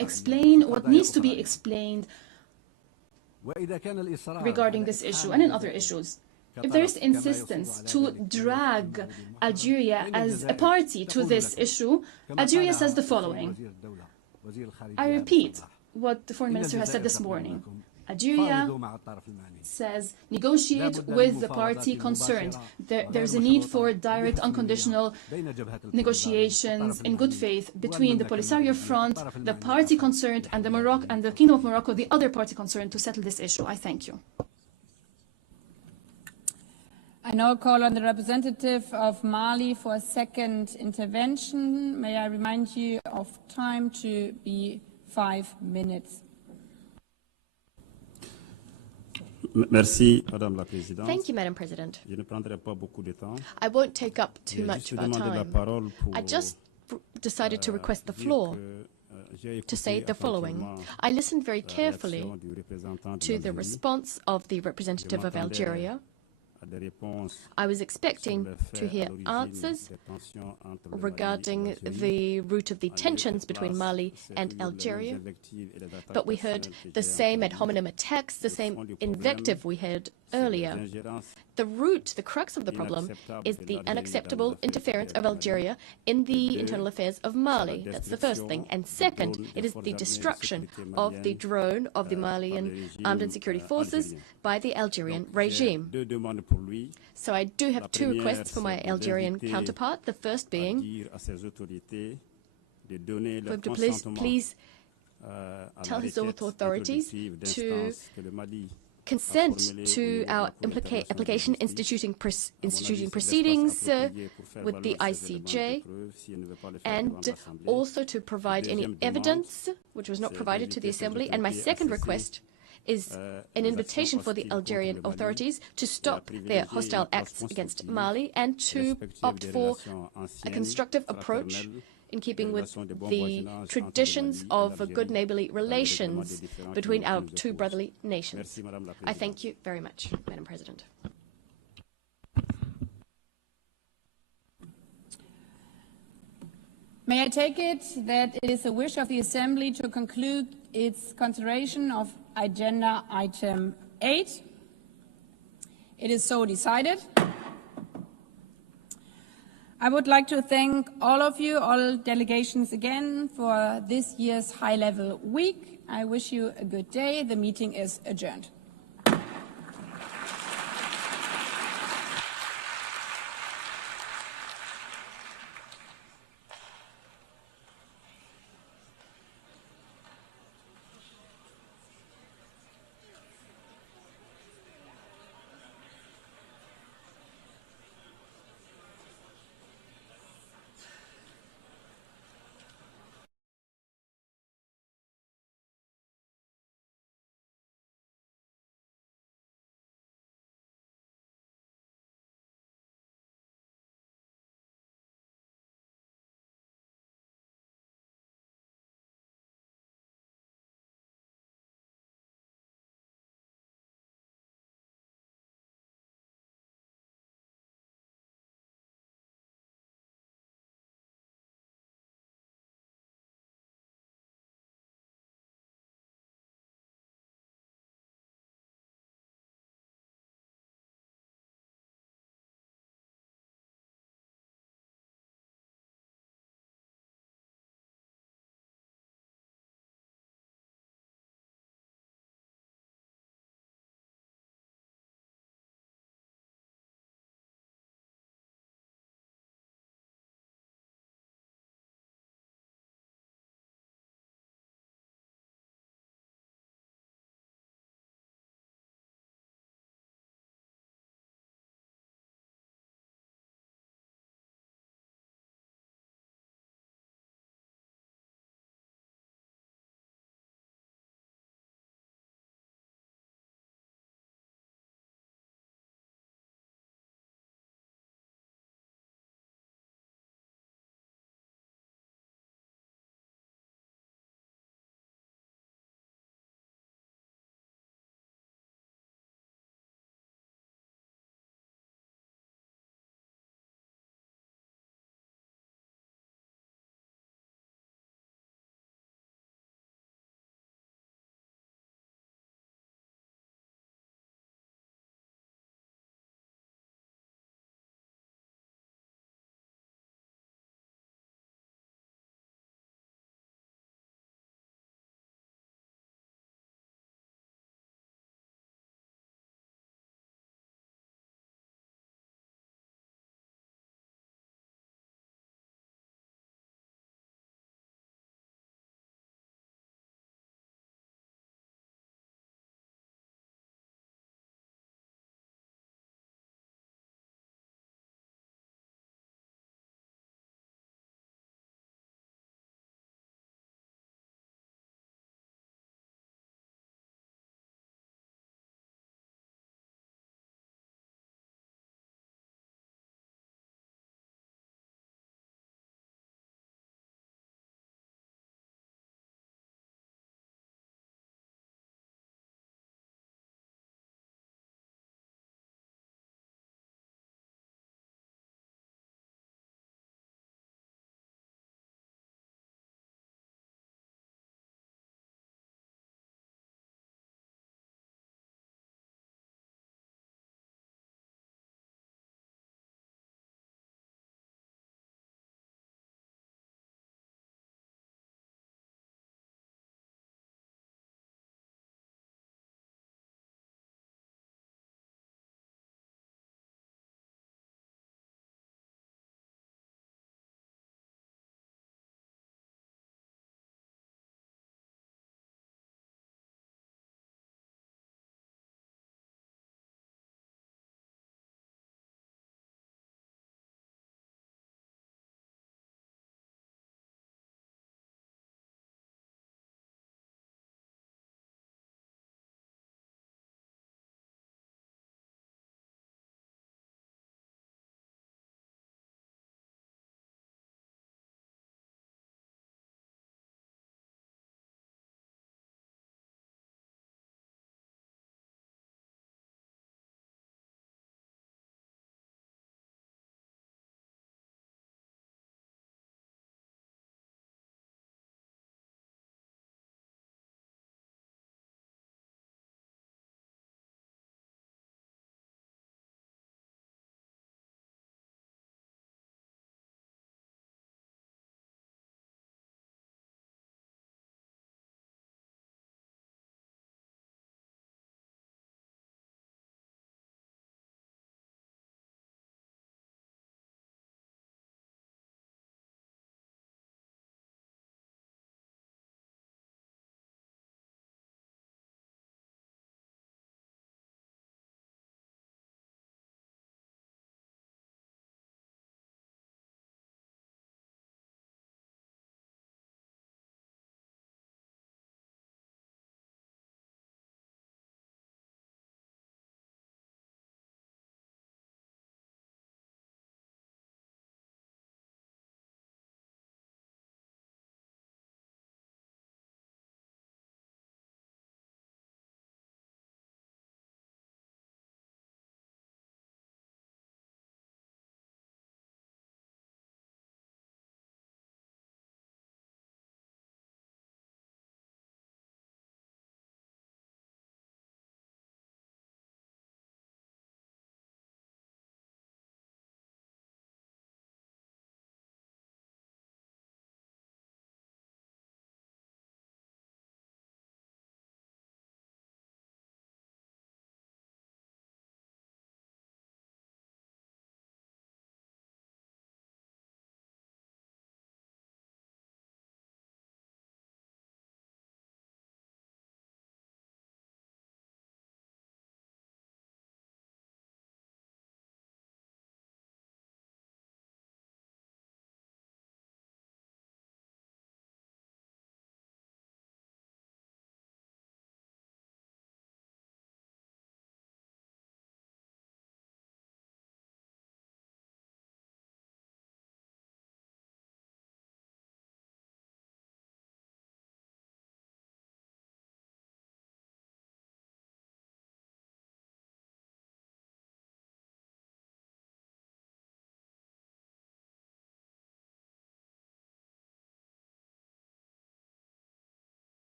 explain what needs to be explained regarding this issue and in other issues. If there is insistence to drag Algeria as a party to this issue, Algeria says the following. I repeat what the Foreign Minister has said this morning. Algeria says, negotiate with the party concerned. There's a need for direct, unconditional negotiations in good faith between the Polisario Front, the party concerned, and the Kingdom of Morocco, the other party concerned, to settle this issue. I thank you. I now call on the representative of Mali for a second intervention. May I remind you of time to be 5 minutes. Merci, Madame la Présidente. Thank you, Madam President. Je ne prendrai pas beaucoup de temps. I won't take up too much of our time. I just decided to request the floor to say the following. I listened very carefully to the response of the representative of Algeria. I was expecting to hear answers regarding the root of the tensions between Mali and Algeria, but we heard the same ad hominem attacks, the same invective we heard earlier. The root, the crux of the problem is the unacceptable interference of Algeria in the internal affairs of Mali. That's the first thing. And second, it is the destruction of the drone of the Malian armed and security forces by the Algerian regime. So I do have two requests for my Algerian counterpart. The first being for him to please tell his authorities to consent to our application instituting proceedings with the ICJ, and also to provide any evidence which was not provided to the Assembly. And my second request is an invitation for the Algerian authorities to stop their hostile acts against Mali and to opt for a constructive approach in keeping with the traditions of good neighborly relations between our two brotherly nations. I thank you very much, Madam President. May I take it that it is the wish of the Assembly to conclude its consideration of agenda item 8? It is so decided. I would like to thank all of you, all delegations again, for this year's high-level week. I wish you a good day. The meeting is adjourned.